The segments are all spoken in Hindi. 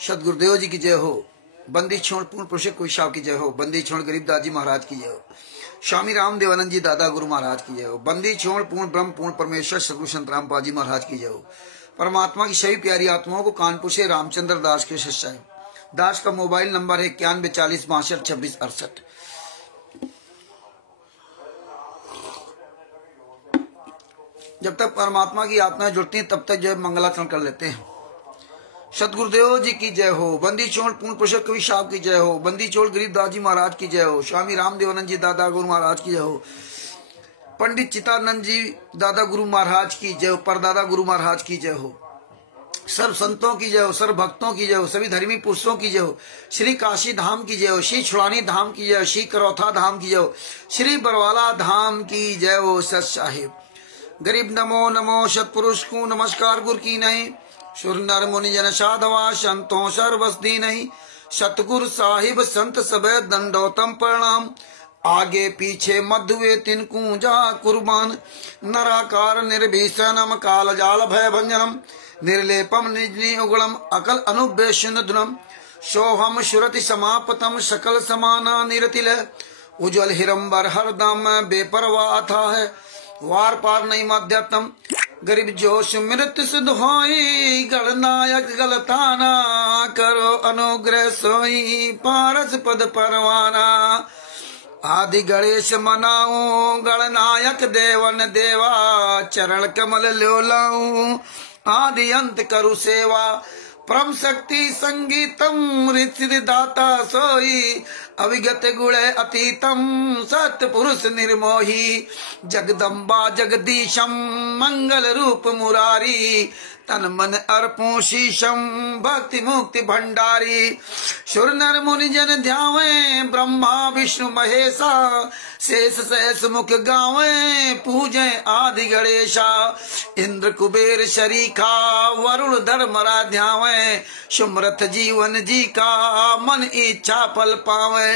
सतगुरुदेव जी की जय हो। बंदी छोड़ पूर्ण पुरुष कोई शाह की जय हो। बंदी छोड़ गरीबदास जी महाराज की जय हो। स्वामी राम देवानंद जी दादा गुरु महाराज की जय हो। बंदी छोड़ पूर्ण ब्रह्म पूर्ण परमेश्वर सतगुरु संत रामपाल जी महाराज की जय हो। परमात्मा की सभी प्यारी आत्माओं को कानपुर से रामचंद्र दास के शिष्य है। दास का मोबाइल नंबर है 9140622668। जब तक परमात्मा की आत्माएं जुड़ती हैं तब तक जो है मंगलाचरण कर लेते हैं। सतगुरुदेव जी की जय हो। बंदी छोड़ पूर्ण पुरुष कवि साहब की जय हो। बंदी छोड़ गरीबदास जी महाराज की जय हो। स्वामी राम देवानंद जी दादा गुरु महाराज की जय हो। पंडित चितानंद जी दादा गुरु महाराज की जय हो। परदादा गुरु महाराज की जय हो। सर्व संतों की जय हो। सर्व भक्तों की जय हो। सभी धर्मी पुरुषों की जय हो। श्री काशी धाम की जय हो। श्री छुड़ानी धाम की जय हो। श्री करौथा धाम की जय हो। श्री बरवाला धाम की जय हो। सत साहिब गरीब नमो नमो सतपुरुष को नमस्कार गुरु की नहीं। सुर नर मुनि जन साधवा संतों सर्वस्ती नहीं। सतगुरु साहिब संत सब दंडोतम प्रणाम। आगे पीछे मध्य तिनको जा कुर्बान। नराकार निर्भीषणम काल जाल भय भंजनम। निर्लेपम निजनी उगलम अकल अनुवेशन धुनम। सोहम सुरति समापतम सकल समाना निरतिल। उज्ज्वल हिरंबर हरदम बेपरवाह था है। वार पार नहीं मध्यतम गरीब जोश मृत्यु सुधोई। गणनायक गलताना करो अनुग्रह सोई। पारस पद परवाना आदि गणेश मनाऊं। गणनायक देवन देवा चरण कमल ल्योलाऊं। आदि अंत करु सेवा परम शक्ति संगीतम। ऋषि दाता सोई अविगत गुण अतीतम। सत्य पुरुष निर्मोही जगदम्बा जगदीशम। मंगल रूप मुरारी तन मन अर्पो शीशम। भक्ति मुक्ति भंडारी सुर नर मुनि जन ध्यावे। ब्रह्मा विष्णु महेशा शेष सहस मुख गावे। पूजे आदि गणेशा इंद्र कुबेर शरीखा। वरुण धर्मरा ध्यावे। सुमरथ जीवन जी का मन इच्छा फल पावे।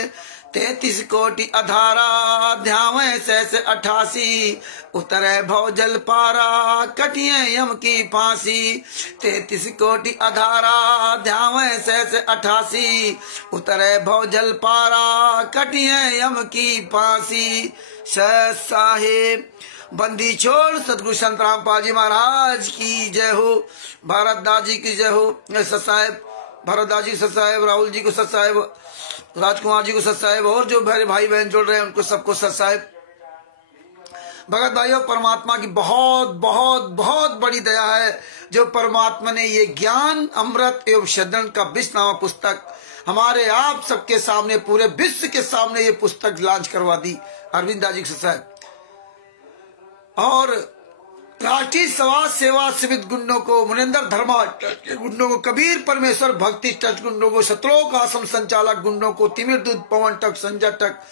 33 कोटि अधारा ध्यावे सहस 88। उतरे भव जल पारा कटिए यम की फांसी। 33 कोटि अधारा ध्यावे सहस 88। उतरे भव जल पारा कटिए यम की फांसी। साहेब बंदी छोड़ सतगुरु संत रामपाल जी महाराज की जय हो। भारत दास जी की जय हो। सत साहेब भरत दास जी सत साहेब। राहुल जी को सत साहेब। राजकुमार जी को सत साहेब। और जो मेरे भाई बहन जुड़ रहे हैं उनको सबको सत साहेब। भगत भाइयों परमात्मा की बहुत बहुत बहुत बड़ी दया है जो परमात्मा ने ये ज्ञान अमृत एवं शरण का विश्व नामा पुस्तक हमारे आप सबके सामने पूरे विश्व के सामने ये पुस्तक लॉन्च करवा दी। अरविंद दास जी सत साहेब और राष्ट्रीय समाज सेवा समिति गुंडों को, मुनिंदर धर्मा ट्रस्ट के गुंडों को, कबीर परमेश्वर भक्ति ट्रस्ट गुंडों को, शत्रुओं आश्रम संचालक गुंडों को, तिमिर दूध पवन टक संजय टक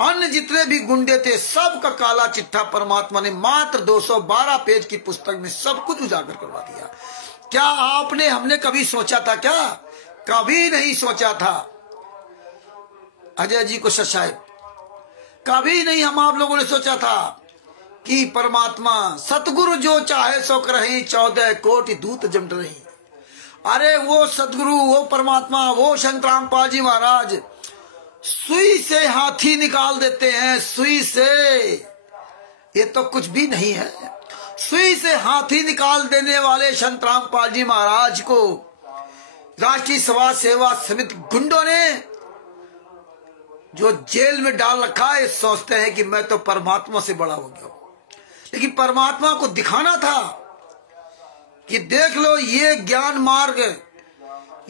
अन्य जितने भी गुंडे थे सबका काला चिट्ठा परमात्मा ने मात्र 212 पेज की पुस्तक में सब कुछ उजागर करवा दिया। क्या आपने हमने कभी सोचा था? क्या कभी नहीं सोचा था। अजय जी को सशायद कभी नहीं हम आप लोगों ने सोचा था कि परमात्मा सतगुरु जो चाहे सो करहि। 14 कोटि दूत जमट रही। अरे वो सतगुरु, वो परमात्मा, वो संत रामपाल जी महाराज सुई से हाथी निकाल देते हैं। सुई से, ये तो कुछ भी नहीं है। सुई से हाथी निकाल देने वाले संत रामपाल जी महाराज को राष्ट्रीय समाज सेवा समिति गुंडों ने जो जेल में डाल रखा है, सोचते हैं कि मैं तो परमात्मा से बड़ा हो गया। लेकिन परमात्मा को दिखाना था कि देख लो ये ज्ञान मार्ग,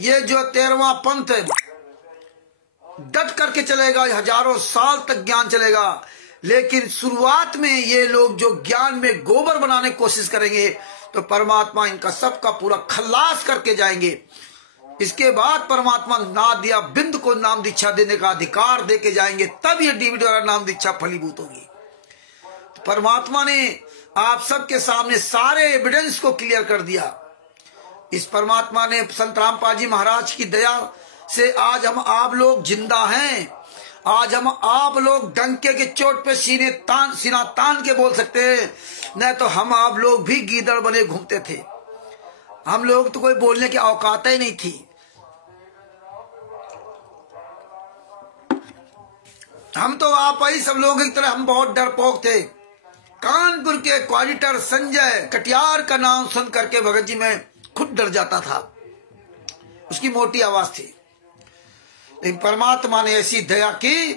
ये जो 13वां पंथ डट करके चलेगा, हजारों साल तक ज्ञान चलेगा। लेकिन शुरुआत में ये लोग जो ज्ञान में गोबर बनाने की कोशिश करेंगे तो परमात्मा इनका सबका पूरा खल्लास करके जाएंगे। इसके बाद परमात्मा नादिया बिंद को नाम दीक्षा देने का अधिकार देके जाएंगे, तब ये डीवीडी और नाम दीक्षा फलीभूत होगी। तो परमात्मा ने आप सबके सामने सारे एविडेंस को क्लियर कर दिया। इस परमात्मा ने संत रामपाल जी महाराज की दया से आज हम आप लोग जिंदा हैं। आज हम आप लोग डंके के चोट पे सीना तान के बोल सकते हैं। न तो हम आप लोग भी गीदड़ बने घूमते थे। हम लोग तो कोई बोलने की औकात ही नहीं थी। हम तो आप ही सब लोगों की तरह हम बहुत डरपोक थे। कानपुर के क्वालिटर संजय कटियार का नाम सुन करके भगत जी में खुद डर जाता था, उसकी मोटी आवाज थी। लेकिन परमात्मा ने ऐसी दया की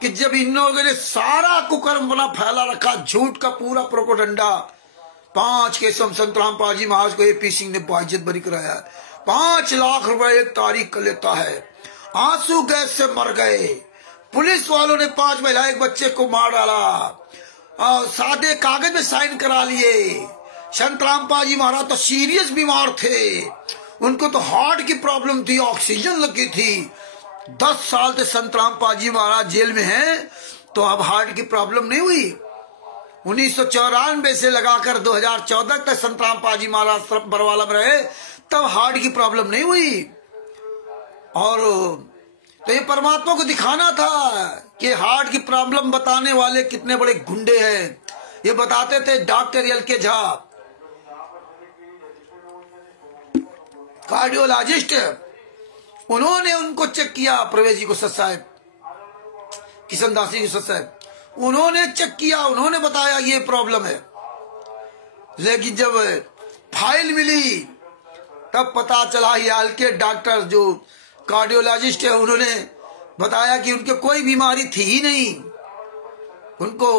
कि जब इन लोगों ने सारा कुकर्म बना फैला रखा, झूठ का पूरा प्रोपोगंडा, 5 केशव संत रामपाल जी महाराज को एपी सिंह ने बाइज्जत बरी कराया, 5 लाख रुपए एक तारीख का लेता है, आंसू गैस से मर गए, पुलिस वालों ने 5 महिला एक बच्चे को मार डाला और सादे कागज में साइन करा लिए। संत रामपाल जी महाराज तो सीरियस बीमार थे, उनको तो हार्ट की प्रॉब्लम थी, ऑक्सीजन लगी थी। 10 साल से संत रामपाल जी महाराज जेल में हैं, तो अब हार्ट की प्रॉब्लम नहीं हुई। 1994 से लगाकर 2014 तक संत रामपाल जी महाराज बरवाला में रहे, तब हार्ट की प्रॉब्लम नहीं हुई। और तो ये परमात्मा को दिखाना था कि हार्ट की प्रॉब्लम बताने वाले कितने बड़े गुंडे हैं। ये बताते थे डॉक्टर एल.के. झा, कार्डियोलॉजिस्ट, उन्होंने उनको चेक किया। प्रवेश जी को सच साहब, किशन दास जी को सच साहब, उन्होंने चेक किया, उन्होंने बताया ये प्रॉब्लम है। लेकिन जब फाइल मिली तब पता चला याल के डॉक्टर जो कार्डियोलॉजिस्ट है, उन्होंने बताया कि उनके कोई बीमारी थी ही नहीं, उनको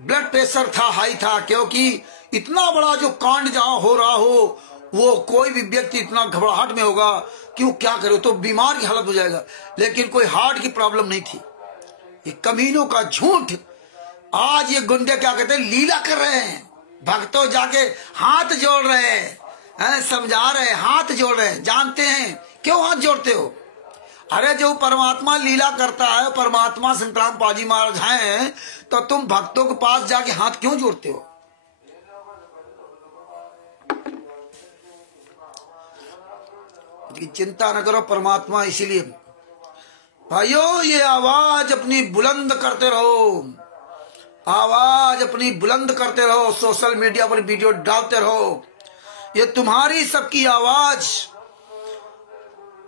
ब्लड प्रेशर था, हाई था। क्योंकि इतना बड़ा जो कांड जहां हो रहा हो, वो कोई भी व्यक्ति इतना घबराहट में होगा क्यों, क्या करे, तो बीमार की हालत हो जाएगा। लेकिन कोई हार्ट की प्रॉब्लम नहीं थी। ये कमीनों का झूठ। आज ये गुंडे क्या कहते हैं, लीला कर रहे हैं, भक्तों जाके हाथ जोड़ रहे हैं, समझा रहे हैं, हाथ जोड़ रहे हैं। जानते हैं क्यों हाथ जोड़ते हो? अरे जो परमात्मा लीला करता है, परमात्मा संत रामपाल जी महाराज हैं, तो तुम भक्तों के पास जाके हाथ क्यों जोड़ते हो? चिंता न करो, परमात्मा। इसीलिए भाइयों ये आवाज अपनी बुलंद करते रहो, आवाज अपनी बुलंद करते रहो, सोशल मीडिया पर वीडियो डालते रहो। ये तुम्हारी सबकी आवाज,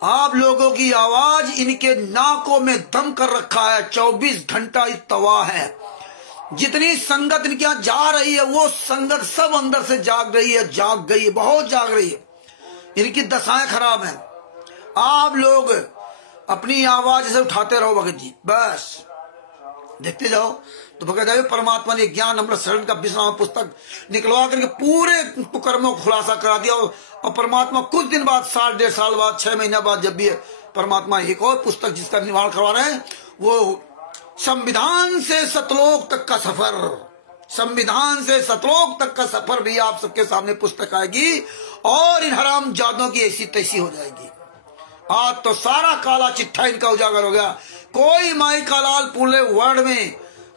आप लोगों की आवाज इनके नाकों में दम कर रखा है। 24 घंटा इस तवा है। जितनी संगत इनके यहाँ जा रही है, वो संगत सब अंदर से जाग रही है, जाग गई है, बहुत जाग रही है। इनकी दशाएं खराब हैं। आप लोग अपनी आवाज से उठाते रहो भगत जी, बस देखते जाओ। तो भगत जी परमात्मा ने ज्ञान अमृत शरण का 20वां पुस्तक निकलवा करके पूरे कुकर्मों को खुलासा करा दिया। और परमात्मा कुछ दिन बाद, 1.5 साल बाद, 6 महीना बाद, जब भी परमात्मा एक और पुस्तक जिसका निर्माण करवा रहे हैं, वो संविधान से सतलोक तक का सफर, संविधान से सतलोक तक का सफर भी आप सबके सामने पुस्तक आएगी। और इन हराम जादों की ऐसी तैसी हो जाएगी। आज तो सारा काला चिट्ठा इनका उजागर हो गया। कोई माई का लाल पूरे वर्ल्ड में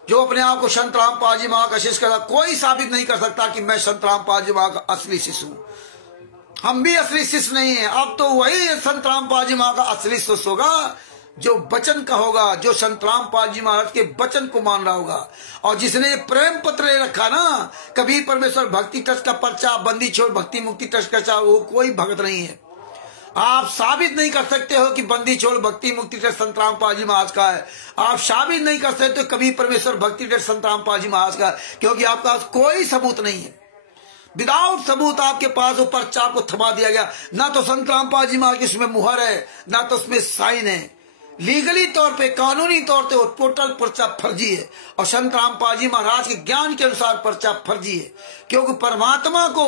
जो अपने आप को संत रामपाल जी महाराज का शिष्य करता, कोई साबित नहीं कर सकता कि मैं संत रामपाल जी महाराज का असली शिष्य हूं। हम भी असली शिष्य नहीं है। अब तो वही संत रामपाल जी महाराज का असली शिष्य होगा जो वचन का होगा, जो संत रामपाल जी महाराज के वचन को मान रहा होगा। और जिसने ये प्रेम पत्र ले रखा ना, कबीर परमेश्वर भक्ति ट्रस्ट का पर्चा, बंदी छोड़ भक्ति मुक्ति ट्रस्ट का, वो कोई भगत नहीं है। आप साबित नहीं कर सकते हो कि बंदी छोड़ भक्ति मुक्ति ट्रस्ट संत रामपाल जी महाराज का है। आप साबित नहीं कर सकते कबीर परमेश्वर भक्ति ट्रस्ट संत रामपाल जी महाराज का, क्योंकि आपके पास कोई सबूत नहीं है। विदाउट सबूत आपके पास वो पर्चा को थमा दिया गया। ना तो संत रामपाल जी महाराज की उसमें मुहर है, ना तो उसमें साइन है। लीगली तौर पे, कानूनी तौर पे वो टोटल पर्चा फर्जी है। और संत रामपाल जी महाराज के ज्ञान के अनुसार पर्चा फर्जी है, क्योंकि परमात्मा को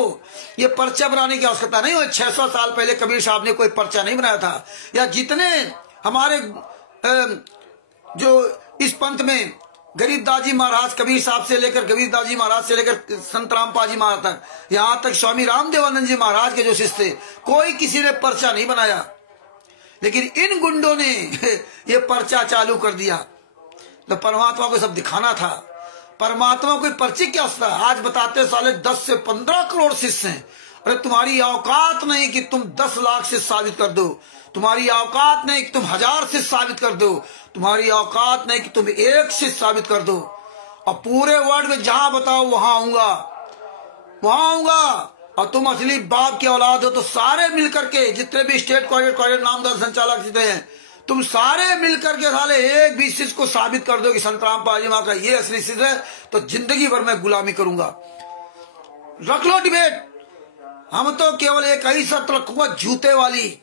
ये पर्चा बनाने की आवश्यकता नहीं हुई। 600 साल पहले कबीर साहब ने कोई पर्चा नहीं बनाया था। या जितने हमारे जो इस पंथ में गरीबदास जी महाराज, कबीर साहब से लेकर गरीबदास जी महाराज से लेकर संत रामपाल जी महाराज तक, यहाँ तक स्वामी रामदेवानंद जी महाराज के जो शिष्य थे, कोई किसी ने पर्चा नहीं बनाया। लेकिन इन गुंडों ने ये पर्चा चालू कर दिया। तो परमात्मा को सब दिखाना था। परमात्मा कोई पर्ची क्या होता है? आज बताते साले 10 से 15 करोड़ शिष्य हैं। अरे तुम्हारी औकात नहीं कि तुम 10 लाख से साबित कर दो, तुम्हारी औकात नहीं कि तुम 1000 से साबित कर दो, तुम्हारी औकात नहीं कि तुम 1 से साबित कर दो। और पूरे वर्ल्ड में जहां बताओ वहां आऊंगा, वहां आऊंगा। और तुम असली बाप की औलाद हो तो सारे मिलकर के, जितने भी स्टेट कोऑर्डिनेटर नामदार संचालक जितने हैं, तुम सारे मिलकर के साले एक भी शिष्य को साबित कर दो कि संत रामपाल जी महाराज का ये असली शिष्य है, तो जिंदगी भर मैं गुलामी करूंगा। रख लो डिबेट। हम तो केवल एक ही शर्त रखूंगा, जूते वाली।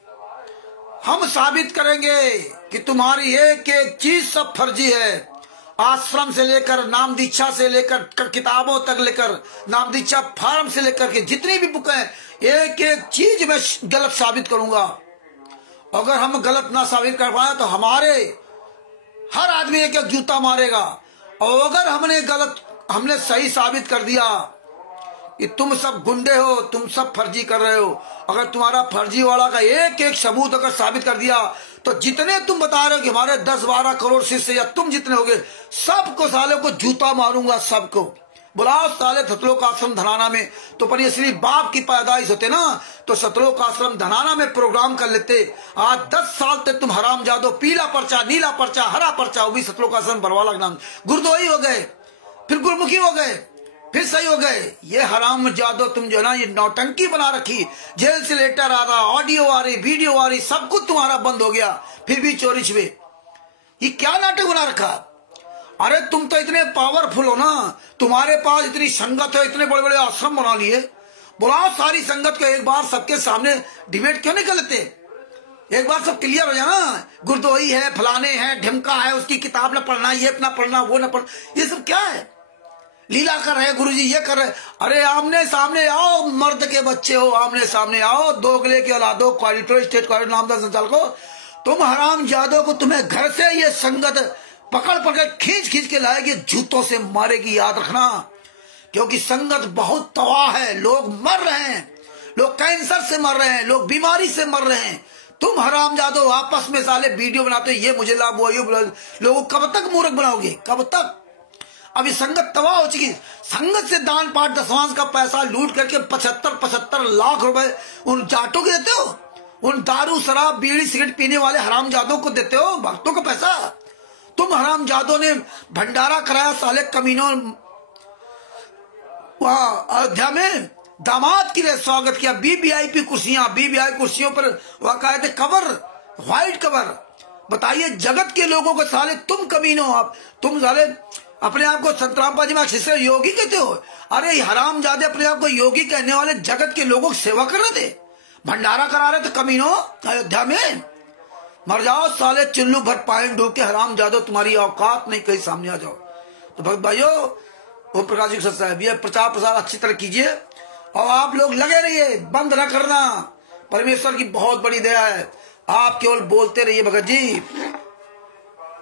हम साबित करेंगे कि तुम्हारी एक एक चीज सब फर्जी है। आश्रम से लेकर नाम दीक्षा से लेकर किताबों तक लेकर नाम दीक्षा फार्म से लेकर के जितनी भी बुक हैं, एक एक चीज मैं गलत साबित करूंगा। अगर हम गलत ना साबित कर पाए तो हमारे हर आदमी एक एक जूता मारेगा। और अगर हमने सही साबित कर दिया कि तुम सब गुंडे हो, तुम सब फर्जी कर रहे हो, अगर तुम्हारा फर्जी वाला का एक एक सबूत अगर साबित कर दिया, तो जितने तुम बता रहे हो कि हमारे 10-12 करोड़ शिष्य या तुम जितने होगे, सबको साले को जूता मारूंगा। सबको बुलाओ साले सतलोक आश्रम धनाना में। तो पर ये श्री बाप की पैदाइश होते ना, तो सतलोक आश्रम धनाना में प्रोग्राम कर लेते। आज 10 साल तक तुम हराम जादो, पीला पर्चा, नीला पर्चा, हरा पर्चा, वो भी सतलोक आश्रम बरवाला के नाम, गुरदोही हो गए, फिर गुरमुखी हो गए, फिर सही हो गए। ये हराम जादो तुम जो ना, ये नौटंकी बना रखी। जेल से लेटर आ रहा, ऑडियो आ रही, वीडियो आ रही, सब कुछ तुम्हारा बंद हो गया, फिर भी चोरी छुपे। ये क्या नाटक बना रखा? अरे तुम तो इतने पावरफुल हो ना, तुम्हारे पास इतनी संगत है, इतने बड़े बड़े आश्रम बना लिए। बुलाओ सारी संगत को एक बार सबके सामने डिबेट क्यों नहीं कर लेते? एक बार सब क्लियर हो जाए ना। गुरदोही है, फलाने हैं, ढिमका है, उसकी किताब न पढ़ना, ये ना पढ़ना, वो न पढ़ना, ये सब क्या है? लीला कर रहे गुरुजी, ये कर रहे। अरे आमने सामने आओ, मर्द के बच्चे हो, आमने सामने आओ। दोगले के औलादो, क्वालिटर स्टेट क्वालिटर नामदार संचालको, तुम हराम जादो को तुम्हें घर से ये संगत पकड़ पकड़ खींच खींच के लाएगी, जूतों से मारेगी, याद रखना। क्योंकि संगत बहुत तबाह है, लोग मर रहे हैं, लोग कैंसर से मर रहे हैं, लोग बीमारी से मर रहे हैं। तुम हराम जादो आपस में साले वीडियो बनाते, ये मुझे लाभ हुआ, ये लोगों कब तक मूर्ख बनाओगे? कब तक? अभी संगत तबाह हो चुकी। संगत से दान पाठ दशवांश का पैसा लूट करके 75 लाख रुपए उन जाटों को देते हो, उन दारू शराब बीड़ी सिगरेट पीने वाले हराम जादों को देते हो, भक्तों का पैसा। तुम हराम जादों ने भंडारा कराया साले कमीनों, वहां अयोध्या में दामाद के लिए स्वागत किया, वीवीआईपी कुर्सियों पर बाकायदे कवर, व्हाइट कवर। बताइए जगत के लोगों को साले तुम कमीनों, आप तुम साले अपने आप को संत रामपाल जी महाराज शिष्य योगी कहते हो। अरे हराम जादे अपने आप को योगी कहने वाले जगत के लोगों की सेवा कर रहे थे, भंडारा करा रहे थे कमीनों अयोध्या में। मर जाओ साले, चुल्लू भर पानी डूब के, हराम जादो तुम्हारी औकात नहीं, कहीं सामने आ जाओ। तो भक्त भाइयों, ओम प्रकाश जी साहब, ये प्रचार प्रसार अच्छी तरह कीजिए और आप लोग लगे रहिए, बंद न करना। परमेश्वर की बहुत बड़ी दया है, आप केवल बोलते रहिए। भगत जी,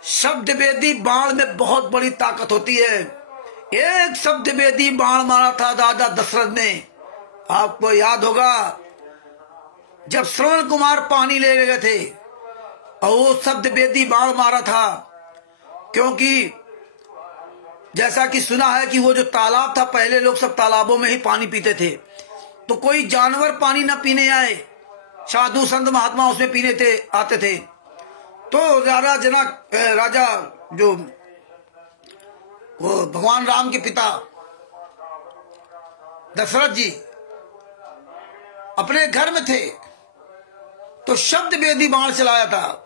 शब्द वेदी बाण में बहुत बड़ी ताकत होती है। एक शब्द वेदी बाण मारा था राजा दशरथ ने, आपको याद होगा, जब श्रवण कुमार पानी ले गए थे और वो शब्द वेदी बाण मारा था। क्योंकि जैसा कि सुना है कि वो जो तालाब था, पहले लोग सब तालाबों में ही पानी पीते थे, तो कोई जानवर पानी न पीने आए, साधु संत महात्मा उसमें पीने आते थे। तो राजा जो वो भगवान राम के पिता दशरथ जी अपने घर में थे, तो शब्द वेदी बाण चलाया था।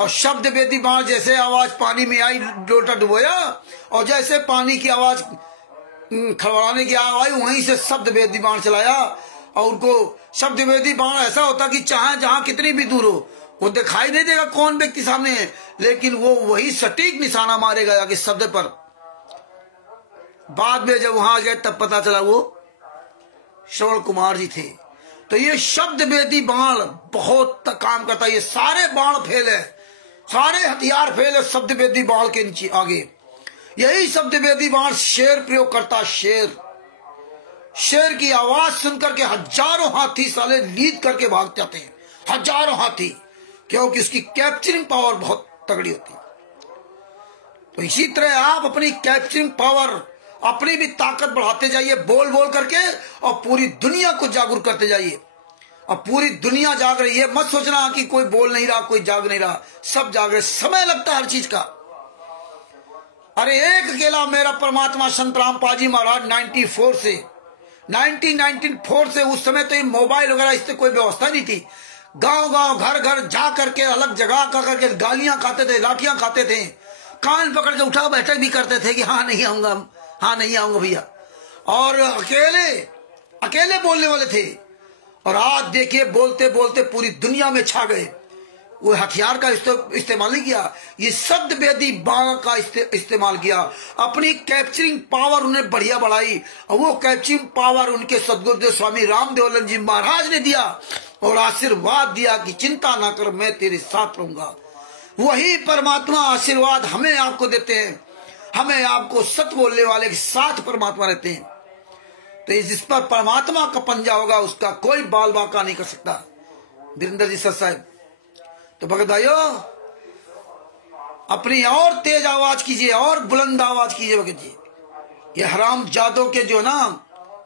और शब्द वेदी बाण जैसे आवाज पानी में आई, लोटा डुबोया, और जैसे पानी की आवाज खड़बड़ाने की आवाज, वहीं से शब्द वेदी बाण चलाया। और उनको शब्द वेदी बाण ऐसा होता कि चाहे जहां कितनी भी दूर हो, वो दिखाई नहीं देगा कौन व्यक्ति सामने है, लेकिन वो वही सटीक निशाना मारेगा आगे शब्द पर। बाद में जब वहां गए तब पता चला वो श्रवण कुमार जी थे। तो ये शब्द वेदी बाण बहुत काम करता है। ये सारे बाण फेल है, सारे हथियार फेल है शब्द वेदी बाण के नीचे आगे। यही शब्द वेदी बाण शेर प्रयोग करता, शेर की आवाज सुनकर के हजारों हाथी साले लीद करके भाग जाते हैं, हजारों हाथी, क्योंकि उसकी कैप्चरिंग पावर बहुत तगड़ी होती है। तो इसी तरह आप अपनी कैप्चरिंग पावर, अपनी भी ताकत बढ़ाते जाइए, बोल बोल करके, और पूरी दुनिया को जागरूक करते जाइए। और पूरी दुनिया जाग रही है, मत सोचना कि कोई बोल नहीं रहा, कोई जाग नहीं रहा, सब जाग रहे। समय लगता है हर चीज का। अरे एक अकेला मेरा परमात्मा संत रामपाल जी महाराज 1994 से उस समय तो ये मोबाइल वगैरह इससे कोई व्यवस्था नहीं थी। गांव गांव घर घर जा करके अलग जगह का करके गालियां खाते थे, लाठियां खाते थे, कान पकड़ के उठा बैठक भी करते थे कि हाँ नहीं आऊंगा, हाँ नहीं आऊंगा भैया, और अकेले अकेले बोलने वाले थे। और आज देखिए बोलते बोलते पूरी दुनिया में छा गए। वो हथियार का इस्तेमाल नहीं किया, ये शब्द वेदी बाण का इस्तेमाल किया। अपनी कैप्चरिंग पावर उन्हें बढ़िया बढ़ाई, और वो कैप्चरिंग पावर उनके सदगुरुदेव स्वामी रामदेवलन जी महाराज ने दिया और आशीर्वाद दिया कि चिंता ना कर, मैं तेरे साथ रहूंगा। वही परमात्मा आशीर्वाद हमें आपको देते हैं। हमें आपको सत्य बोलने वाले के साथ परमात्मा रहते हैं। तो जिस पर परमात्मा का पंजा होगा उसका कोई बाल बाका नहीं कर सकता। वीरेंद्र जी सर साहब, तो भगत भाइयों अपनी और तेज आवाज कीजिए, और बुलंद आवाज कीजिए भगत जी। ये हराम जादों के जो ना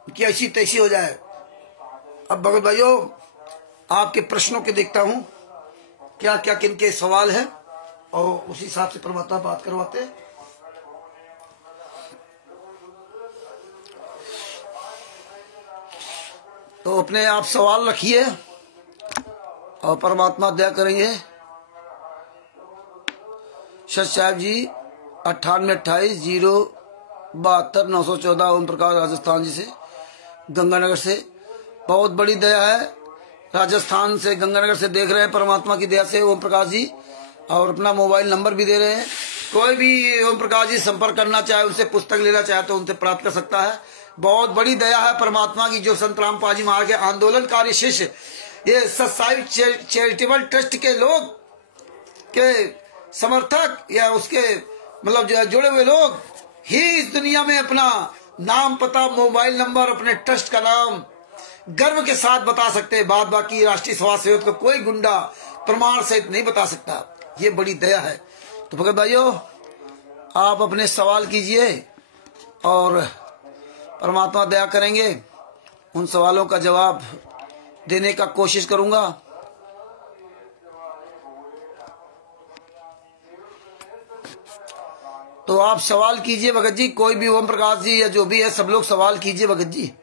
कि ऐसी तैसी हो जाए। अब भगत भाइयों आपके प्रश्नों के देखता हूं क्या क्या किन के सवाल है, और उसी हिसाब से परमात्मा बात करवाते हैं। तो अपने आप सवाल रखिए और परमात्मा दया करेंगे। सच साहब जी 9828072914 ओम प्रकाश राजस्थान जी से, गंगानगर से, बहुत बड़ी दया है। राजस्थान से गंगानगर से देख रहे हैं परमात्मा की दया से ओम प्रकाश जी, और अपना मोबाइल नंबर भी दे रहे हैं। कोई भी ओम प्रकाश जी संपर्क करना चाहे, उनसे पुस्तक लेना चाहे तो उनसे प्राप्त कर सकता है। बहुत बड़ी दया है परमात्मा की। जो संत रामपाल जी महाराज के आंदोलनकारी शिष्य, ये सत्साई चैरिटेबल ट्रस्ट के लोग के समर्थक या उसके मतलब जो जुड़े हुए लोग ही इस दुनिया में अपना नाम, पता, मोबाइल नंबर, अपने ट्रस्ट का नाम गर्व के साथ बता सकते हैं। बाद बाकी राष्ट्रीय समाज सेवक को कोई गुंडा प्रमाण सहित नहीं बता सकता। ये बड़ी दया है। तो भगत भाइयों आप अपने सवाल कीजिए और परमात्मा दया करेंगे, उन सवालों का जवाब देने का कोशिश करूंगा। तो आप सवाल कीजिए भगत जी, कोई भी, ओम प्रकाश जी या जो भी है, सब लोग सवाल कीजिए भगत जी।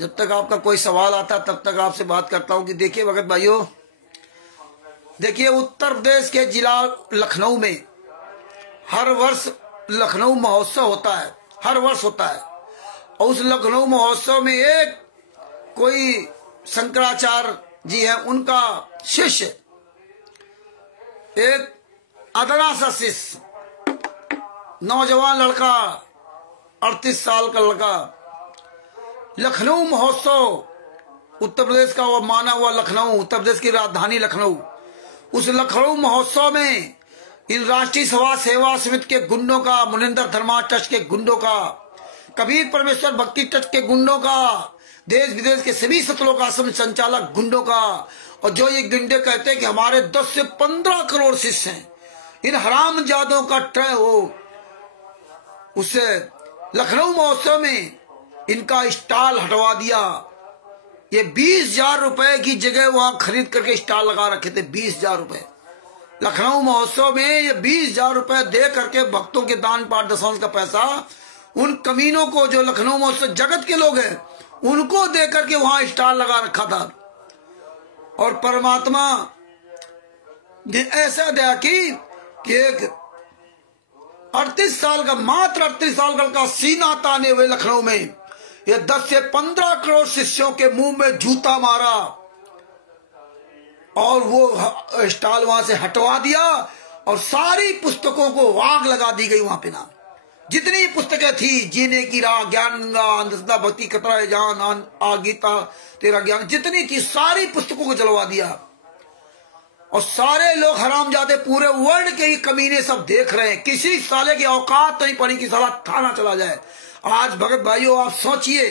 जब तक आपका कोई सवाल आता तब तक आपसे बात करता हूं कि देखिए भगत भाइयों, देखिए उत्तर प्रदेश के जिला लखनऊ में हर वर्ष लखनऊ महोत्सव होता है, हर वर्ष होता है। और उस लखनऊ महोत्सव में एक कोई शंकराचार्य जी है, उनका शिष्य, एक अदना सा शिष्य, नौजवान लड़का, 38 साल का लड़का, लखनऊ महोत्सव, उत्तर प्रदेश का वो माना हुआ लखनऊ, उत्तर प्रदेश की राजधानी लखनऊ, उस लखनऊ महोत्सव में इन राष्ट्रीय समाज सेवा समिति के गुंडों का, मुनिंदर धर्मा ट्रस्ट के गुंडों का, कबीर परमेश्वर भक्ति ट्रस्ट के गुंडों का, देश विदेश के सभी सतलोक आश्रम संचालक गुंडों का, और जो ये गुंडे कहते हैं कि हमारे 10 से 15 करोड़ शिष्य हैं, इन हरामजादों का ट्रय हो, उससे लखनऊ महोत्सव में इनका स्टॉल हटवा दिया। ये 20,000 रुपए की जगह वहां खरीद करके स्टॉल लगा रखे थे। 20,000 रुपए लखनऊ महोत्सव में, ये 20,000 रुपए दे करके भक्तों के दान पाठ दशांश का पैसा उन कमीनों को, जो लखनऊ महोत्सव जगत के लोग हैं, उनको दे करके वहां स्टॉल लगा रखा था। और परमात्मा ने ऐसा दया की कि एक 38 साल का, मात्र 38 साल का सीना ताने हुए लखनऊ में ये 10 से 15 करोड़ शिष्यों के मुंह में जूता मारा और वो स्टॉल वहां से हटवा दिया, और सारी पुस्तकों को आग लगा दी गई वहां पे ना। जितनी पुस्तकें थी, जीने की राह, ज्ञान गंगा, अंधश्रद्धा, भक्ति, कतरा जान, गीता, तेरा ज्ञान, जितनी थी सारी पुस्तकों को जलवा दिया। और सारे लोग हरामजादे पूरे वर्ल्ड के ही कमीने सब देख रहे हैं। किसी साले की औकात नहीं पड़ी कि साला थाना चला जाए। आज भगत भाइयों आप सोचिए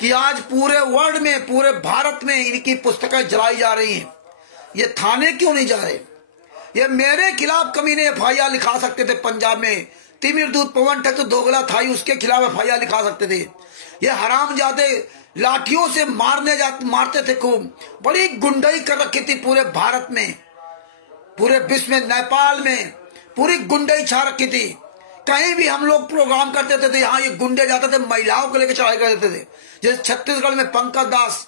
कि आज पूरे वर्ल्ड में, पूरे भारत में इनकी पुस्तकें जलाई जा रही हैं। ये थाने क्यों नहीं जा रहे? ये मेरे खिलाफ कमीने एफआईआर लिखा सकते थे। पंजाब में तिमिर दूत पवन ठग दोगला था, उसके खिलाफ एफआईआर लिखा सकते थे। ये हरामजादे लाठियों से मारते थे खूब। बड़ी गुंडाई कर रखी थी पूरे भारत में, पूरे विश्व में, नेपाल में पूरी गुंडाई छा रखी थी कहीं भी हम लोग प्रोग्राम करते थे तो यहाँ ये गुंडे जाते थे, महिलाओं को लेकर चढ़ाई कर देते थे। जैसे छत्तीसगढ़ में पंकज दास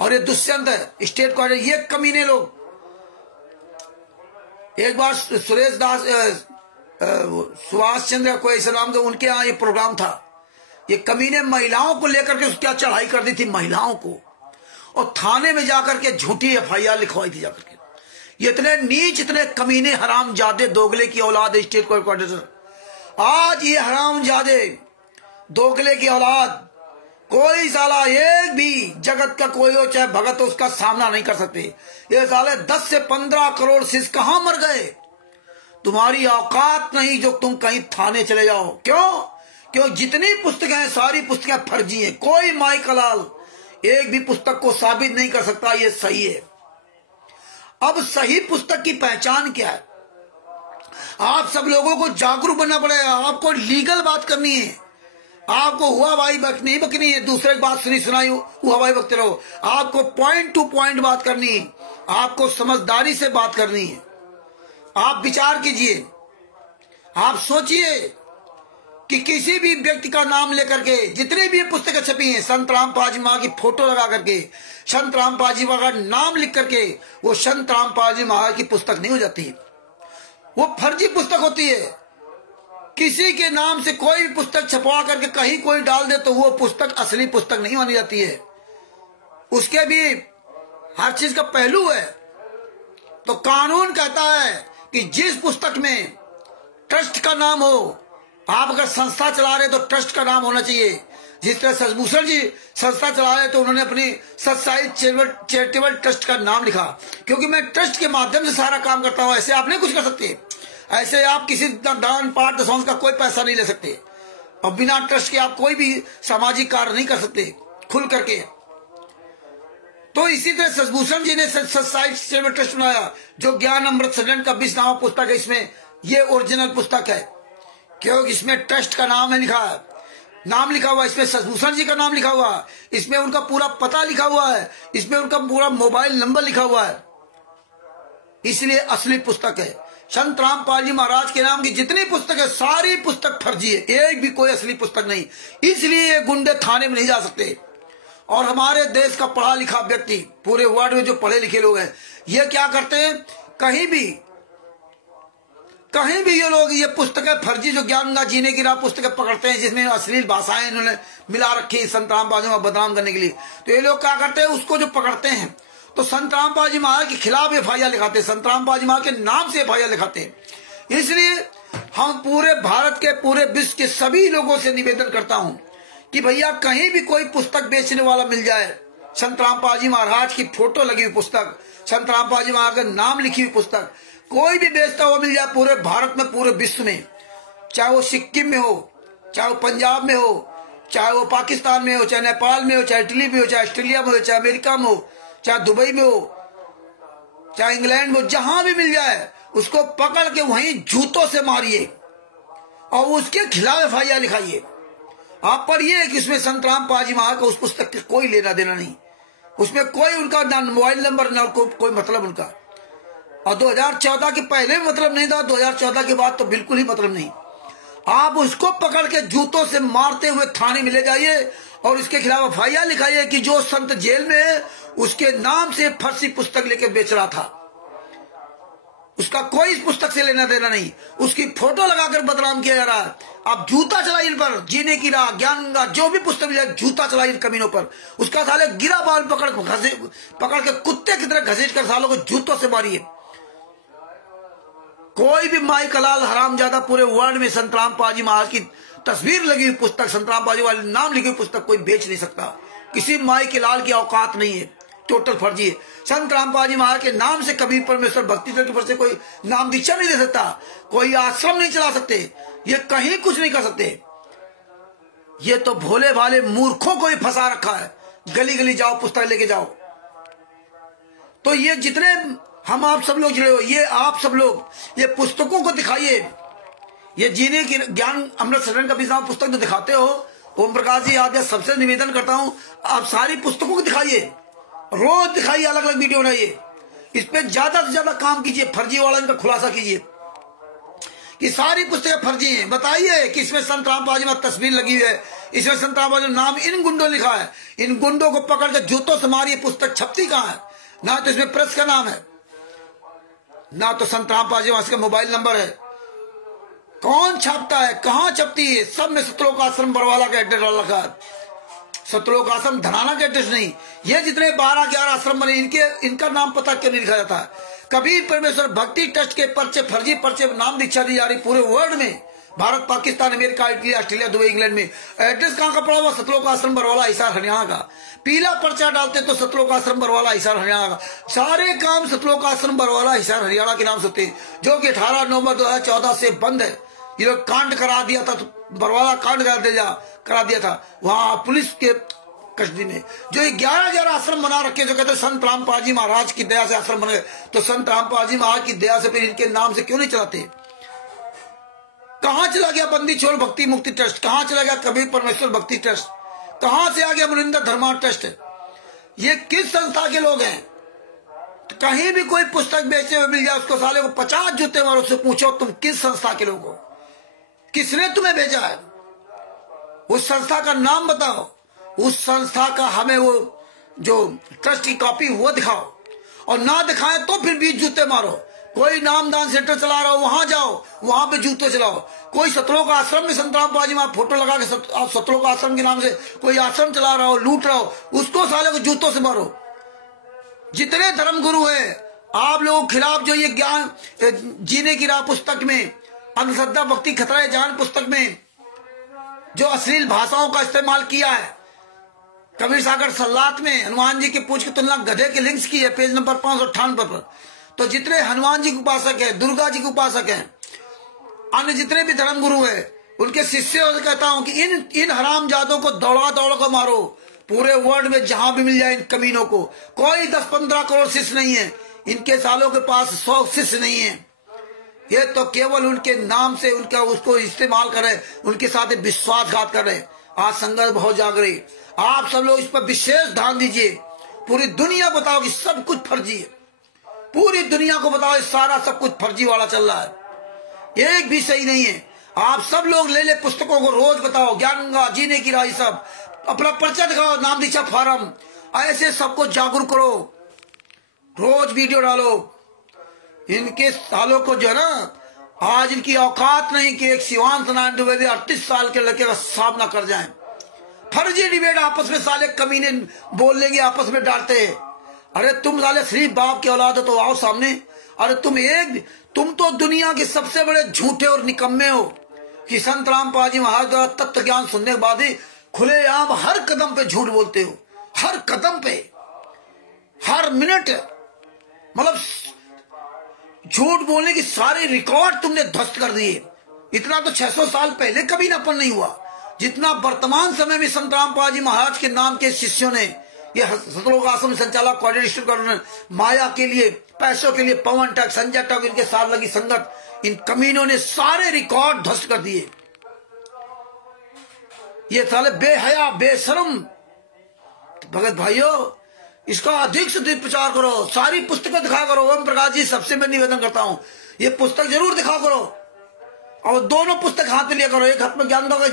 और ये दुष्यंत है स्टेट कोऑर्डिनेटर, ये कमीने लोग। एक बार सुरेश दास सुभाष चंद्र कोई ऐसा नाम के उनके यहाँ ये प्रोग्राम था, ये कमीने महिलाओं को लेकर के क्या चढ़ाई कर दी थी महिलाओं को, और थाने में जाकर के झूठी एफआईआर लिखवाई थी जाकर के। ये इतने नीच, इतने कमीने हरामजादे दोगले की औलाद है स्टेट कोऑर्डिनेटर। आज ये हरामजादे दोगले की औलाद कोई साला एक भी जगत का कोई हो चाहे भगत हो उसका सामना नहीं कर सकते। ये साले 10 से 15 करोड़ शिष्य कहां मर गए, तुम्हारी औकात नहीं जो तुम कहीं थाने चले जाओ। क्यों जितनी पुस्तकें हैं सारी पुस्तकें फर्जी हैं। कोई माई कलाल एक भी पुस्तक को साबित नहीं कर सकता ये सही है। अब सही पुस्तक की पहचान क्या है? आप सब लोगों को जागरूक बनना पड़ेगा। आपको लीगल बात करनी है, आपको हुआ भाई नहीं बकनी है, दूसरे की बात सुनाई हुआ भाई बकते रहो। आपको पॉइंट टू पॉइंट बात करनी है, आपको समझदारी से बात करनी है। आप विचार कीजिए, आप सोचिए कि किसी भी व्यक्ति का नाम लेकर के जितनी भी पुस्तकें छपी हैं, संत रामपाल जी महाराज की फोटो लगा करके, संत रामपाल जी महाराज का नाम लिख करके, वो संत रामपाल जी महाराज की पुस्तक नहीं हो जाती, वो फर्जी पुस्तक होती है। किसी के नाम से कोई भी पुस्तक छपवा करके कहीं कोई डाल दे तो वो पुस्तक असली पुस्तक नहीं मानी जाती है। उसके भी हर चीज का पहलू है। तो कानून कहता है कि जिस पुस्तक में ट्रस्ट का नाम हो, आप अगर संस्था चला रहे तो ट्रस्ट का नाम होना चाहिए। जिस तरह सतभूषण जी संस्था चला रहे तो उन्होंने अपनी सत्साई चैरिटेबल ट्रस्ट का नाम लिखा, क्योंकि मैं ट्रस्ट के माध्यम से सारा काम करता हूं। ऐसे आप नहीं कुछ कर सकते, ऐसे आप किसी दान पाठ दशों का कोई पैसा नहीं ले सकते, और बिना ट्रस्ट के आप कोई भी सामाजिक कार्य नहीं कर सकते खुल करके। तो इसी तरह सतभूषण जी ने सत्साई चैरिटेबल ट्रस्ट बनाया, जो ज्ञान अमृत सदन का 20 नामा पुस्तक है। इसमें ये ओरिजिनल पुस्तक है, क्योंकि इसमें ट्रस्ट का नाम है नाम लिखा हुआ, इसमें सतभूषण जी का नाम लिखा हुआ है, इसमें उनका पूरा पता लिखा हुआ है, इसमें उनका पूरा मोबाइल नंबर लिखा हुआ है, इसलिए असली पुस्तक है। संत रामपाल जी महाराज के नाम की जितनी पुस्तक है सारी पुस्तक फर्जी है, एक भी कोई असली पुस्तक नहीं। इसलिए ये गुंडे थाने में नहीं जा सकते। और हमारे देश का पढ़ा लिखा व्यक्ति, पूरे वर्ल्ड में जो पढ़े लिखे लोग हैं, ये क्या करते हैं, कहीं भी ये लोग ये पुस्तकें फर्जी जो ज्ञान का जीने की राह पुस्तकें पकड़ते हैं, जिसमें अश्लील भाषाएं इन्होंने मिला रखी संत रामपाल जी को बदनाम करने के लिए। तो ये लोग क्या करते हैं, उसको जो पकड़ते हैं तो संत रामपाल जी महाराज के खिलाफ एफआईआर लिखाते हैं, संत रामपाल जी महाराज के नाम से एफआईआर लिखाते हैं। इसलिए हम पूरे भारत के, पूरे विश्व के सभी लोगों से निवेदन करता हूं कि भैया कहीं भी कोई पुस्तक बेचने वाला मिल जाए, संत रामपाल जी महाराज की फोटो लगी हुई पुस्तक, संत रामपाल जी महाराज का नाम लिखी हुई पुस्तक कोई भी बेचता हुआ मिल जाए पूरे भारत में, पूरे विश्व में, चाहे वो सिक्किम में हो, चाहे वो पंजाब में हो, चाहे वो पाकिस्तान में हो, चाहे नेपाल में हो, चाहे इटली में हो, चाहे ऑस्ट्रेलिया में हो, चाहे अमेरिका में हो, चाहे दुबई में हो, चाहे इंग्लैंड में हो, जहां भी मिल जाए उसको पकड़ के वहीं जूतों से मारिए और उसके खिलाफ एफआईआर लिखाइए। आप पढ़िए कि उसमें संत रामपाल जी महाराज को उस पुस्तक के कोई लेना देना नहीं, उसमें कोई उनका ना मोबाइल नंबर ना कोई मतलब उनका। और 2014 के पहले भी मतलब नहीं था, 2014 के बाद तो बिल्कुल ही मतलब नहीं। आप उसको पकड़ के जूतों से मारते हुए थाने में ले जाइए और इसके खिलाफ एफआईआर लिखाइए कि जो संत जेल में है उसके नाम से फर्जी पुस्तक लेके बेच रहा था, उसका कोई इस पुस्तक से लेना देना नहीं, उसकी फोटो लगाकर बदनाम किया जा रहा है। आप जूता चलाइए इन पर, जीने की राह, ज्ञान का जो भी पुस्तक मिला जूता चलाइए कमीनों पर, उसका साले गिरा बाल पकड़ के कुत्ते की तरह घसीट कर सालों को जूतों से मारिए। कोई भी माई कलाल हरामजादा पूरे वर्ल्ड में संत रामपाल जी महाराज की तस्वीर लगी हुई पुस्तक, संत रामपाल जी वाले नाम लिखी हुई पुस्तक कोई बेच नहीं सकता। किसी माई के लाल की औकात नहीं है, टोटल फर्जी है। संत रामपाल जी महाराज के नाम से कबीर परमेश्वर भक्ति दल की तरफ से कोई नाम दीक्षा नहीं दे सकता, कोई आश्रम नहीं चला सकते, ये कहीं कुछ नहीं कर सकते। ये तो भोले भाले मूर्खों को ही फंसा रखा है। गली गली जाओ, पुस्तक लेके जाओ। तो ये जितने हम आप सब लोग जुड़े हो, ये आप सब लोग ये पुस्तकों को दिखाइए। ये जीने की ज्ञान अमृत सदन का भी पुस्तक जो दिखाते हो, ओम प्रकाश जी आज सबसे निवेदन करता हूं आप सारी पुस्तकों को दिखाइए, रोज दिखाइए, अलग अलग वीडियो बनाइए, इस पे ज्यादा से ज्यादा काम कीजिए, फर्जी वाला इनका खुलासा कीजिए कि सारी पुस्तकें फर्जी हैं। बताइए कि इसमें संत रामपाल जी तस्वीर लगी हुई है, इसमें संत रामपाल जी नाम इन गुंडों लिखा है। इन गुंडों को पकड़ कर जूतों से मारिए। पुस्तक छपती कहाँ है? ना तो इसमें प्रेस का नाम है, ना तो संत रामपाल जी का मोबाइल नंबर है। कौन छापता है, कहाँ छपती है? सब में सतलोक आश्रम बरवाला का एड्रेस डाल रखा है। सतलोक आश्रम धनाना का एड्रेस नहीं। ये जितने 12-11 आश्रम बने इनका नाम पता क्यों नहीं लिखा जाता है? कबीर परमेश्वर भक्ति ट्रस्ट के पर्चे, फर्जी पर्चे, नाम दीक्षा दी जा रही पूरे वर्ल्ड में। Bharat, Pakistan, America, Italy, Australia, Dubai, England में। एड्रेस कहाँ का पड़ा हुआ? सतलोक आश्रम बरवाला, हिसार, हरियाणा का। पीला पर्चा डालते तो सतलोक आश्रम बरवाला, हिसार, हरियाणा का। सारे काम सतलोक आश्रम बरवाला, हिसार, हरियाणा के नाम से होते हैं, जो कि 18 नवंबर 2014 से बंद है। ये लोग कांड करा दिया था, तो बरवाला कांड करा दिया था वहां पुलिस के कस्टडी में। जो 11 आश्रम बना रखे, जो कहते हैं संत रामपाल जी महाराज की दया से आश्रम बन गए, तो संत रामपाल जी महाराज की दया से फिर इनके नाम से क्यों नहीं चलाते? कहां चला गया बंदी छोड़ भक्ति मुक्ति ट्रस्ट? कहां चला गया कबीर परमेश्वर भक्ति ट्रस्ट? कहां से आ गया मुनिंदर धर्मा ट्रस्ट? ये किस संस्था के लोग हैं? तो कहीं भी कोई पुस्तक बेचे हुए मिल जाए, उसको साले को 50 जूते मारो, उससे पूछो तुम किस संस्था के लोग हो, किसने तुम्हें भेजा है? उस संस्था का नाम बताओ, उस संस्था का हमें वो जो ट्रस्ट की कॉपी वो दिखाओ, और ना दिखाए तो फिर 20 जूते मारो। कोई नामदान सेंटर चला रहा हो वहां जाओ, वहां पे जूते चलाओ। कोई सतलोक आश्रम में संत रामपाल जी वहां फोटो लगा के सतलोक आश्रम के नाम से कोई आश्रम चला रहा हो, लूट रहा हो, उसको साले को जूतों से मारो। जितने धर्म गुरु है आप लोगों के खिलाफ, जो ये ज्ञान जीने की राह पुस्तक में, अंधश्रद्धा भक्ति खतरा जान पुस्तक में जो अश्लील भाषाओं का इस्तेमाल किया है, कबीर सागर सल्लात में हनुमान जी की पूछ की तुलना गधे के लिंक्स की है, पेज नंबर 598 पर। तो जितने हनुमान जी के उपासक है, दुर्गा जी के उपासक है, अन्य जितने भी धर्म गुरु है, उनके शिष्यों से कहता हूं कि इन हरामजादों को दौड़ा कर मारो। पूरे वर्ल्ड में जहां भी मिल जाए इन कमीनों को। कोई 10-15 करोड़ शिष्य नहीं है इनके, सालों के पास 100 शिष्य नहीं है। ये तो केवल उनके नाम से उनका उसको इस्तेमाल कर रहे, उनके साथ विश्वासघात कर रहे। आज संघर्ष बहुत जाग रही, आप सब लोग इस पर विशेष ध्यान दीजिए। पूरी दुनिया बताओ कि सब कुछ फर्जी है, पूरी दुनिया को बताओ सारा सब कुछ फर्जी वाला चल रहा है, एक भी सही नहीं है। आप सब लोग ले पुस्तकों को रोज बताओ, ज्ञान गंगा, जीने की राह, सब अपना पर्चा दिखाओ, नाम दीक्षा फार्म, ऐसे सबको जागरूक करो, रोज वीडियो डालो। इनके सालों को जो है ना, आज इनकी औकात नहीं कि एक शिवांत नारायण द्विवेदी 38 साल के लड़के का सामना कर जाएं। फर्जी डिबेट आपस में साले कमीने बोल लेंगे, आपस में डालते हैं। अरे तुम साले शरीफ बाप के औलाद हो तो आओ सामने। अरे तुम तो दुनिया के सबसे बड़े झूठे और निकम्मे हो कि संत रामपाल जी महाराज द्वारा तत्व ज्ञान सुनने के बाद ही खुलेआम हर कदम पे झूठ बोलते हो, हर कदम पे, हर मिनट, मतलब झूठ बोलने की सारे रिकॉर्ड तुमने ध्वस्त कर दिए। इतना तो 600 साल पहले कभी नापन नहीं हुआ जितना वर्तमान समय में संत रामपाल जी महाराज के नाम के शिष्यों ने, ये सतलोक आश्रम संचालक कोऑर्डिनेटर, माया के लिए, पैसों के लिए पवन टक, संजय टक, इनके साथ लगी संगत, इन कमीनों ने सारे रिकॉर्ड ध्वस्त कर दिए। ये साले बेहया बेशरम। भगत भाइयों, इसका अधिक से अधिक प्रचार करो, सारी पुस्तकें दिखा करो। ओम प्रकाश जी, सबसे मैं निवेदन करता हूं, ये पुस्तक जरूर दिखा करो, और दोनों पुस्तक हाथ में लिया करो। एक हाथ में ज्ञान का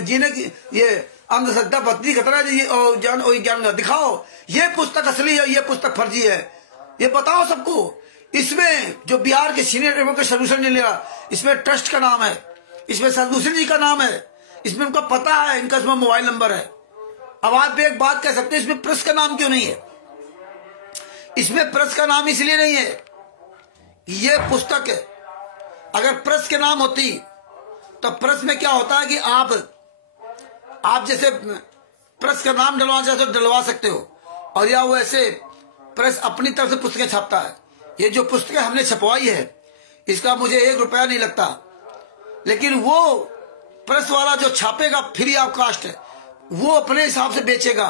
जीने की, ये अंधश्रद्धा भक्ति खतरा जी और ज्ञान दिखाओ, ये पुस्तक असली है, ये पुस्तक फर्जी है, ये बताओ सबको। इसमें जो बिहार के सीनियर एडवोकेट सोल्यूशन ने लिया, इसमें ट्रस्ट का नाम है, इसमें सदभूषण जी का नाम है, इसमें उनका पता है, इनका इसमें मोबाइल नंबर है। अब आप एक बात कह सकते हैं, इसमें प्रेस का नाम क्यों नहीं है? इसमें प्रेस का नाम इसलिए नहीं है, ये पुस्तक है। अगर प्रेस के नाम होती तो प्रेस में क्या होता है कि आप जैसे प्रेस का नाम डलवा चाहते हो डलवा सकते हो, और या वो ऐसे प्रेस अपनी तरफ से पुस्तकें छापता है। ये जो पुस्तकें हमने छपवाई है, इसका मुझे 1 रुपया नहीं लगता, लेकिन वो प्रेस वाला जो छापेगा फ्री ऑफ कास्ट है, वो अपने हिसाब से बेचेगा,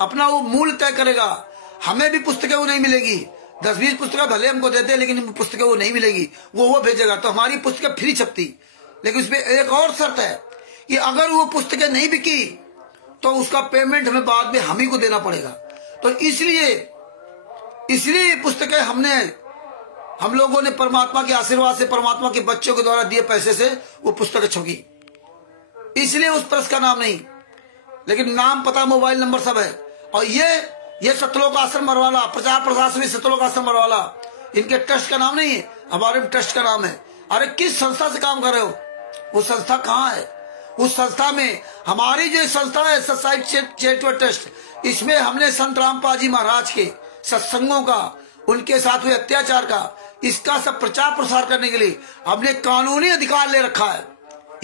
अपना वो मूल्य तय करेगा। हमें भी पुस्तकें वो नहीं मिलेगी, 10-20 पुस्तकें भले हमको देते, लेकिन पुस्तकें वो नहीं मिलेगी, वो भेजेगा। तो हमारी पुस्तकें फ्री छपती, लेकिन उसमें एक और शर्त है कि अगर वो पुस्तकें नहीं बिकी तो उसका पेमेंट हमें बाद में हम ही को देना पड़ेगा। तो इसलिए पुस्तकें हमने हम लोगों ने परमात्मा के आशीर्वाद से, परमात्मा के बच्चों के द्वारा दिए पैसे से वो पुस्तक छपी, इसलिए उस प्रेस का नाम नहीं, लेकिन नाम पता, मोबाइल नंबर सब है। और ये सतलोक आश्रम मरवाला, प्रचार प्रशासनिक सतलोक आश्रम मरवाला, इनके ट्रस्ट का नाम नहीं है, हमारे ट्रस्ट का नाम है। अरे किस संस्था से काम कर रहे हो? वो संस्था कहाँ है? उस संस्था में हमारी जो संस्था है सत्साई चैरिटेबल ट्रस्ट, इसमें हमने संत रामपाल जी महाराज के सत्संगों का, उनके साथ हुए अत्याचार का, इसका सब प्रचार प्रसार करने के लिए हमने कानूनी अधिकार ले रखा है।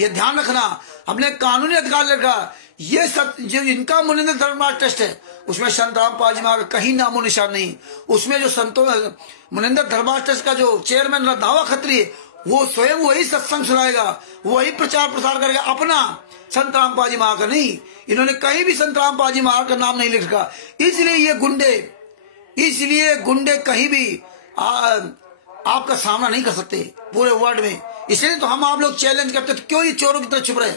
ये ध्यान रखना, हमने कानूनी अधिकार ले रखा। ये जो इनका मुनिंद्र धर्मराज ट्रस्ट है, उसमें संत रामपाल जी महाराज का कहीं नामो निशान नहीं। उसमें जो संतों मुनिंद्र धर्मराज ट्रस्ट का जो चेयरमैन रंधावा खत्री है, वो स्वयं वही सत्संग सुनाएगा, वही प्रचार प्रसार करेगा, अपना, संत रामपाल जी महाराज का नहीं। इन्होंने कहीं भी संत रामपाल जी महाराज का नाम नहीं लिख रखा। इसलिए गुंडे कहीं भी आपका सामना नहीं कर सकते पूरे वर्ल्ड में। इसलिए तो हम आप लोग चैलेंज करते, तो क्यों ये चोरों की तरह छुप रहे?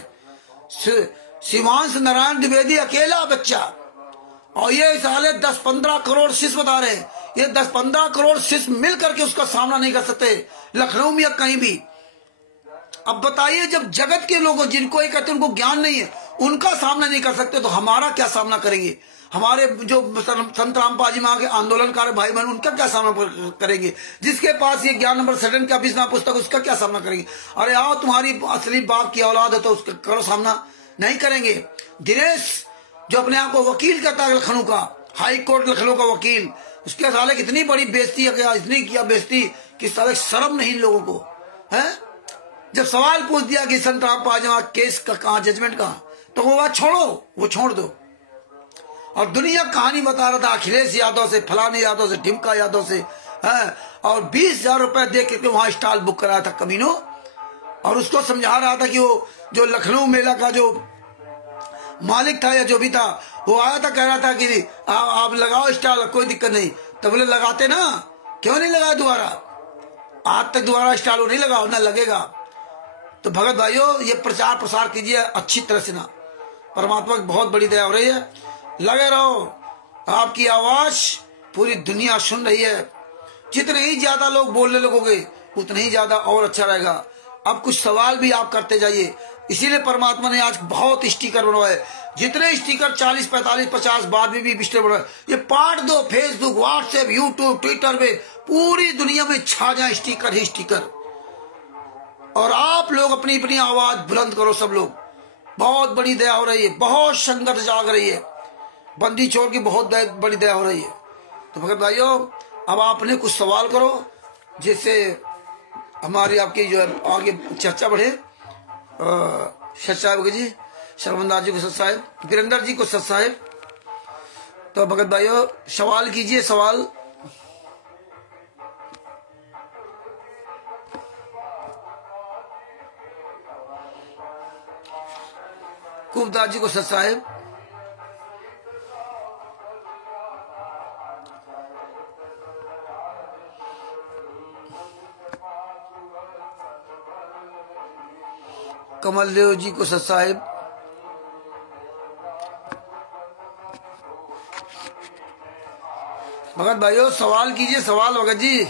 शिवांश नारायण द्विवेदी अकेला बच्चा, और ये साले 10-15 करोड़ शिष्य बता रहे हैं, ये 10-15 करोड़ शिष्य मिल करके उसका सामना नहीं कर सकते, लखनऊ में या कहीं भी। अब बताइए, जब जगत के लोगों, जिनको ये कहते हैं उनको ज्ञान नहीं है, उनका सामना नहीं कर सकते, तो हमारा क्या सामना करेंगे? हमारे जो संत रामपाल जी महाराज के आंदोलनकारी भाई बहन, उनका क्या सामना करेंगे? जिसके पास ये ज्ञान नंबर 7 का 20 पुस्तक, उसका क्या सामना करेंगे? अरे आओ, तुम्हारी असली बाप की औलाद है तो उसका करो सामना। नहीं करेंगे। दिनेश जो अपने आप को वकील कहता है लखनऊ का, हाई कोर्ट लखनऊ का वकील, उसके साले कितनी बड़ी बेइज्जती है, इतनी किया बेइज्जती कि साले शर्म नहीं इन लोगों को है। जब सवाल पूछ दिया कि संत रामपाल जी महाराज केस का कहाँ, जजमेंट कहाँ, तो वो बात छोड़ो, वो छोड़ दो। और दुनिया कहानी बता रहा था अखिलेश यादव से, फलाने यादव से, ढिमका यादव से, और 20,000 रुपए दे के वहां स्टॉल बुक कराया था कमीनों, और उसको समझा रहा था कि वो जो लखनऊ मेला का जो मालिक था या जो भी था, वो आया था, कह रहा था कि आप लगाओ स्टॉल, कोई दिक्कत नहीं। तो बोले लगाते ना, क्यों नहीं लगाया दोबारा? आज तक दोबारा स्टॉल नहीं लगाओ ना, लगेगा। तो भगत भाइयों, ये प्रचार प्रसार कीजिए अच्छी तरह से ना, परमात्मा की बहुत बड़ी दया हो रही है, लगे रहो। आपकी आवाज पूरी दुनिया सुन रही है। जितने ही ज्यादा लोग बोलने लगोगे उतने ही ज्यादा और अच्छा रहेगा। अब कुछ सवाल भी आप करते जाइए। इसीलिए परमात्मा ने आज बहुत स्टिकर बनवाए, जितने स्टिकर 40, 45, 50 बाद में भी स्टिकर बनवाए, ये पार्ट दो, फेसबुक, व्हाट्सएप, यूट्यूब, ट्विटर में पूरी दुनिया में छा जाए स्टिकर ही स्टिकर। और आप लोग अपनी अपनी आवाज बुलंद करो। सब लोग, बहुत बड़ी दया हो रही है, बहुत संघर्ष जाग रही है, बंदी छोड़ की बहुत बड़ी दया हो रही है। तो भगत भाइयों, अब आपने कुछ सवाल करो जिससे हमारी आपकी जो आगे चर्चा बढ़े। सच साहेब जी, शर्मंदार जी को सच साहेब, वीरेंद्र जी को सच साहेब। तो भगत भाइयों सवाल कीजिए, सवाल। कुबदास जी को सच साहेब। कमल देव जी को सच साहेब। भगत भाइयों सवाल कीजिए, सवाल। भगत जी,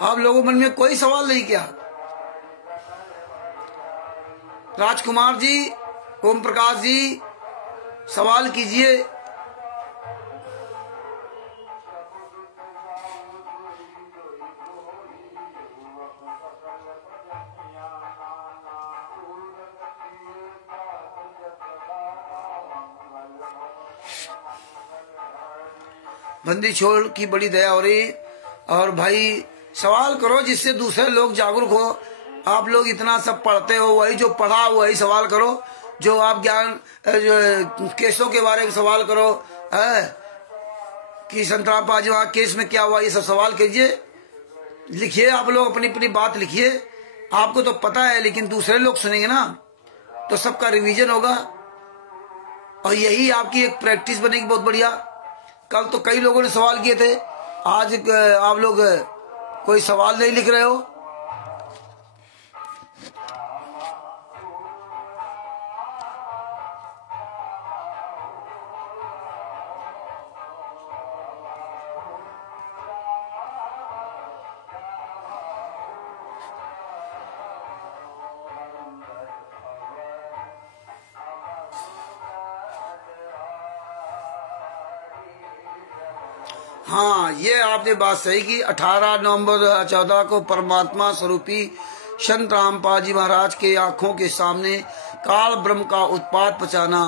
आप लोगों मन में कोई सवाल नहीं क्या? राजकुमार जी, ओम प्रकाश जी, सवाल कीजिए। बंदी छोड़ की बड़ी दया हो रही। और भाई सवाल करो जिससे दूसरे लोग जागरूक हो। आप लोग इतना सब पढ़ते हो, वही जो पढ़ा वही सवाल करो। जो आप ज्ञान जो केसों के बारे में सवाल करो, कि संत रामपाल जी वहां केस में क्या हुआ, ये सब सवाल कीजिए, लिखिए। आप लोग अपनी अपनी बात लिखिए। आपको तो पता है, लेकिन दूसरे लोग सुनेंगे ना, तो सबका रिवीजन होगा और यही आपकी एक प्रैक्टिस बनेगी बहुत बढ़िया। कल तो कई लोगों ने सवाल किए थे, आज आप लोग कोई सवाल नहीं लिख रहे हो। हाँ, ये आपने बात सही की। 18 नवंबर 2014 को परमात्मा स्वरूपी संत रामपाल जी महाराज के आंखों के सामने काल ब्रह्म का उत्पात पहुंचाना,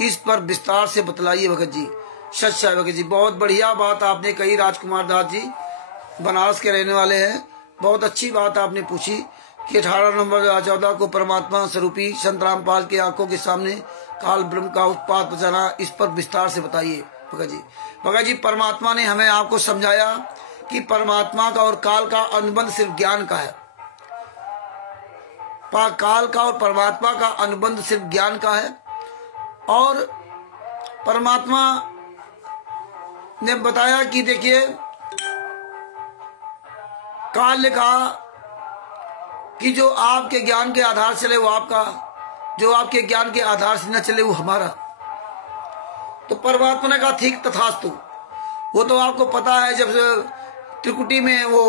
इस पर विस्तार से बतलाइए भगत जी। सच्चा भगत जी, बहुत बढ़िया बात आपने कही। राजकुमार दास जी बनारस के रहने वाले हैं, बहुत अच्छी बात आपने पूछी कि 18 नवंबर 2014 को परमात्मा स्वरूपी संत रामपाल के आंखों के सामने काल ब्रह्म का उत्पात पहुंचाना, इस पर विस्तार से बताइए भगत जी। भगत जी, परमात्मा ने हमें आपको समझाया कि परमात्मा का और काल का अनुबंध सिर्फ ज्ञान का है। काल का और परमात्मा का अनुबंध सिर्फ ज्ञान का है। और परमात्मा ने बताया कि देखिए, काल ने कहा कि जो आपके ज्ञान के आधार से चले वो आपका, जो आपके ज्ञान के आधार से न चले वो हमारा। तो परमात्मा ने कहा ठीक तथास्तु। वो तो आपको पता है, जब त्रिकुटी में वो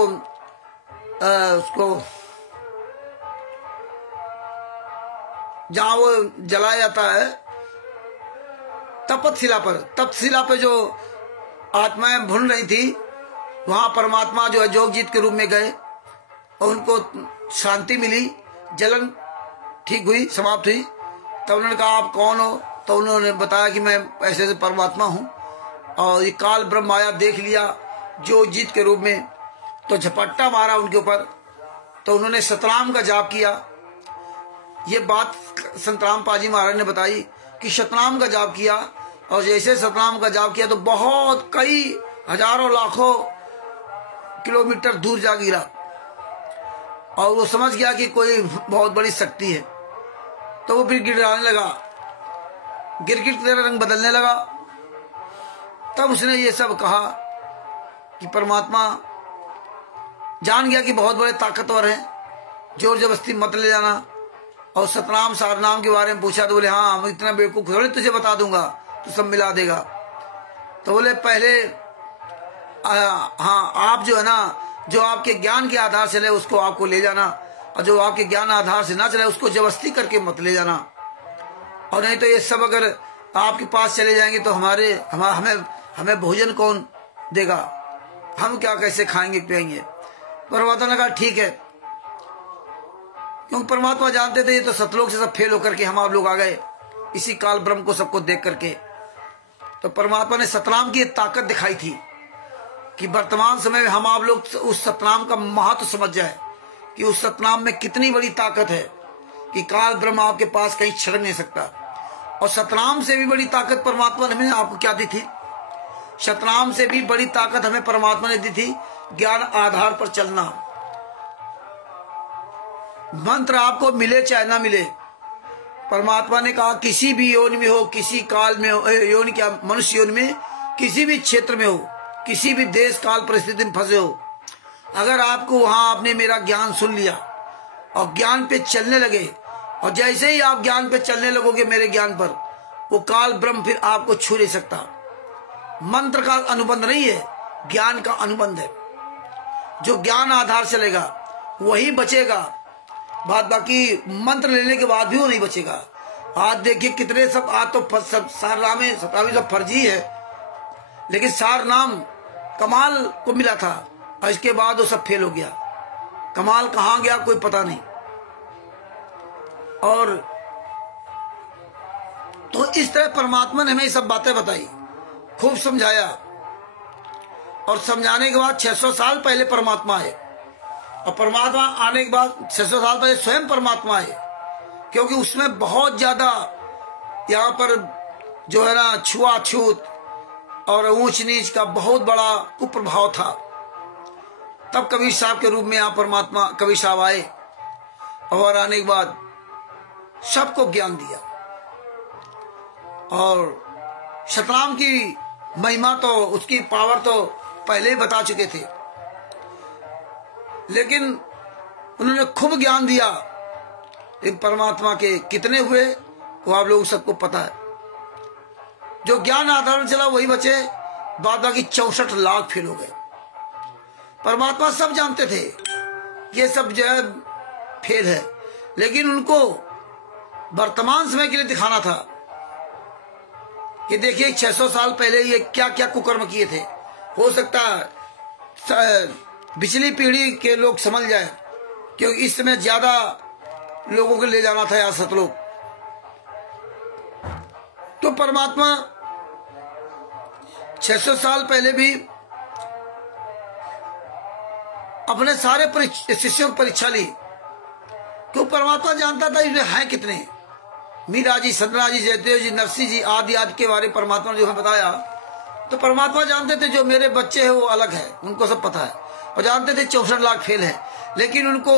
उसको जहां वो जलाया जाता है तपशिला पे जो आत्माएं भून रही थी, वहां परमात्मा जो है जोगजीत के रूप में गए और उनको शांति मिली, जलन ठीक हुई, समाप्त हुई। तब उन्होंने कहा आप कौन हो? तो उन्होंने बताया कि मैं ऐसे ऐसे परमात्मा हूं। और ये काल ब्रह्म आया, देख लिया जोगजीत के रूप में, तो झपट्टा मारा उनके ऊपर। तो उन्होंने सतनाम का जाप किया। ये बात संत रामपाल जी महाराज ने बताई कि सतनाम का जाप किया, और जैसे सतनाम का जाप किया तो बहुत कई हजारों लाखों किलोमीटर दूर जा गिरा। और वो समझ गया कि कोई बहुत बड़ी शक्ति है। तो वो फिर गिड़गिड़ाने लगा, गिरगिट तेरा रंग बदलने लगा। तब उसने ये सब कहा कि परमात्मा जान गया कि बहुत बड़े ताकतवर हैं, जोर जबरदस्ती मत ले जाना। और सतनाम सारनाम के बारे में पूछा तो बोले हाँ, मैं इतना बेवकूफ थोड़ी तुझे बता दूंगा, तू सब मिला देगा। तो बोले पहले हाँ, आप जो है ना, जो आपके ज्ञान के आधार से चले उसको आपको ले जाना, और जो आपके ज्ञान आधार से ना चले उसको जबरदस्ती करके मत ले जाना। और नहीं तो ये सब अगर आपके पास चले जाएंगे तो हमें भोजन कौन देगा, हम क्या कैसे खाएंगे पिएंगे। परमात्मा ने कहा ठीक है, क्योंकि परमात्मा जानते थे ये तो सतलोक से सब फेल होकर के हम आप लोग आ गए इसी काल ब्रह्म को सबको देख करके। तो परमात्मा ने सतनाम की ताकत दिखाई थी कि वर्तमान समय में हम आप लोग उस सतनाम का महत्व समझ जाए कि उस सतनाम में कितनी बड़ी ताकत है कि काल ब्रह्म आपके पास कहीं छिड़क नहीं सकता। और सतनाम से भी बड़ी ताकत परमात्मा ने आपको क्या दी थी? सतनाम से भी बड़ी ताकत हमें परमात्मा ने दी थी ज्ञान आधार पर चलना। मंत्र आपको मिले चाहे ना मिले, परमात्मा ने कहा किसी भी योनि में हो, किसी काल में हो, योनि क्या मनुष्य योनि में, किसी भी क्षेत्र में हो, किसी भी देश काल परिस्थिति में फंसे हो, अगर आपको वहां आपने मेरा ज्ञान सुन लिया और ज्ञान पे चलने लगे, और जैसे ही आप ज्ञान पे चलने लगोगे मेरे ज्ञान पर, वो काल ब्रह्म फिर आपको छू नहीं सकता। मंत्र का अनुबंध नहीं है, ज्ञान का अनुबंध है। जो ज्ञान आधार चलेगा वही बचेगा, बात बाकी मंत्र लेने के बाद भी वो नहीं बचेगा। आज देखिए कितने सब, आज तो सब सार नाम सब फर्जी है, लेकिन सार नाम कमाल को मिला था और इसके बाद वो सब फेल हो गया। कमाल कहाँ गया कोई पता नहीं। और तो इस तरह परमात्मा ने हमें सब बातें बताई, खूब समझाया। और समझाने के बाद 600 साल पहले परमात्मा आए, और परमात्मा आने के बाद 600 साल पहले स्वयं परमात्मा आए, क्योंकि उसमें बहुत ज्यादा यहाँ पर जो है ना छुआछूत और ऊंच नीच का बहुत बड़ा कुप्रभाव था। तब कबीर साहब के रूप में यहाँ परमात्मा कबीर साहब आए, और आने के बाद सबको ज्ञान दिया। और सतनाम की महिमा तो, उसकी पावर तो पहले ही बता चुके थे, लेकिन उन्होंने खूब ज्ञान दिया। इन परमात्मा के कितने हुए वो आप लोगों सबको पता है। जो ज्ञान आधार चला वही बचे, बाद बाकी 64 लाख फेल हो गए। परमात्मा सब जानते थे ये सब जो है फेल है, लेकिन उनको वर्तमान समय के लिए दिखाना था कि देखिए 600 साल पहले ये क्या क्या कुकर्म किए थे, हो सकता है पिछली पीढ़ी के लोग समझ जाए, क्योंकि इस समय ज्यादा लोगों को ले जाना था यहाँ सतलोक। तो परमात्मा 600 साल पहले भी अपने सारे शिष्यों की परीक्षा ली, क्यों परमात्मा जानता था इसमें है कितने। मीरा जी, संतना जी, जयदेव जी, नरसिंह जी आदि आदि के बारे में परमात्मा ने जो हमें बताया, तो परमात्मा जानते थे जो मेरे बच्चे हैं वो अलग है, उनको सब पता है, और जानते थे 64 लाख फेल है, लेकिन उनको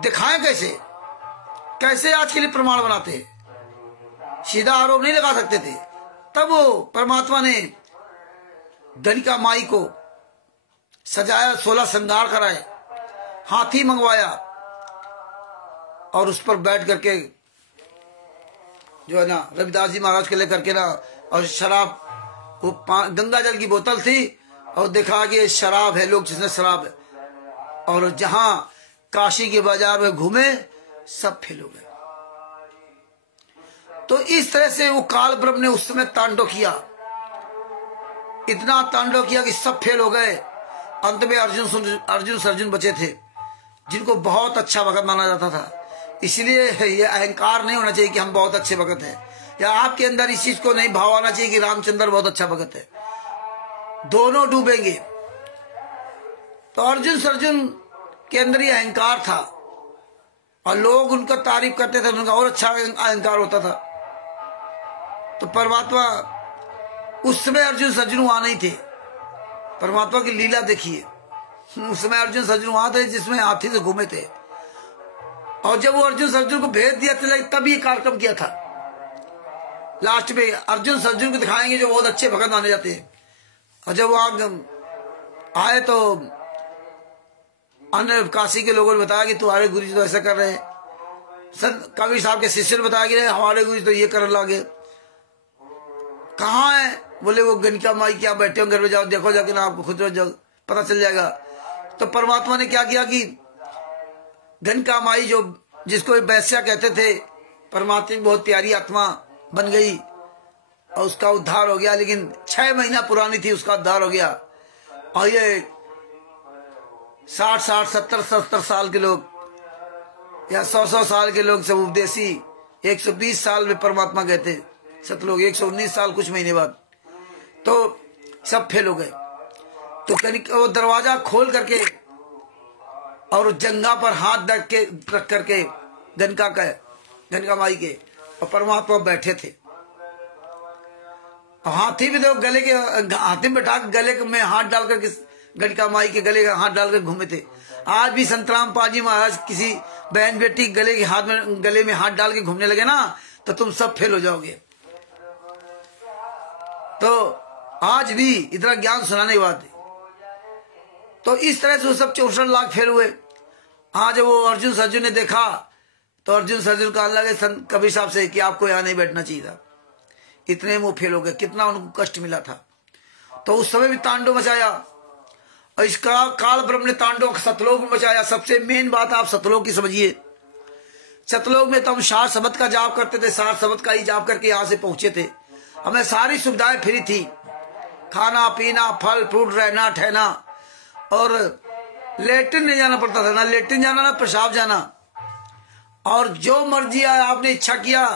दिखाएं कैसे, कैसे आज के लिए प्रमाण बनाते, सीधा आरोप नहीं लगा सकते थे। तब वो परमात्मा ने गणिका माई को सजाया, 16 श्रृंगार कराए, हाथी मंगवाया, और उस पर बैठ करके जो है ना रविदास जी महाराज के लेकर के ना, और शराब, वो गंगा जल की बोतल थी, और देखा कि शराब है, लोग जिसने शराब है, और जहां काशी के बाजार में घूमे सब फेल हो गए। तो इस तरह से वो काल ब्रह्म ने उस समय तांडव किया, इतना तांडव किया कि सब फेल हो गए। अंत में अर्जुन सर्जुन बचे थे, जिनको बहुत अच्छा भगत माना जाता था। इसलिए ये अहंकार नहीं होना चाहिए कि हम बहुत अच्छे भगत हैं, या आपके अंदर इस चीज को नहीं भाव आना चाहिए कि रामचंद्र बहुत अच्छा भगत है। दोनों डूबेंगे। तो अर्जुन सर्जुन के अंदर ये अहंकार था, और लोग उनका तारीफ करते थे, उनका और अच्छा अहंकार होता था। तो परमात्मा उस समय अर्जुन सर्जुन वहां नहीं थे। परमात्मा की लीला देखिए, उस समय अर्जुन सर्जुन वहां थे जिसमें हाथी से घूमे थे, और जब वो अर्जुन सर्जुन को भेज दिया तब ये कार्यक्रम किया था। लास्ट में अर्जुन सर्जुन को दिखाएंगे जो बहुत अच्छे भगत माने जाते हैं, और जब वो आए तो अन्य काशी के लोगों ने बताया कि तुम्हारे गुरु जी तो ऐसा कर रहे हैं। संत कबीर साहब के शिष्य ने बताया कि हमारे गुरु जी तो ये करने लगे। कहाँ है? बोले वो गणिका माई क्या बैठे हो, घर में जाओ देखो जाके ना, आपको खुद पता चल जाएगा। तो परमात्मा ने क्या किया कि गणिका माई जो जिसको वैश्या कहते थे, परमात्मा की बहुत प्यारी आत्मा बन गई और उसका उद्धार हो गया। लेकिन 6 महीना पुरानी थी, उसका उद्धार हो गया। और ये 60, 70 साल के लोग या 100 साल के लोग सब उपदेशी 120 साल में परमात्मा गए थे, सतलोक 119 साल कुछ महीने बाद, तो सब फेल हो गए। तो वो दरवाजा खोल करके और जंगा पर हाथ रख करके गणिका माई के, और परमात्मा बैठे थे। और हाथी भी देखो गले के, हाथी में बैठा गले में हाथ डाल करके गणिका माई के गले का हाथ डाल कर घूमे थे। आज भी संतराम पाजी महाराज किसी बहन बेटी गले में हाथ डाल के घूमने लगे ना, तो तुम सब फेल हो जाओगे। तो आज भी इतना ज्ञान सुनाने की बात है। तो इस तरह से वो सब 64 लाख फेल हुए। आज वो अर्जुन सर्जुन ने देखा, तो अर्जुन सर्जुन कहने लगे संत कबीर साहब से कि आपको यहाँ नहीं बैठना चाहिए था, इतने वो फेल हो गए, कितना उनको कष्ट मिला था। तो उस समय भी तांडव मचाया, और इसका काल ब्रह्म ने तांडव सतलोक में मचाया। सबसे मेन बात आप सतलोक की समझिए। सतलोक में तो हम 60 शब्द का जाप करते थे, 60 शब्द का ही जाप करके यहाँ से पहुंचे थे। हमें सारी सुविधाएं फ्री थी, खाना पीना, फल फ्रूट, रहना ठहना, और लेटरिन नहीं जाना पड़ता था, ना लेटरिन जाना ना पेशाब जाना। और जो मर्जी आया, आपने इच्छा किया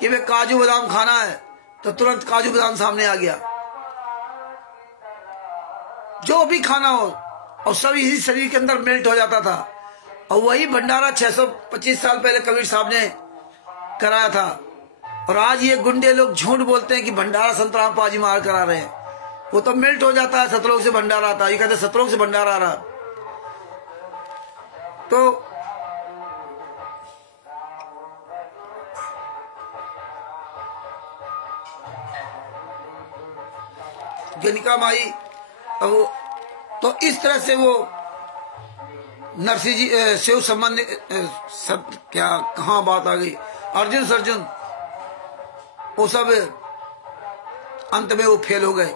कि वे काजू बादाम खाना है, तो तुरंत काजू बादाम सामने आ गया, जो भी खाना हो, और सब इसी शरीर के अंदर मेल्ट हो जाता था। और वही भंडारा 625 साल पहले कबीर साहब ने कराया था। और आज ये गुंडे लोग झूठ बोलते हैं कि भंडारा संतराम पाजी महाराज करा रहे हैं, वो तो मेल्ट हो जाता है, सतलोक से भंडारा आता है। ये कहते सतलोक से भंडारा आ रहा। तो गणिका माई, तो इस तरह से वो नरसिंह जी शिव संबंध सब क्या कहाँ बात आ गई। अर्जुन सर्जुन वो सब अंत में वो फेल हो गए।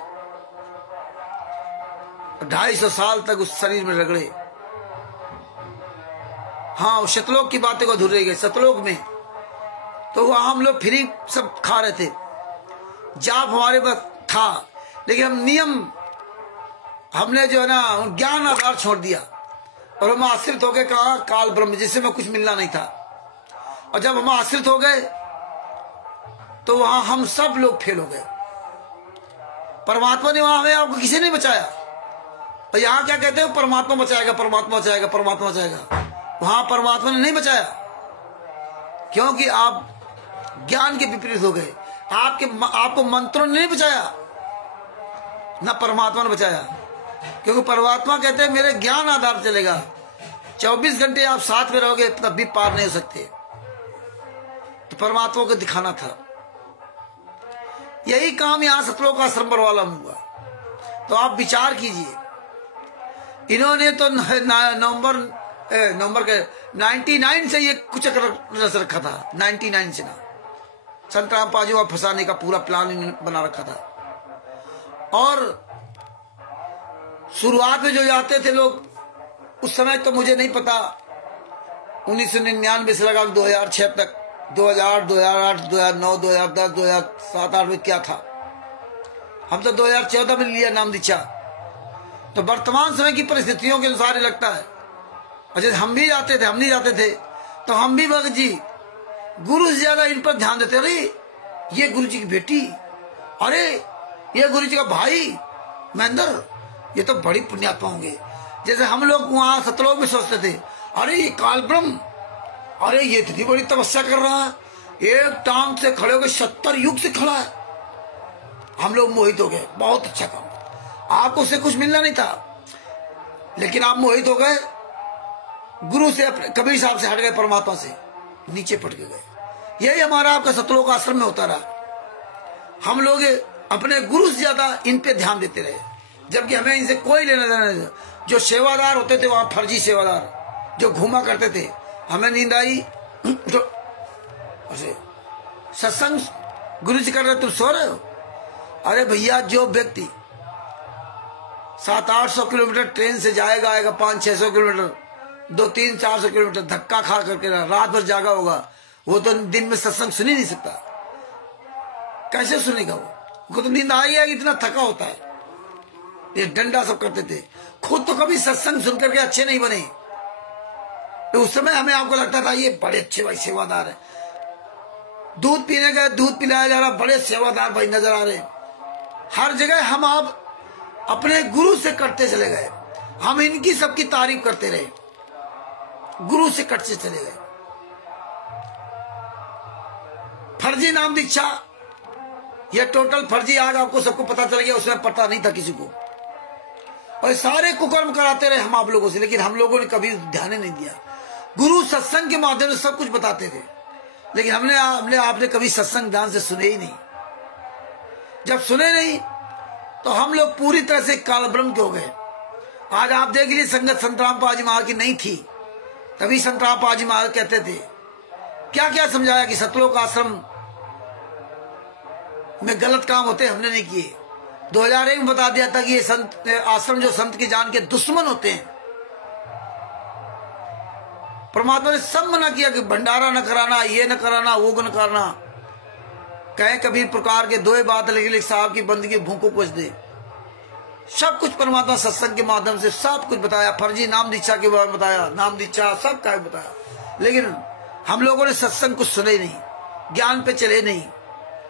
250 साल तक उस शरीर में रगड़े। हाँ, शतलोक की बातें को अधूरी रह गई। सतलोक में तो वहां हम लोग फ्री सब खा रहे थे, जाप हमारे पास था, लेकिन हम नियम हमने जो है ना ज्ञान आधार छोड़ दिया और हम आश्रित हो गए कहा काल ब्रह्म, जिससे में कुछ मिलना नहीं था। और जब हम आश्रित हो गए तो वहां हम सब लोग फेल हो गए। परमात्मा ने वहां हमें आपको किसी ने बचाया। और यहां क्या कहते हो, परमात्मा बचाएगा, परमात्मा बचाएगा, परमात्मा बचाएगा। वहां परमात्मा ने नहीं बचाया, क्योंकि आप ज्ञान के विपरीत हो गए। आपको मंत्रों ने नहीं बचाया, ना परमात्मा ने बचाया, क्योंकि परमात्मा कहते हैं मेरे ज्ञान आधार चलेगा। 24 घंटे आप साथ में रहोगे तब भी पार नहीं हो सकते। तो परमात्मा को दिखाना था। यही काम यहां सतलोक आश्रम वाला में हुआ। तो आप विचार कीजिए, इन्होंने तो नवंबर के 99 से ये कुछ रखा था। 99 से ना संत रामपाल जी को फंसाने का पूरा प्लान इन्होंने बना रखा था। और शुरुआत में जो जाते थे लोग, उस समय तो मुझे नहीं पता, 1999 से लगा 2006 तक, 2008, 2008, 2009, 2010, 2007, 2008 में क्या था। हम तो 2014 में लिया नाम दीक्षा। तो वर्तमान समय की परिस्थितियों के अनुसार लगता है। अच्छा, हम भी जाते थे, हम नहीं जाते थे तो हम भी भगत जी गुरु से ज्यादा इन पर ध्यान देते। अरे ये गुरु जी की बेटी, अरे ये गुरु जी का भाई महेंद्र, ये तो बड़ी पुण्यात्मा होंगे। जैसे हम लोग वहां सतलोक में सोचते थे, अरे ये काल ब्रह्म, अरे ये इतनी बड़ी तपस्या कर रहा है, एक टांग से खड़े होकर 70 युग से खड़ा है। हम लोग मोहित हो गए, बहुत अच्छा काम। आपको उससे कुछ मिलना नहीं था, लेकिन आप मोहित हो गए, गुरु से, कबीर साहब से हट गए, परमात्मा से नीचे पट के गए। यही हमारा आपका सतलोक आश्रम में होता रहा। हम लोग अपने गुरु से ज्यादा इन पे ध्यान देते रहे, जबकि हमें इनसे कोई लेना देना नहीं। जो सेवादार होते थे वहां फर्जी सेवादार जो घूमा करते थे, हमें नींद आई तो सत्संग गुरु जी कर रहे, तुम सो रहे हो। अरे भैया, जो व्यक्ति 700-800 किलोमीटर ट्रेन से जाएगा, आएगा 500-600 किलोमीटर, 200-300-400 किलोमीटर धक्का खा करके रात भर जागा होगा, वो तो दिन में सत्संग सुन ही नहीं सकता। कैसे सुनेगा वो तो नींद आ ही आएगी, इतना थका होता है। ये डंडा सब करते थे, खुद तो कभी सत्संग सुन करके अच्छे नहीं बने। तो उस समय हमें आपको लगता था ये बड़े अच्छे भाई सेवादार है। दूध पीने गए, दूध पिलाया जा रहा, बड़े सेवादार भाई नजर आ रहे। हर जगह हम आप अपने गुरु से करते चले गए, हम इनकी सबकी तारीफ करते रहे, गुरु से कटते चले गए। फर्जी नाम दीक्षा, ये टोटल फर्जी। आज आपको सबको पता चल गया, उसमें पता नहीं था किसी को। और सारे कुकर्म कराते रहे हम आप लोगों से, लेकिन हम लोगों ने कभी ध्यान नहीं दिया। गुरु सत्संग के माध्यम से सब कुछ बताते थे, लेकिन हमने आपने कभी सत्संग ध्यान से सुने ही नहीं। जब सुने नहीं तो हम लोग पूरी तरह से कालब्रह्म के हो गए। आज आप देख लीजिए, संगत संत रामपाल जी महाराज की नहीं थी, तभी संत रामपाल जी महाराज कहते थे, क्या क्या समझाया कि सतलोक आश्रम में गलत काम होते हमने नहीं किए। 2001 में बता दिया था कि ये संत आश्रम जो संत की जान के दुश्मन होते हैं। परमात्मा ने सब मना किया कि भंडारा न कराना, ये न कराना, वो न कराना। कहे कबीर प्रकार के दो बात लगे साहब की बंदगी भूखों कुछ दे। सब कुछ परमात्मा सत्संग के माध्यम से सब कुछ बताया। फर्जी नाम दीक्षा के बारे में बताया, नाम दीक्षा सब का बताया, लेकिन हम लोगों ने सत्संग कुछ सुने नहीं, ज्ञान पे चले नहीं।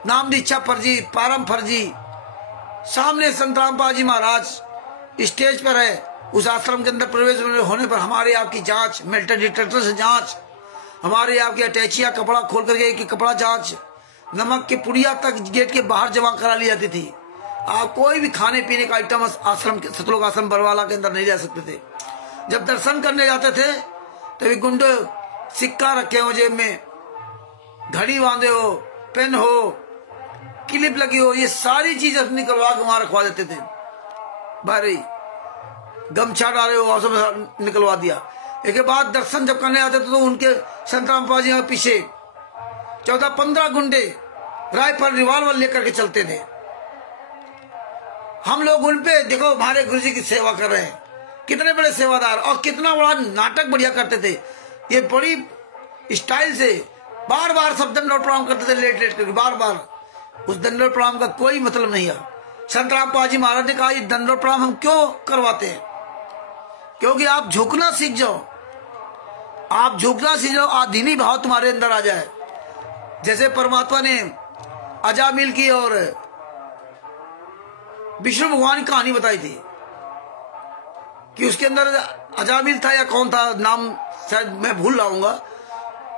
नाम दीक्षा फर्जी, पारम फर्जी। सामने संत रामपाल जी महाराज स्टेज पर है, उस आश्रम के अंदर प्रवेश होने पर हमारे आपकी जांच, मेटल डिटेक्टर से जांच, हमारे आपकी अटैचिया कपड़ा खोल करके कि कपड़ा जांच, नमक की पुड़िया तक गेट के बाहर जमा करा ली जाती थी। आप कोई भी खाने पीने का आइटम आश्रम के सतलोक आश्रम बरवाला के अंदर नहीं जा सकते थे। जब दर्शन करने जाते थे तभी गुंडे सिक्का रखे हो जेब में, घड़ी बांधे हो, पेन हो, क्लिप लगी हो, ये सारी चीज निकलवा के वहां रखवा देते थे। भाई गमछा डाले हो और निकलवा दिया। एक बाद दर्शन जब करने आते थे तो उनके संत रामपाल जी के पीछे 14-15 गुंडे राइफल रिवॉल्वर लेकर के चलते थे। हम लोग उन पे देखो हमारे गुरु जी की सेवा कर रहे हैं, कितने बड़े सेवादार और कितना बड़ा नाटक बढ़िया करते थे। ये बड़ी स्टाइल से बार बार सब दंडवत प्रणाम करते थे, लेट लेट करके बार बार। उस दंडवत प्रणाम का कोई मतलब नहीं है। संत रामपाल जी महाराज ने कहा ये दंडवत प्रणाम हम क्यों करवाते हैं? क्योंकि आप झुकना सीख जाओ, आप झुकना सीख जाओ, आधीनी भाव तुम्हारे अंदर आ जाए। जैसे परमात्मा ने अजामिल की और विष्णु भगवान की कहानी बताई थी कि उसके अंदर अजामिल था या कौन था, नाम शायद मैं भूल रहा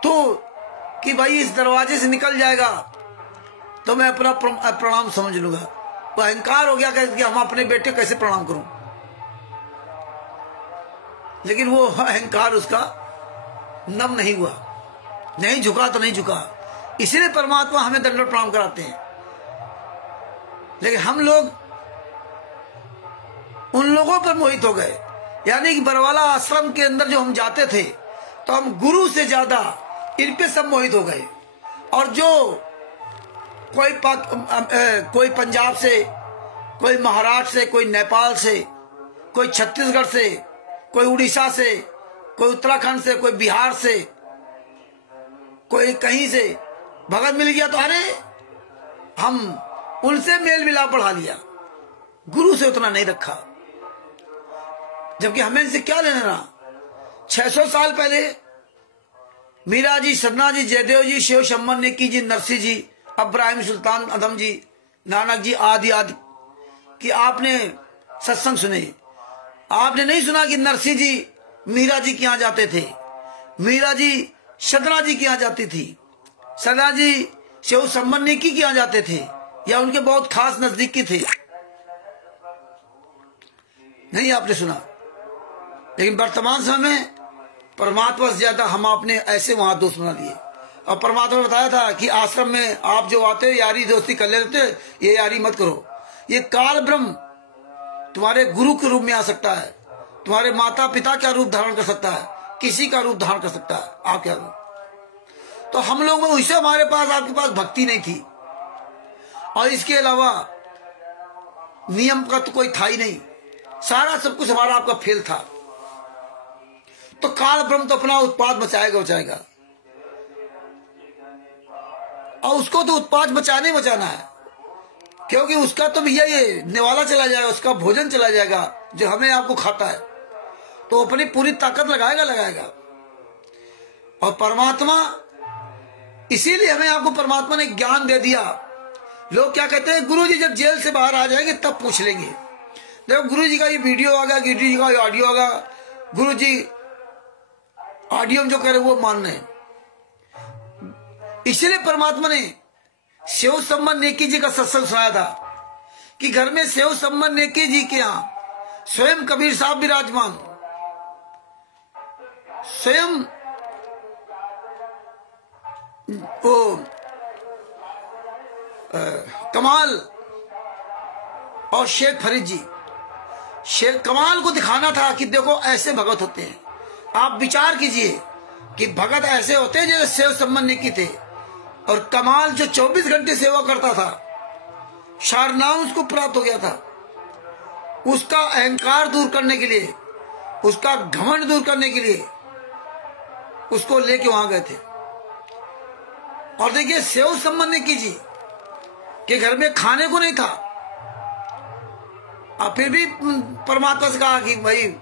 तो कि भाई इस दरवाजे से निकल जाएगा तो मैं अपना प्रणाम समझ लूंगा। वो अहंकार हो गया कि हम अपने बेटे कैसे प्रणाम करूं, लेकिन वो अहंकार उसका नम नहीं हुआ, नहीं झुका तो नहीं झुका। इसलिए परमात्मा हमें दंडवत प्रणाम कराते हैं। लेकिन हम लोग उन लोगों पर मोहित हो गए, यानी कि बरवाला आश्रम के अंदर जो हम जाते थे तो हम गुरु से ज्यादा इन पे सब मोहित हो गए। और जो कोई पंजाब से, कोई महाराष्ट्र से, कोई नेपाल से, कोई छत्तीसगढ़ से, कोई उड़ीसा से, कोई उत्तराखंड से, कोई बिहार से, कोई कहीं से भगत मिल गया तो अरे हम उनसे मेल मिलाप बढ़ा लिया, गुरु से उतना नहीं रखा। जबकि हमें इनसे क्या लेना। 600 साल पहले मीरा जी, सदना जी, जयदेव जी, शिव शंबर नेकी जी, नरसिंह जी, अब्राहिम सुल्तान अदम जी, नानक जी आदि आदि कि आपने सत्संग सुने। आपने नहीं सुना कि नरसिंह जी मीरा जी के यहाँ जाते थे, मीरा जी सदना जी के यहाँ जाती थी, सदना जी शिव शंबर नेकी के यहाँ जाते थे या उनके बहुत खास नजदीकी थे, नहीं आपने सुना। लेकिन वर्तमान समय में परमात्मा से ज्यादा हम आपने ऐसे वहां दोस्त बना लिए। और परमात्मा ने बताया था कि आश्रम में आप जो आते हो यारी दोस्ती कर लेते हो, ये यारी मत करो। ये काल ब्रह्म तुम्हारे गुरु के रूप में आ सकता है, तुम्हारे माता पिता का रूप धारण कर सकता है, किसी का रूप धारण कर सकता है। आप क्या रूप? तो हम लोग में वैसे हमारे पास, आपके पास भक्ति नहीं थी और इसके अलावा नियम का तो कोई था ही नहीं, सारा सब कुछ हमारा आपका फेल था। तो काल ब्रह्म तो अपना उत्पाद बचाएगा और उसको तो उत्पाद बचाना है, क्योंकि उसका तो भैया ये निवाला चला जाएगा, उसका भोजन चला जाएगा जो हमें आपको खाता है, तो अपनी पूरी ताकत लगाएगा। और परमात्मा, इसीलिए हमें आपको परमात्मा ने ज्ञान दे दिया। लोग क्या कहते हैं, गुरु जी जब जेल से बाहर आ जाएंगे तब पूछ लेंगे। देखो गुरु जी का ये वीडियो होगा, गुरु जी का ऑडियो होगा, गुरु जी ऑडियो में जो कह रहे वो मान रहे। इसलिए परमात्मा ने शिव शंबर नेकी जी का सत्संग सुनाया था कि घर में शिव शंबर नेकी जी के यहाँ स्वयं कबीर साहब विराजमान, स्वयं वो कमाल और शेख फरीद जी, शेख कमाल को दिखाना था कि देखो ऐसे भगत होते हैं। आप विचार कीजिए कि भगत ऐसे होते हैं जैसे शिव शंबर नेकी थे, और कमाल जो 24 घंटे सेवा करता था, शारनाम उसको प्राप्त हो गया था। उसका अहंकार दूर करने के लिए, उसका घमंड दूर करने के लिए उसको लेके वहां गए थे। और देखिए शिव शंबर नेकी जी के घर में खाने को नहीं था, और फिर भी परमात्मा से कहा कि भाई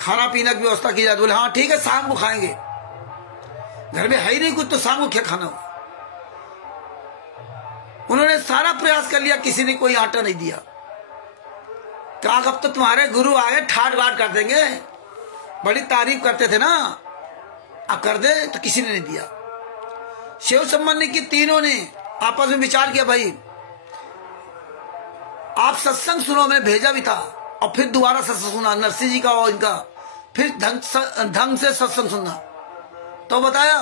खाना पीना की व्यवस्था की जाए। बोले हाँ ठीक है, शाम को खाएंगे। घर में है ही नहीं कुछ तो शाम को क्या खाना हो। उन्होंने सारा प्रयास कर लिया, किसी ने कोई आटा नहीं दिया। कहा अब तो तुम्हारे गुरु आए ठाट बाट कर देंगे, बड़ी तारीफ करते थे ना, अब कर दे, तो किसी ने नहीं दिया। शिव शंबर नेकी तीनों ने आपस में विचार किया, भाई आप सत्संग सुनो, मैंने भेजा भी था, और फिर दोबारा सत्संग सुना नरसिंह जी का और इनका, फिर ढंग से सत्संग सुनना। तो बताया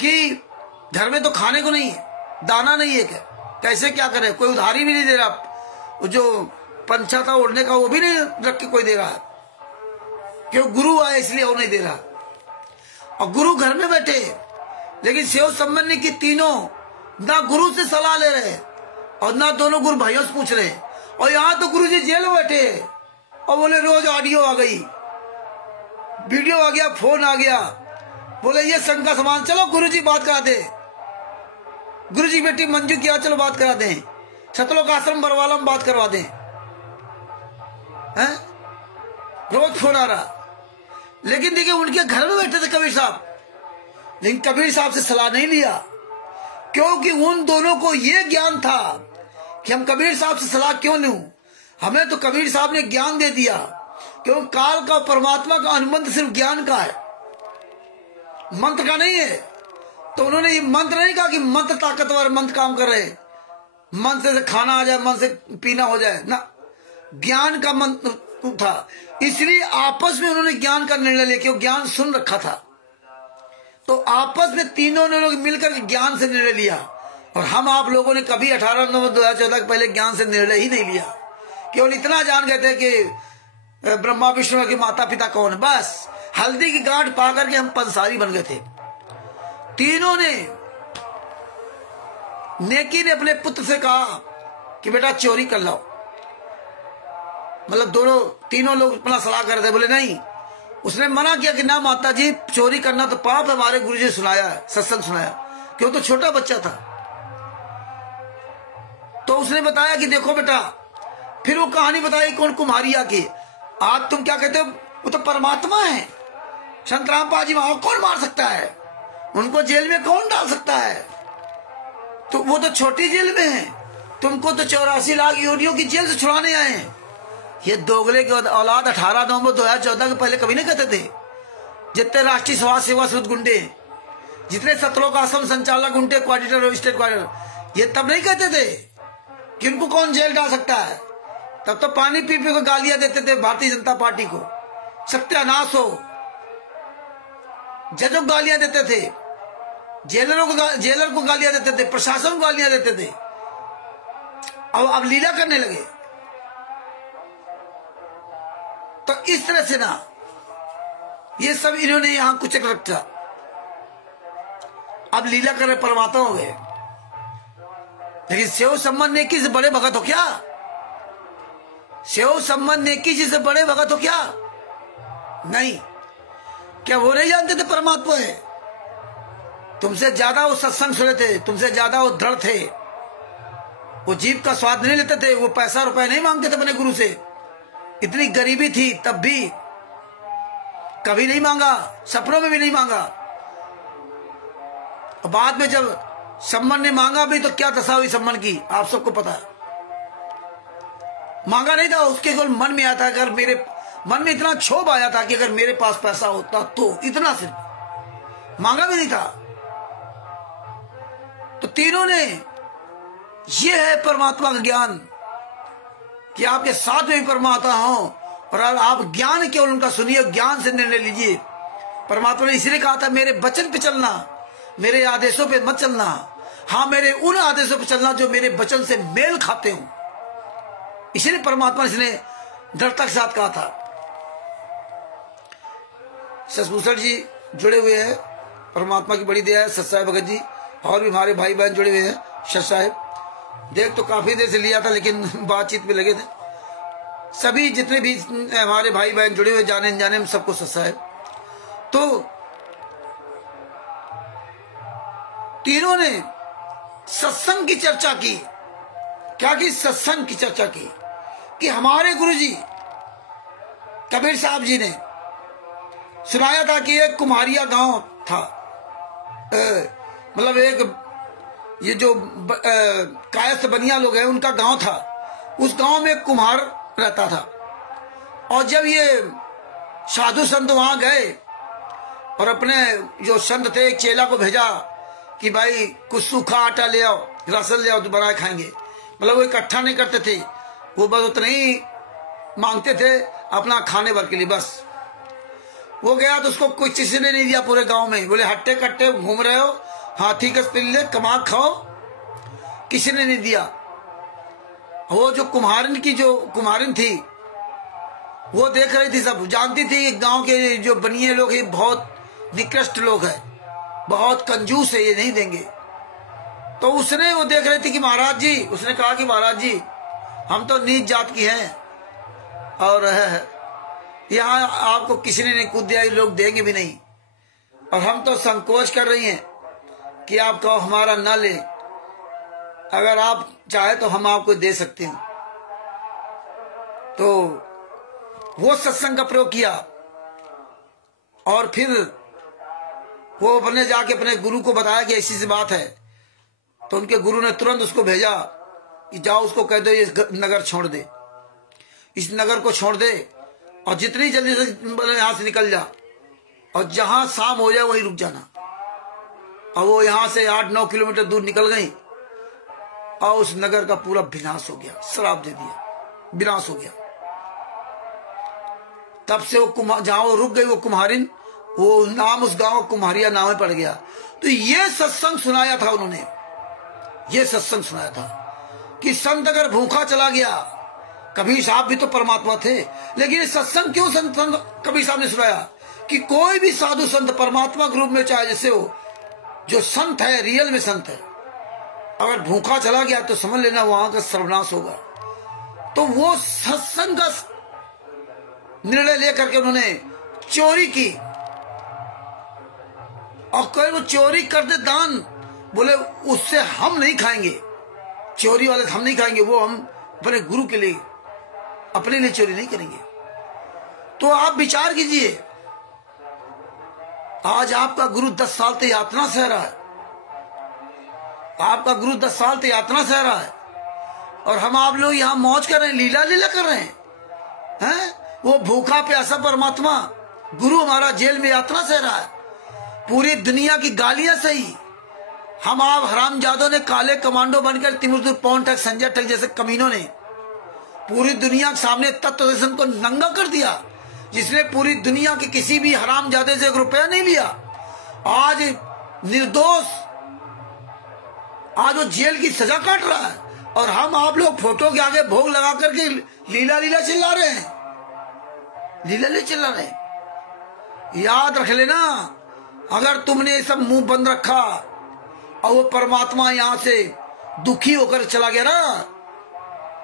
कि घर में तो खाने को नहीं है, दाना नहीं है, क्या कैसे क्या करे, कोई उधारी भी नहीं दे रहा, जो पंछा था ओढ़ने का वो भी नहीं रख के कोई दे रहा है, क्यों गुरु आए इसलिए वो नहीं दे रहा। और गुरु घर में बैठे, लेकिन शिव शंबर नेकी तीनों ना गुरु से सलाह ले रहे और ना दोनों गुरु भाइयों से पूछ रहे। और यहाँ तो गुरु जी जेल में बैठे और बोले रोज ऑडियो आ गई, वीडियो आ गया, फोन आ गया, बोले ये संघ का सामान, चलो गुरु जी बात करा दे। गुरु जी बेटी मंजू किया, चलो बात करा दें। सतलोक आश्रम बरवाला में बात करवा दें, हैं? रोज फोन आ रहा। लेकिन देखिए उनके घर में बैठे थे कबीर साहब, लेकिन कबीर साहब से सलाह नहीं लिया, क्योंकि उन दोनों को यह ज्ञान था कि हम कबीर साहब से सलाह क्यों लूं, हमें तो कबीर साहब ने ज्ञान दे दिया। क्योंकि काल का परमात्मा का अनुबंध सिर्फ ज्ञान का है, मंत्र का नहीं है। तो उन्होंने ये मंत्र नहीं कहा कि मंत्र ताकतवर, मंत्र काम कर रहे, मंत्र से खाना आ जाए, मंत्र से पीना हो जाए ना, ज्ञान का मंत्र था। इसलिए आपस में उन्होंने ज्ञान का निर्णय लेके ज्ञान सुन रखा था, तो आपस में तीनों ने लोग मिलकर ज्ञान से निर्णय लिया। और हम आप लोगों ने कभी 18 नवंबर 2014 के पहले ज्ञान से निर्णय ही नहीं लिया, केवल इतना जान गए थे कि ब्रह्मा विष्णु के माता पिता कौन है, बस हल्दी की गांठ पा करके हम पंसारी बन गए थे। तीनों ने, नेकी ने अपने पुत्र से कहा कि बेटा चोरी कर लो, मतलब दोनों तीनों लोग अपना सलाह कर रहे थे, बोले नहीं। उसने मना किया कि ना माता जी, चोरी करना तो पाप है, हमारे गुरु जी सुनाया है, सत्संग सुनाया, क्यों तो छोटा बच्चा था। तो उसने बताया कि देखो बेटा, फिर वो कहानी बताई कौन, कुम्हारिया की। आज तुम क्या कहते हो, वो तो परमात्मा है, संत रामपाल जी वहां कौन मार सकता है, उनको जेल में कौन डाल सकता है, तो वो तो छोटी जेल में है, तुमको तो 84 लाख योनियों की जेल से छुड़ाने आए हैं। ये दोगले की औलाद 18 नवंबर 2014 के पहले कभी नहीं कहते थे। जितने राष्ट्रीय समाज सेवा सूद गुंडे, जितने सतलोक आश्रम संचालक गुंडे, क्वार्टर और स्टेट क्वार्टर, ये तब नहीं कहते थे कि उनको कौन जेल डाल सकता है। तब तो पानी पी पी को गालियां देते थे भारतीय जनता पार्टी को, सत्यानाश हो, जजों को गालियां देते थे, जेलर को गालियां देते थे, प्रशासन को गालियां देते थे। अब लीला करने लगे। तो इस तरह से ना ये सब इन्होंने यहां कुछ रखा, अब लीला कर रहे परमात्मा हो गए। लेकिन सेव संबंध नेकी से बड़े भगत हो क्या, सेव संबंध नेकी जी से बड़े भगत हो क्या, नहीं। क्या वो नहीं जानते थे परमात्मा है? तुमसे ज्यादा वो सत्संग सुने थे, तुमसे ज्यादा वो दृढ़ थे, वो जीव का स्वाद नहीं लेते थे, वो पैसा रुपए नहीं मांगते थे अपने गुरु से। इतनी गरीबी थी तब भी कभी नहीं मांगा, सपनों में भी नहीं मांगा। बाद में जब सम्मान ने मांगा भी तो क्या दशा हुई सम्मान की, आप सबको पता है। मांगा नहीं था, उसके केवल मन में आता, अगर मेरे मन में इतना क्षोभ आया था कि अगर मेरे पास पैसा होता तो, इतना सिर्फ, मांगा भी नहीं था। तो तीनों ने, ये है परमात्मा का ज्ञान कि आपके साथ में भी परमात्मा हो, और आप ज्ञान केवल उनका सुनिए, ज्ञान से निर्णय लीजिए। परमात्मा ने इसलिए कहा था मेरे वचन पे चलना, मेरे आदेशों पे मत चलना, हाँ मेरे उन आदेशों पे चलना जो मेरे वचन से मेल खाते हो। इसलिए परमात्मा इसने दृढ़ता के साथ कहा था। शशभूषण जी जुड़े हुए हैं, परमात्मा की बड़ी दया है। सत भगत जी और भी हमारे भाई बहन जुड़े हुए हैं। शत साहेब देख तो काफी देर से लिया था, लेकिन बातचीत में लगे थे। सभी जितने भी हमारे भाई बहन जुड़े हुए, जाने अनजाने में सबको सत साहेब। तो तीनों ने सत्संग की चर्चा की। क्या की? सत्संग की चर्चा की कि हमारे गुरुजी कबीर साहब जी ने सुनाया था कि एक कुम्हारिया गांव था, मतलब एक ये जो कायस्थ बनिया लोग हैं उनका गांव था। उस गांव में कुम्हार रहता था, और जब ये साधु संत वहां गए और अपने जो संत थे एक चेला को भेजा कि भाई कुछ सूखा आटा ले आओ, राशन ले आओ तो बनाए खाएंगे। मतलब वो इकट्ठा नहीं करते थे, वो बस उतना ही मांगते थे अपना खाने भर के लिए बस। वो गया तो उसको कोई किसी ने नहीं दिया पूरे गांव में। बोले हट्टे कट्टे घूम रहे हो, हाथी का पिल्ले कमा खाओ, किसी ने नहीं दिया। वो जो कुम्हारिन थी वो देख रही थी, सब जानती थी गांव के जो बनिए लोग हैं बहुत निकृष्ट लोग हैं, बहुत कंजूस है, ये नहीं देंगे। तो उसने वो देख रही थी कि महाराज जी, उसने कहा कि महाराज जी हम तो नीच जात की हैं और यहाँ आपको किसी ने नहीं कूद दिया, लोग देंगे भी नहीं, और हम तो संकोच कर रही हैं कि आप कहो हमारा ना ले। अगर आप चाहे तो हम आपको दे सकते हैं। तो वो सत्संग का प्रयोग किया और फिर वो अपने जाके अपने गुरु को बताया कि ऐसी सी बात है। तो उनके गुरु ने तुरंत उसको भेजा कि जाओ उसको कह दो ये नगर छोड़ दे, इस नगर को छोड़ दे और जितनी जल्दी से यहां से निकल जा और जहां शाम हो जाए वहीं रुक जाना। और वो यहां से 8-9 किलोमीटर दूर निकल गई और उस नगर का पूरा विनाश हो गया, श्राप दे दिया, विनाश हो गया। तब से वो जहां वो रुक गई वो कुम्हारिन, वो नाम उस गांव कुम्हारिया नाम में पड़ गया। तो ये सत्संग सुनाया था उन्होंने, ये सत्संग सुनाया था कि संत अगर भूखा चला गया, कबीर साहब भी तो परमात्मा थे, लेकिन सत्संग क्यों संत कबीर साहब ने सुनाया कि कोई भी साधु संत परमात्मा के रूप में चाहे जैसे हो, जो संत है रियल में संत है, अगर भूखा चला गया तो समझ लेना वहां का सर्वनाश होगा। तो वो सत्संग का निर्णय लेकर के उन्होंने चोरी की और कोई वो चोरी कर दे दान, बोले उससे हम नहीं खाएंगे, चोरी वाले हम नहीं खाएंगे, वो हम अपने गुरु के लिए, अपने लिए चोरी नहीं करेंगे। तो आप विचार कीजिए, आज आपका गुरु 10 साल से यातना सह रहा है, आपका गुरु 10 साल से यातना सह रहा है और हम आप लोग यहां मौज कर रहे हैं, लीला लीला कर रहे हैं। वो भूखा प्यासा परमात्मा गुरु हमारा जेल में यातना सह रहा है, पूरी दुनिया की गालियां सही, हम आप हरामजादों ने काले कमांडो बनकर तिमुरदुर पवन ठग संजय ठग जैसे कमीनों ने पूरी दुनिया के सामने तत्व दर्शन को नंगा कर दिया, जिसने पूरी दुनिया के किसी भी हरामजादे से 1 रुपया नहीं लिया। आज निर्दोष, आज वो जेल की सजा काट रहा है और हम आप लोग फोटो के आगे भोग लगा करके लीला लीला चिल्ला रहे हैं, लीला लीला चिल्ला रहे हैं। याद रख लेना, अगर तुमने ये सब मुंह बंद रखा और वो परमात्मा यहां से दुखी होकर चला गया ना,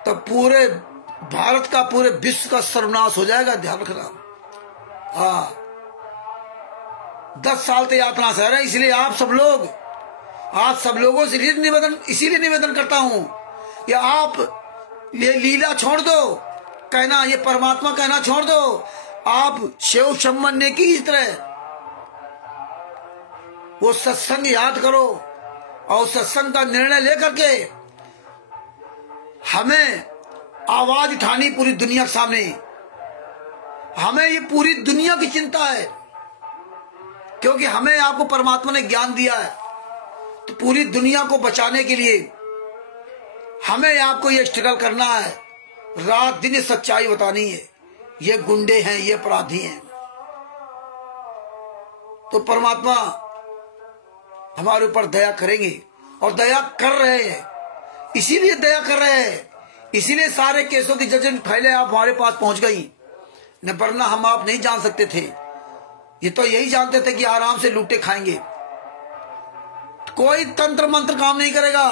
तो पूरे भारत का, पूरे विश्व का सर्वनाश हो जाएगा, ध्यान रखना। 10 साल से यातना सह रहे हैं, इसलिए आप सब लोगों से निवेदन, इसीलिए निवेदन करता हूं कि आप ये लीला छोड़ दो, कहना ये परमात्मा कहना छोड़ दो, आप शिव शम्मन ने की इस तरह वो सत्संग याद करो और सत्संग का निर्णय लेकर के हमें आवाज उठानी पूरी दुनिया के सामने। हमें ये पूरी दुनिया की चिंता है, क्योंकि हमें आपको परमात्मा ने ज्ञान दिया है, तो पूरी दुनिया को बचाने के लिए हमें आपको ये स्ट्रगल करना है, रात दिन सच्चाई बतानी है। ये गुंडे हैं, ये अपराधी हैं, तो परमात्मा हमारे ऊपर दया करेंगे और दया कर रहे हैं, इसीलिए दया कर रहे हैं, इसीलिए सारे केसों की जजमेंट फैले आप हमारे पास पहुंच गई न, वरना हम आप नहीं जान सकते थे। ये तो यही जानते थे कि आराम से लूटे खाएंगे, कोई तंत्र मंत्र काम नहीं करेगा,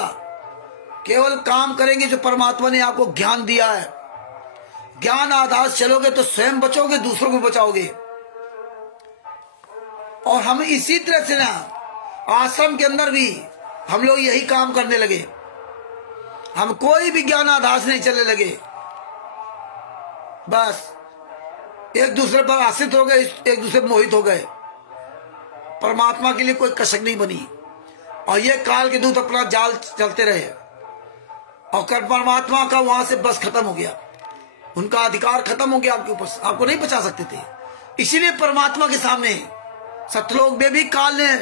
केवल काम करेंगे जो परमात्मा ने आपको ज्ञान दिया है। ज्ञान आधार चलोगे तो स्वयं बचोगे, दूसरों को बचाओगे। और हम इसी तरह से ना आश्रम के अंदर भी हम लोग यही काम करने लगे, हम कोई भी ज्ञान आधार से नहीं चलने लगे, बस एक दूसरे पर आश्रित हो गए, एक दूसरे पर मोहित हो गए, परमात्मा के लिए कोई कसक नहीं बनी। और ये काल के दूत अपना जाल चलते रहे और परमात्मा का वहां से बस खत्म हो गया, उनका अधिकार खत्म हो गया आपके ऊपर, आपको नहीं बचा सकते थे। इसीलिए परमात्मा के सामने सतलोक में भी काल ने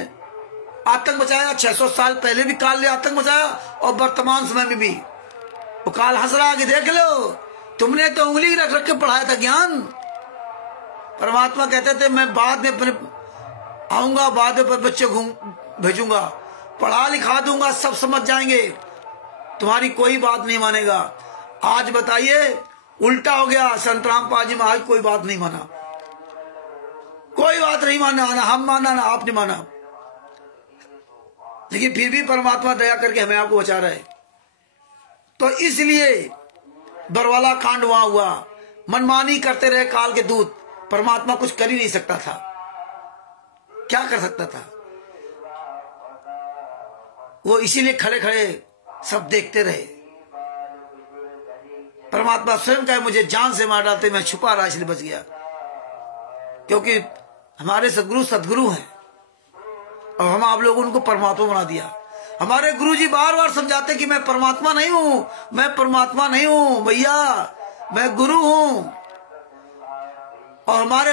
आतंक मचाया, 600 साल पहले भी काल ने आतंक मचाया और वर्तमान समय में भी वो काल हंस रहा कि देख लो, तुमने तो उंगली रख रख के पढ़ाया था ज्ञान। परमात्मा कहते थे मैं बाद में आऊंगा, बाद में बच्चे भेजूंगा, पढ़ा लिखा दूंगा, सब समझ जाएंगे, तुम्हारी कोई बात नहीं मानेगा। आज बताइए उल्टा हो गया, संत रामपाल जी महाराज कोई बात नहीं माना, कोई बात नहीं माना, ना हम माना ना आपने माना, लेकिन फिर भी परमात्मा दया करके हमें आपको बचा रहे। तो इसलिए बरवाला कांड वहां हुआ, मनमानी करते रहे काल के दूत, परमात्मा कुछ कर ही नहीं सकता था, क्या कर सकता था वो? इसीलिए खड़े खड़े सब देखते रहे। परमात्मा स्वयं कहे मुझे जान से मार डालते, मैं छुपा रहा इसलिए बच गया, क्योंकि हमारे सदगुरु सदगुरु हैं और हम आप लोगों ने उनको परमात्मा बना दिया। हमारे गुरु जी बार बार समझाते कि मैं परमात्मा नहीं हूं, मैं परमात्मा नहीं हूं भैया, मैं गुरु हूं। और हमारे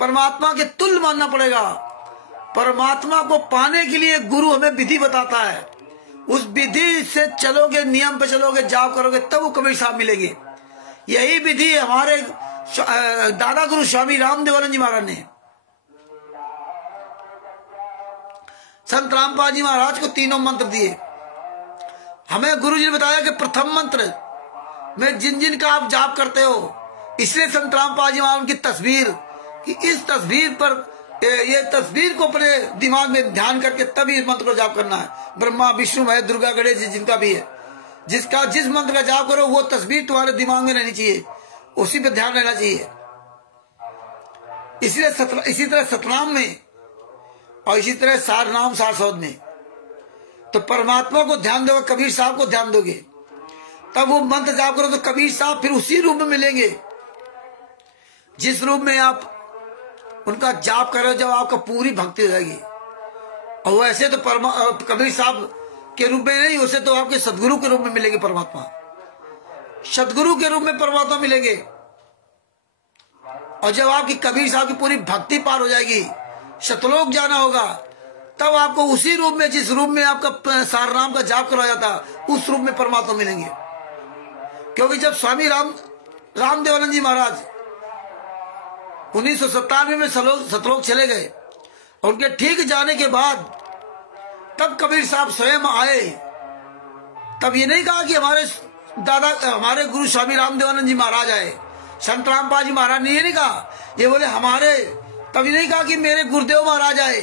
परमात्मा के तुल्य मानना पड़ेगा। परमात्मा को पाने के लिए गुरु हमें विधि बताता है, उस विधि से चलोगे, नियम पे चलोगे, जाप करोगे, तब वो कबीर साहब मिलेंगे। यही विधि हमारे दादा गुरु स्वामी रामदेवानंद जी महाराज ने संत रामपाल जी महाराज को तीनों मंत्र दिए। हमें गुरु जी ने बताया कि प्रथम मंत्र में जिन जिन का आप जाप करते हो, इसलिए संत रामपाल जी महाराज की तस्वीर, कि इस तस्वीर पर, ये तस्वीर को अपने दिमाग में ध्यान करके तभी इस मंत्र को जाप करना है। ब्रह्मा विष्णु महेश दुर्गा गणेश जी जिनका भी है, जिस मंत्र का जाप करो वो तस्वीर तुम्हारे दिमाग में रहनी चाहिए, उसी पे ध्यान रहना चाहिए। इसलिए इसी तरह सतनाम में और इसी तरह सार नाम सार शब्द में, तो परमात्मा को ध्यान दोगे, कबीर साहब को ध्यान दोगे, तब वो मंत्र जाप करो तो कबीर साहब फिर उसी रूप में मिलेंगे जिस रूप में आप उनका जाप करो, जब आपका पूरी भक्ति रहेगी। और वैसे तो कबीर साहब के रूप में नहीं, उसे तो आपके सदगुरु के रूप में मिलेंगे परमात्मा, सदगुरु के रूप में परमात्मा मिलेंगे। और जब आपकी कबीर साहब की पूरी भक्ति पार हो जाएगी, शतलोक जाना होगा, तब आपको उसी रूप में, जिस रूप में आपका सारनाम का जाप करवाया जाता, उस रूप में परमात्मा मिलेंगे। क्योंकि जब स्वामी रामदेवानंद जी महाराज 1997 में सतलोक चले गए, और उनके ठीक जाने के बाद तब कबीर साहब स्वयं आए। तब ये नहीं कहा कि हमारे गुरु स्वामी रामदेवानंद जी महाराज आए, संत रामपाल जी महाराज ने ये नहीं कहा, ये बोले हमारे, तब ये नहीं कहा कि मेरे गुरुदेव महाराज आए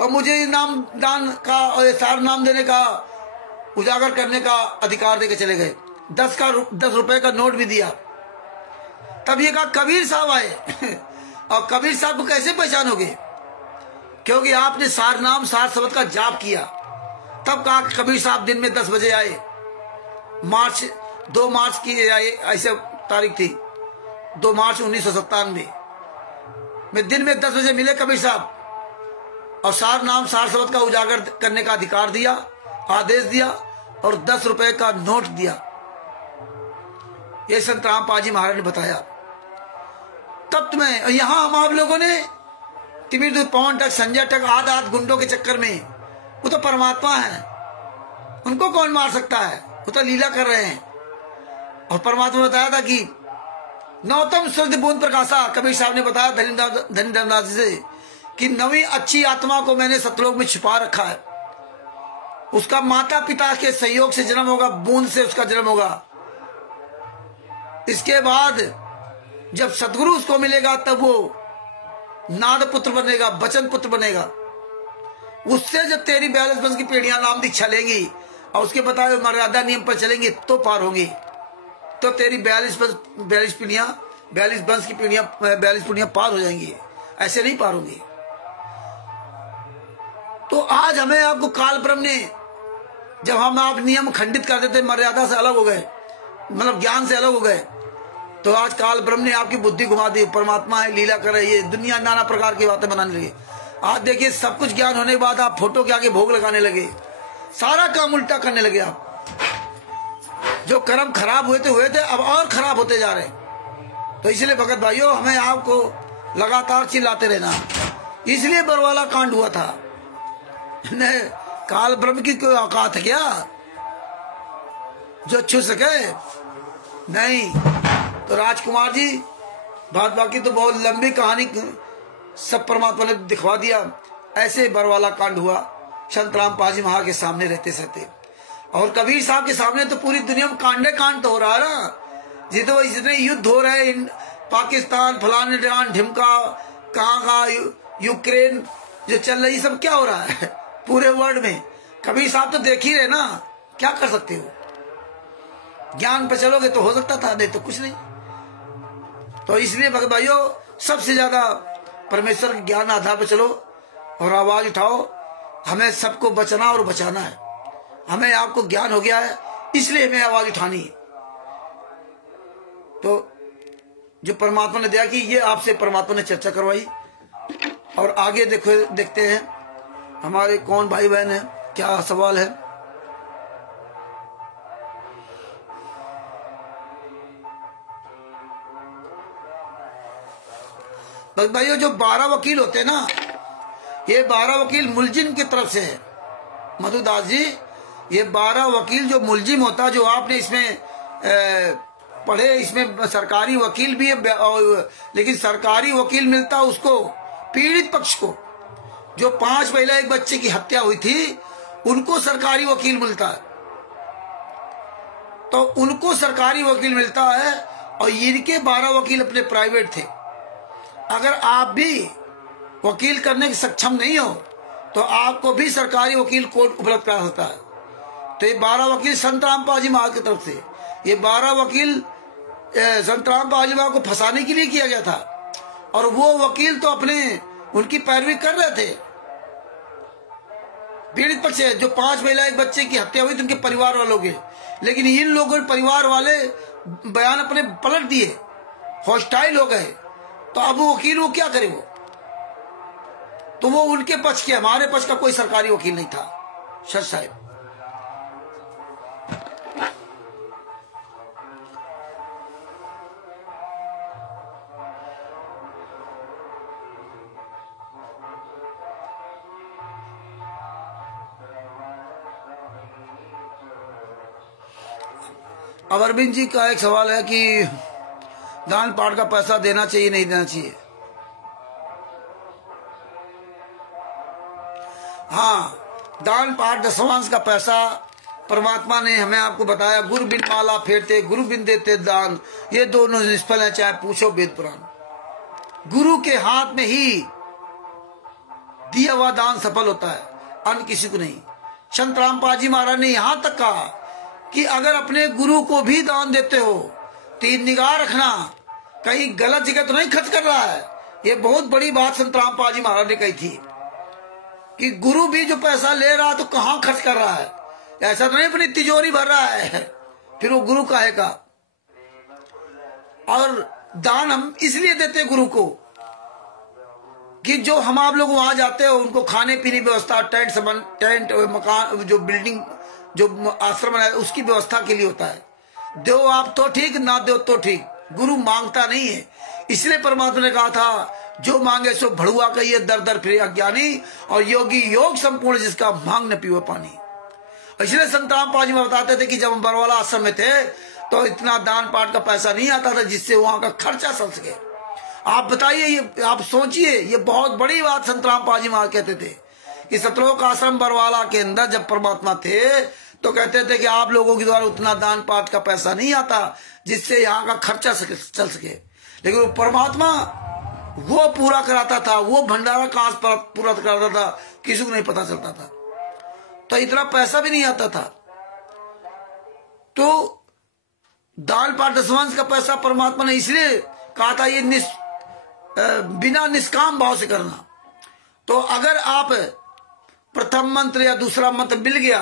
और मुझे नाम दान का और सार नाम देने का, उजागर करने का अधिकार देके चले गए। 10 रुपए का नोट भी दिया। तब ये कहा कबीर साहब आए और कबीर साहब को कैसे पहचानोगे, क्योंकि आपने सार नाम सार शब्द का जाप किया। तब कहा कबीर साहब दिन में 10 बजे आए। 2 मार्च की आए, ऐसे तारीख थी 2 मार्च 1997 में दिन में 10 बजे मिले कबीर साहब और सार नाम सार शब्द का उजागर करने का अधिकार दिया, आदेश दिया और 10 रुपए का नोट दिया। ये संत रामपाल जी महाराज ने बताया। तब तुम्हें यहां हम आप लोगों ने तिमिर दूध पवन तक संजय तक आध गुंडों के चक्कर में, वो तो परमात्मा है, उनको कौन मार सकता है, वो तो लीला कर रहे हैं। और परमात्मा बताया था कि नौतम शुद्ध बूंद प्रकाशा, कबीर साहब ने बताया धनी धर्मदास जी से कि 9वीं अच्छी आत्मा को मैंने सतलोक में छिपा रखा है। उसका माता पिता के सहयोग से जन्म होगा, बूंद से उसका जन्म होगा। इसके बाद जब सदगुरु उसको मिलेगा तब वो नाद पुत्र बनेगा, बचन पुत्र बनेगा। उससे जब तेरी 42 वंश की पीढ़ियां नाम दीक्षा लेंगी और उसके बताए मर्यादा नियम पर चलेंगी तो पार होंगी। तो तेरी 42 वंश की पीढ़ियां पार हो जाएंगी, ऐसे नहीं पार होंगी। तो आज हमें आपको काल ब्रह्म ने, जब हम आप नियम खंडित कर देते, मर्यादा से अलग हो गए, मतलब ज्ञान से अलग हो गए, तो आज काल ब्रह्म ने आपकी बुद्धि घुमा दी। परमात्मा है, लीला कर रही है, दुनिया नाना प्रकार की बातें बनाने लगी। आज देखिए सब कुछ ज्ञान होने के बाद आप फोटो के आगे भोग लगाने लगे, सारा काम उल्टा करने लगे। आप जो कर्म खराब हुए थे अब और खराब होते जा रहे। तो इसलिए भगत भाइयों, हमें आपको लगातार चिल्लाते रहना। इसलिए बरवाला कांड हुआ था। काल ब्रह्म की कोई औकात है क्या जो छू सके? नहीं। तो राजकुमार जी, बाकी तो बहुत लंबी कहानी सब परमात्मा ने दिखवा दिया। ऐसे बरवाला कांड हुआ संत रामपाल जी महाराज के सामने रहते सहते, और कबीर साहब के सामने तो पूरी दुनिया में कांडे कांड तो हो रहा है ना। जितने युद्ध हो रहे हैं, पाकिस्तान फलाने ढिमका कहाँ का यूक्रेन जो चल रही, सब क्या हो रहा है पूरे वर्ल्ड में। कबीर साहब तो देख ही रहे ना, क्या कर सकते हो? ज्ञान पे चलोगे तो हो सकता था, नहीं तो कुछ नहीं। तो इसलिए भगत भाइयों, सबसे ज्यादा परमेश्वर के ज्ञान आधार पर चलो और आवाज उठाओ। हमें सबको बचना और बचाना है। हमें आपको ज्ञान हो गया है, इसलिए हमें आवाज उठानी है। तो जो परमात्मा ने दिया कि ये आपसे परमात्मा ने चर्चा करवाई। और आगे देखते हैं हमारे कौन भाई बहन है, क्या सवाल है। भाइयों, जो 12 वकील होते हैं ना, ये 12 वकील मुलजिम की तरफ से है। मधुदास जी, ये 12 वकील जो मुलजिम होता, जो आपने इसमें पढ़े, इसमें सरकारी वकील भी है, लेकिन सरकारी वकील मिलता उसको पीड़ित पक्ष को। जो 5 महिला 1 बच्चे की हत्या हुई थी, उनको सरकारी वकील मिलता है। तो उनको सरकारी वकील मिलता है, और इनके 12 वकील अपने प्राइवेट थे। अगर आप भी वकील करने के सक्षम नहीं हो, तो आपको भी सरकारी वकील कोर्ट उपलब्ध करा सकता है। तो ये 12 वकील संत रामपाल जी महाराज की तरफ से, ये 12 वकील संत रामपाल जी महाराज को फंसाने के लिए किया गया था। और वो वकील तो अपने उनकी पैरवी कर रहे थे। पीड़ित पक्ष है, जो 5 महिला 1 बच्चे की हत्या हुई थी, उनके परिवार वालों के, लेकिन इन लोगों के परिवार वाले बयान अपने पलट दिए, हॉस्टाइल हो गए। तो अब वो वकील वो क्या करे? वो तो वो उनके पक्ष के, हमारे पक्ष का कोई सरकारी वकील नहीं था। सर साहब, अब अरविंद जी का एक सवाल है कि दान पाठ का पैसा देना चाहिए नहीं देना चाहिए। हाँ, दान पाठ दशमांश का पैसा परमात्मा ने हमें आपको बताया, गुरु बिन माला फेरते गुरु बिन देते दान, ये दोनों निष्फल है, चाहे पूछो वेद पुराण। गुरु के हाथ में ही दिया हुआ दान सफल होता है, अन्य किसी को नहीं। संत रामपाल जी महाराज ने यहां तक कहा कि अगर अपने गुरु को भी दान देते हो, तीन निगाह रखना, कहीं गलत जगह तो नहीं खर्च कर रहा है। ये बहुत बड़ी बात संत रामपाल जी महाराज ने कही थी कि गुरु भी जो पैसा ले रहा है तो कहाँ खर्च कर रहा है, ऐसा तो नहीं अपनी तिजोरी भर रहा है, फिर वो गुरु काहे का। और दान हम इसलिए देते गुरु को कि जो हम आप लोग वहां जाते हो, उनको खाने पीने की व्यवस्था, टेंट मकान, जो बिल्डिंग, जो आश्रम है, उसकी व्यवस्था के लिए होता है। दो आप तो ठीक, ना दो तो ठीक, गुरु मांगता नहीं है। इसलिए परमात्मा ने कहा था, जो मांगे सो भड़ुआ कहिए, दर दर फिरे अज्ञानी, और योगी योग संपूर्ण जिसका मांग न पीवे पानी। इसलिए संत रामपाल जी में बताते थे कि जब हम बरवाला आश्रम में थे तो इतना दान पाठ का पैसा नहीं आता था जिससे वहां का खर्चा चल सके। आप बताइए, ये आप सोचिए, ये बहुत बड़ी बात संत रामपाल जी महाराज कहते थे कि सतलोक आश्रम बरवाला के अंदर जब परमात्मा थे तो कहते थे कि आप लोगों के द्वारा उतना दान पाठ का पैसा नहीं आता जिससे यहाँ का खर्चा चल सके। लेकिन वो परमात्मा वो पूरा कराता था, वो भंडारा कांच पूरा कराता था, किसी को नहीं पता चलता था, तो इतना पैसा भी नहीं आता था। तो दान पाठ दशमांश का पैसा परमात्मा ने इसलिए कहा था, ये बिना निष्काम भाव से करना। तो अगर आप प्रथम मंत्र या दूसरा मंत्र मिल गया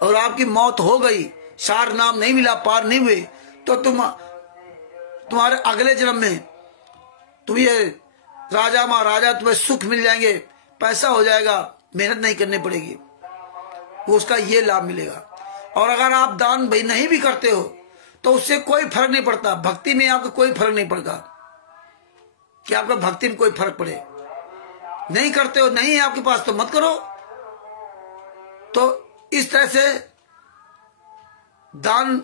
और आपकी मौत हो गई, सार नाम नहीं मिला, पार नहीं हुए, तो तुम्हारे अगले जन्म में तुम ये राजा महाराजा, तुम्हें सुख मिल जाएंगे, पैसा हो जाएगा, मेहनत नहीं करनी पड़ेगी, उसका ये लाभ मिलेगा। और अगर आप दान भाई नहीं भी करते हो तो उससे कोई फर्क नहीं पड़ता, भक्ति में आपको कोई फर्क नहीं पड़ता कि आपका भक्ति में कोई फर्क पड़े। नहीं करते हो, नहीं है आपके पास तो मत करो। तो इस तरह से दान,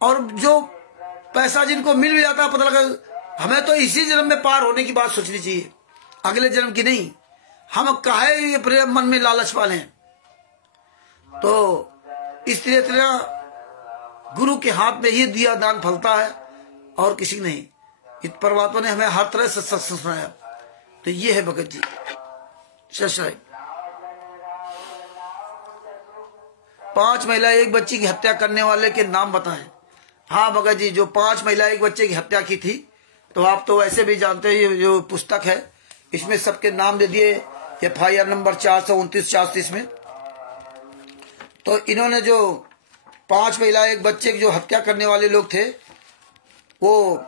और जो पैसा जिनको मिल भी जाता है, पता लगा हमें तो इसी जन्म में पार होने की बात सोचनी चाहिए, अगले जन्म की नहीं। हम काहे ये प्रेम मन में लालच पाले। तो इसलिए गुरु के हाथ में ही दिया दान फलता है और किसी नहीं। इस परमात्मा ने हमें हर तरह से सत्संग सुनाया। तो ये है भगत जी। सच 5 महिला 1 बच्ची की हत्या करने वाले के नाम बताएं। हाँ भगत जी, जो 5 महिला 1 बच्चे की हत्या की थी, तो आप तो वैसे भी जानते हैं, ये जो पुस्तक है इसमें सबके नाम दे दिए। FIR नंबर 429-430 में तो इन्होंने जो 5 महिला एक बच्चे की जो हत्या करने वाले लोग थे, वो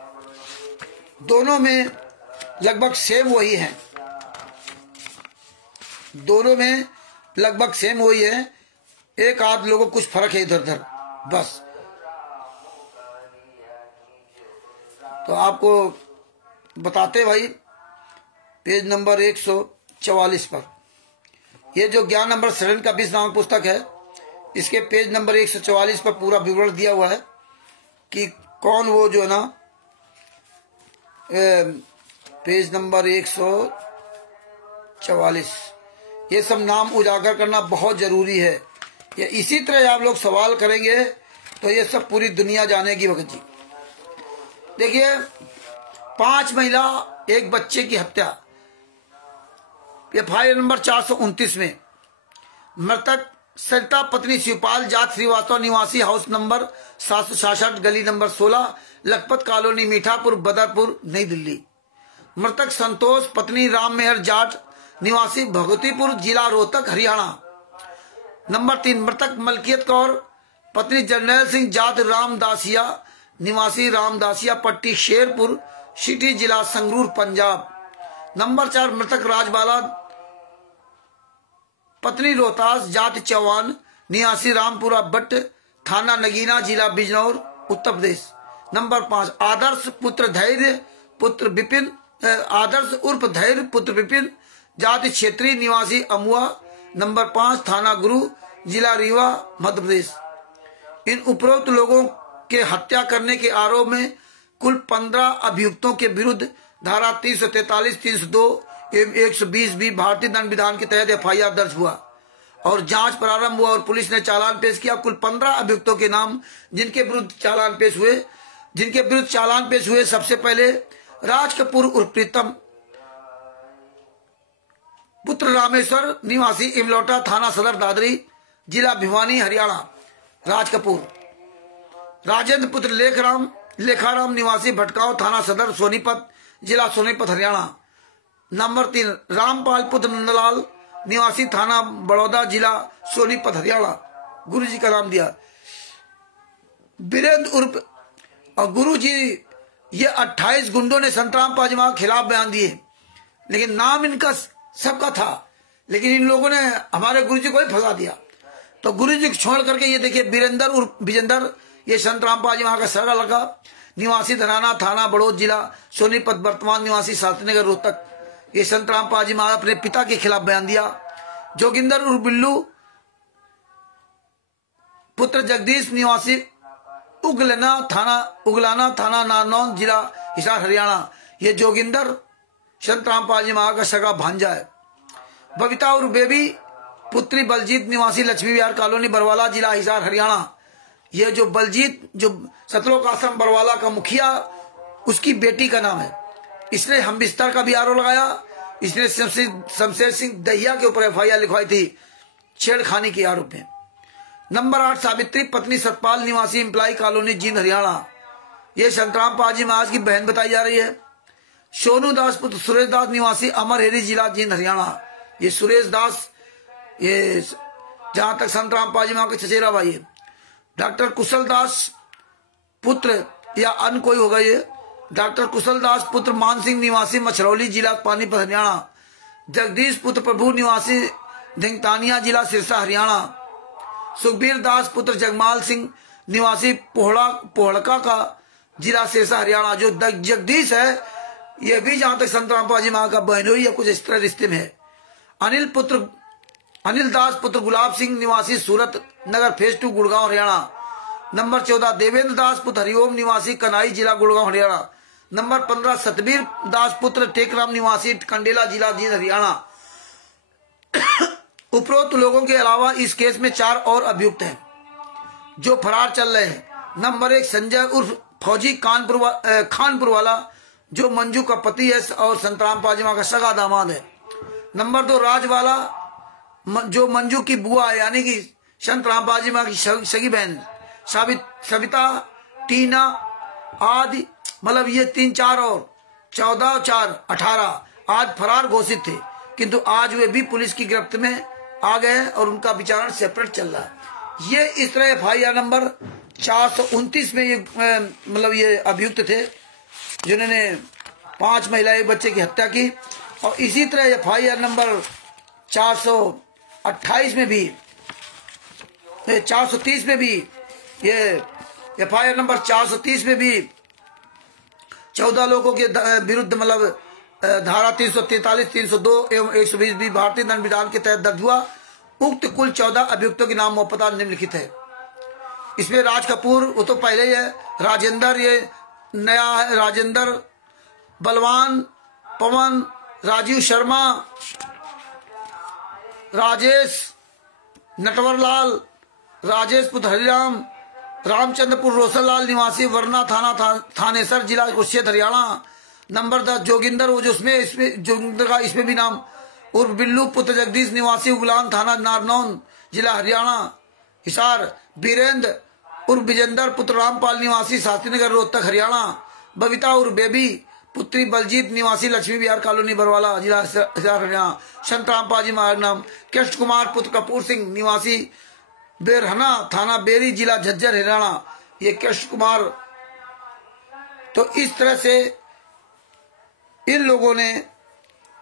दोनों में लगभग सेम वही है, दोनों में लगभग सेम वही है, एक आध लोगों को कुछ फर्क है इधर उधर बस। तो आपको बताते भाई पेज नंबर 144 पर, ये जो ज्ञान नंबर शरण का 20 नामक पुस्तक है, इसके पेज नंबर 144 पर पूरा विवरण दिया हुआ है कि कौन वो जो है ना, पेज नंबर 144, ये सब नाम उजागर करना बहुत जरूरी है। ये इसी तरह आप लोग सवाल करेंगे तो ये सब पूरी दुनिया जानेगी भगत जी। देखिए 5 महिला एक बच्चे की हत्या, एफआईआर नंबर 429 में मृतक सरिता पत्नी शिवपाल जाट श्रीवास्तव निवासी हाउस नंबर 766 गली नंबर 16 लखपत कॉलोनी मीठापुर बदरपुर नई दिल्ली। मृतक संतोष पत्नी राम मेहर जाट निवासी भगवतीपुर जिला रोहतक हरियाणा। नंबर 3 मृतक मलकियत कौर पत्नी जर्नैल सिंह जाट रामदासिया निवासी रामदासिया पट्टी शेरपुर सिटी जिला संगरूर पंजाब। नंबर 4 मृतक राजबाला पत्नी रोहतास जाट चौहान निवासी रामपुरा बट्ट थाना नगीना जिला बिजनौर उत्तर प्रदेश। नंबर 5 आदर्श पुत्र धैर्य पुत्र विपिन आदर्श उर्फ धैर्य पुत्र विपिन जाति क्षेत्रीय निवासी अमुआ। नंबर 5 थाना गुरु जिला रीवा मध्य प्रदेश। इन उपरोक्त लोगों के हत्या करने के आरोप में कुल 15 अभियुक्तों के विरुद्ध धारा 343, 302 एवं 120 भी भारतीय दंड विधान के तहत एफआईआर दर्ज हुआ और जांच प्रारंभ हुआ और पुलिस ने चालान पेश किया। कुल 15 अभियुक्तों के नाम जिनके विरुद्ध चालान पेश हुए, सबसे पहले राज कपूर उर्फ प्रीतम पुत्र रामेश्वर निवासी इमलोटा थाना सदर दादरी जिला भिवानी हरियाणा राज कपूर। राजेंद्र पुत्र लेखाराम निवासी भटकाव थाना सदर सोनीपत जिला सोनीपत हरियाणा। नंबर 3 रामपाल पुत्र नंदलाल निवासी थाना बड़ौदा जिला सोनीपत हरियाणा। गुरु जी का नाम दिया वीरेंद्र उर्फ और गुरु जी। ये 28 गुंडों ने संतराम पाजमा के खिलाफ बयान दिए, लेकिन नाम इनका सबका था, लेकिन इन लोगों ने हमारे गुरु जी को ही फंसा दिया। तो गुरु जी को छोड़ करके ये देखिए वीरेंद्र उर्फ विजेंद्र, ये संतराम पाजमा का सगा लगा निवासी धराना थाना बड़ौद जिला सोनीपत, वर्तमान निवासी शास्त्रीनगर रोहतक। ये संतराम पाजमा अपने पिता के खिलाफ बयान दिया। जोगिंदर उर्फ बिल्लू पुत्र जगदीश निवासी उगलाना थाना नारनौंद जिला हिसार हरियाणा। ये जोगिंदर संतराम पाजमा का सगा भांजा है। बबीता उर्फ बेबी पुत्री बलजीत निवासी लक्ष्मी विहार कॉलोनी बरवाला जिला हिसार हरियाणा। ये जो बलजीत जो सतलोक आश्रम बरवाला का मुखिया, उसकी बेटी का नाम है। इसने हम बिस्तर का भी आरोप लगाया। इसने शमशेर सिंह दहिया के ऊपर एफआईआर लिखवाई थी छेड़खानी के आरोप में। नंबर 8 सावित्री पत्नी सतपाल निवासी इम्प्लाई कॉलोनी जींद हरियाणा। ये संतराम पाजमा की बहन बताई जा रही है। सोनू दास पुत्र सुरेश दास निवासी अमर हेरी जिला जींद हरियाणा। ये सुरेश दास ये जहां तक संतराम पाजमा के चचेरा भाई है। डॉक्टर कुशल दास पुत्र या अन्य कोई होगा ये। डॉक्टर कुशल दास पुत्र मान सिंह निवासी मछरौली जिला पानीपत हरियाणा। जगदीश पुत्र प्रभु निवासी धिंगतानिया जिला सिरसा हरियाणा। सुखबीर दास पुत्र जगमाल सिंह निवासी पोहड़का का जिला सिरसा हरियाणा। जो जगदीश है ये भी जहां तक संतराम पाजमा का बहनोई या कुछ इस तरह रिश्ते में है। अनिल दास पुत्र गुलाब सिंह निवासी सूरत नगर फेज 2 गुड़गांव हरियाणा। नंबर 14 देवेंद्र दास पुत्र हरिओम निवासी कनाई जिला गुड़गांव हरियाणा। नंबर 15 सतबीर दास पुत्र टेकराम निवासी कंडेला जिला जींद हरियाणा। उपरोक्त लोगों के अलावा इस केस में 4 और अभियुक्त हैं जो फरार चल रहे हैं। नंबर 1 संजय उर्फ फौजी खानपुर वाला जो मंजू का पति है और संतराम पाजमा का सगा दामाद है। नंबर 2 राजवाला जो मंजू की बुआ है, यानी कि संतराम पाजमा की सगी बहन सविता टीना आदि, मतलब ये 3 4 और 14 4 18 आज फरार घोषित थे, किंतु आज वे भी पुलिस की गिरफ्त में आ गए और उनका विचारण सेपरेट चल रहा है। ये इस तरह FIR नंबर 429 में ये मतलब ये अभियुक्त थे जिन्होंने 5 महिला एक बच्चे की हत्या की। और इसी तरह FIR नंबर 428 में भी 430 में भी ये FIR नंबर 430 में भी 14 लोगों के विरुद्ध मतलब धारा 343, 302 एवं 120 भी भारतीय दंड विधान के तहत दर्ज हुआ। उक्त कुल 14 अभियुक्तों के नाम व पता निम्नलिखित है। इसमें राज कपूर वो तो पहले ही है, राजेंद्र ये नया है, राजेंद्र, बलवान, पवन, राजीव शर्मा, राजेश, नटवरलाल, राजेश पुत्र हरिराम, रामचंद्रपुर रोशनलाल निवासी वरना थाना थानेसर जिला कुरुक्षेत्र हरियाणा। नंबर 10 जोगिंदर वो जो इसमें जोगिंदर का इसमें भी नाम उर्फ बिल्लू पुत्र जगदीश निवासी उगलान थाना नारनौन जिला हरियाणा। हिसार बीरेंद्र उर्फ विजेंद्र पुत्र रामपाल निवासी शास्त्रीनगर रोहतक हरियाणा। बबीता उर्फ बेबी पुत्री बलजीत निवासी लक्ष्मी विहार कॉलोनी बरवाला जिला हिसार हरियाणा। संत रामपाल जी महाराज नाम। कृष्ण कुमार पुत्र कपूर सिंह निवासी बेरहना थाना बेरी जिला झज्जर हरियाणा। ये कृष्ण कुमार। तो इस तरह से इन लोगों ने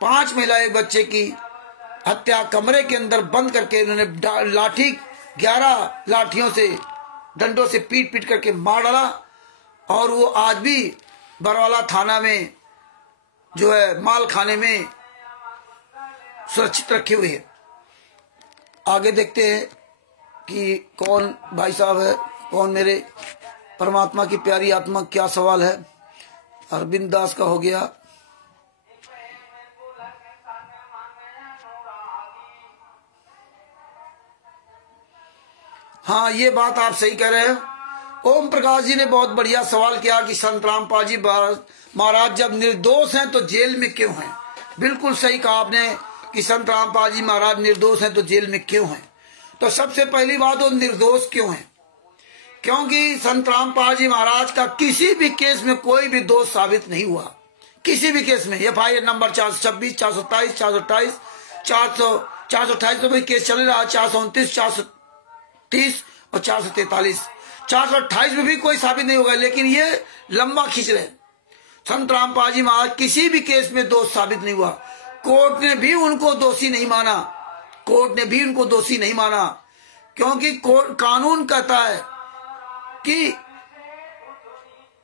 5 महिला एक बच्चे की हत्या कमरे के अंदर बंद करके इन्होंने 11 लाठियों से डंडों से पीट पीट करके मार डाला। और वो आज भी बरवाला थाना में जो है माल खाने में सुरक्षित रखे हुए हैं। आगे देखते हैं कि कौन भाई साहब है, कौन मेरे परमात्मा की प्यारी आत्मा। क्या सवाल है? अरविंद दास का हो गया। हाँ, ये बात आप सही कह रहे हैं। ओम प्रकाश जी ने बहुत बढ़िया सवाल किया कि संत रामपाल जी महाराज जब निर्दोष हैं तो जेल में क्यों हैं। बिल्कुल सही कहा आपने कि संत रामपाल जी महाराज निर्दोष हैं तो जेल में क्यों हैं। तो सबसे पहली बात, वो निर्दोष क्यों हैं? क्योंकि संत रामपाल जी महाराज का किसी भी केस में कोई भी दोष साबित नहीं हुआ। किसी भी केस में FIR नंबर 426, 427, 428, 428 तो भाई केस चल रहा है, 429, 430 और 443। 428 में भी कोई साबित नहीं होगा, लेकिन ये लंबा खींच रहे। संत रामपाल जी महाराज किसी भी केस में दोष साबित नहीं हुआ। कोर्ट ने भी उनको दोषी नहीं माना। कोर्ट ने भी उनको दोषी नहीं माना क्योंकि कानून कहता है कि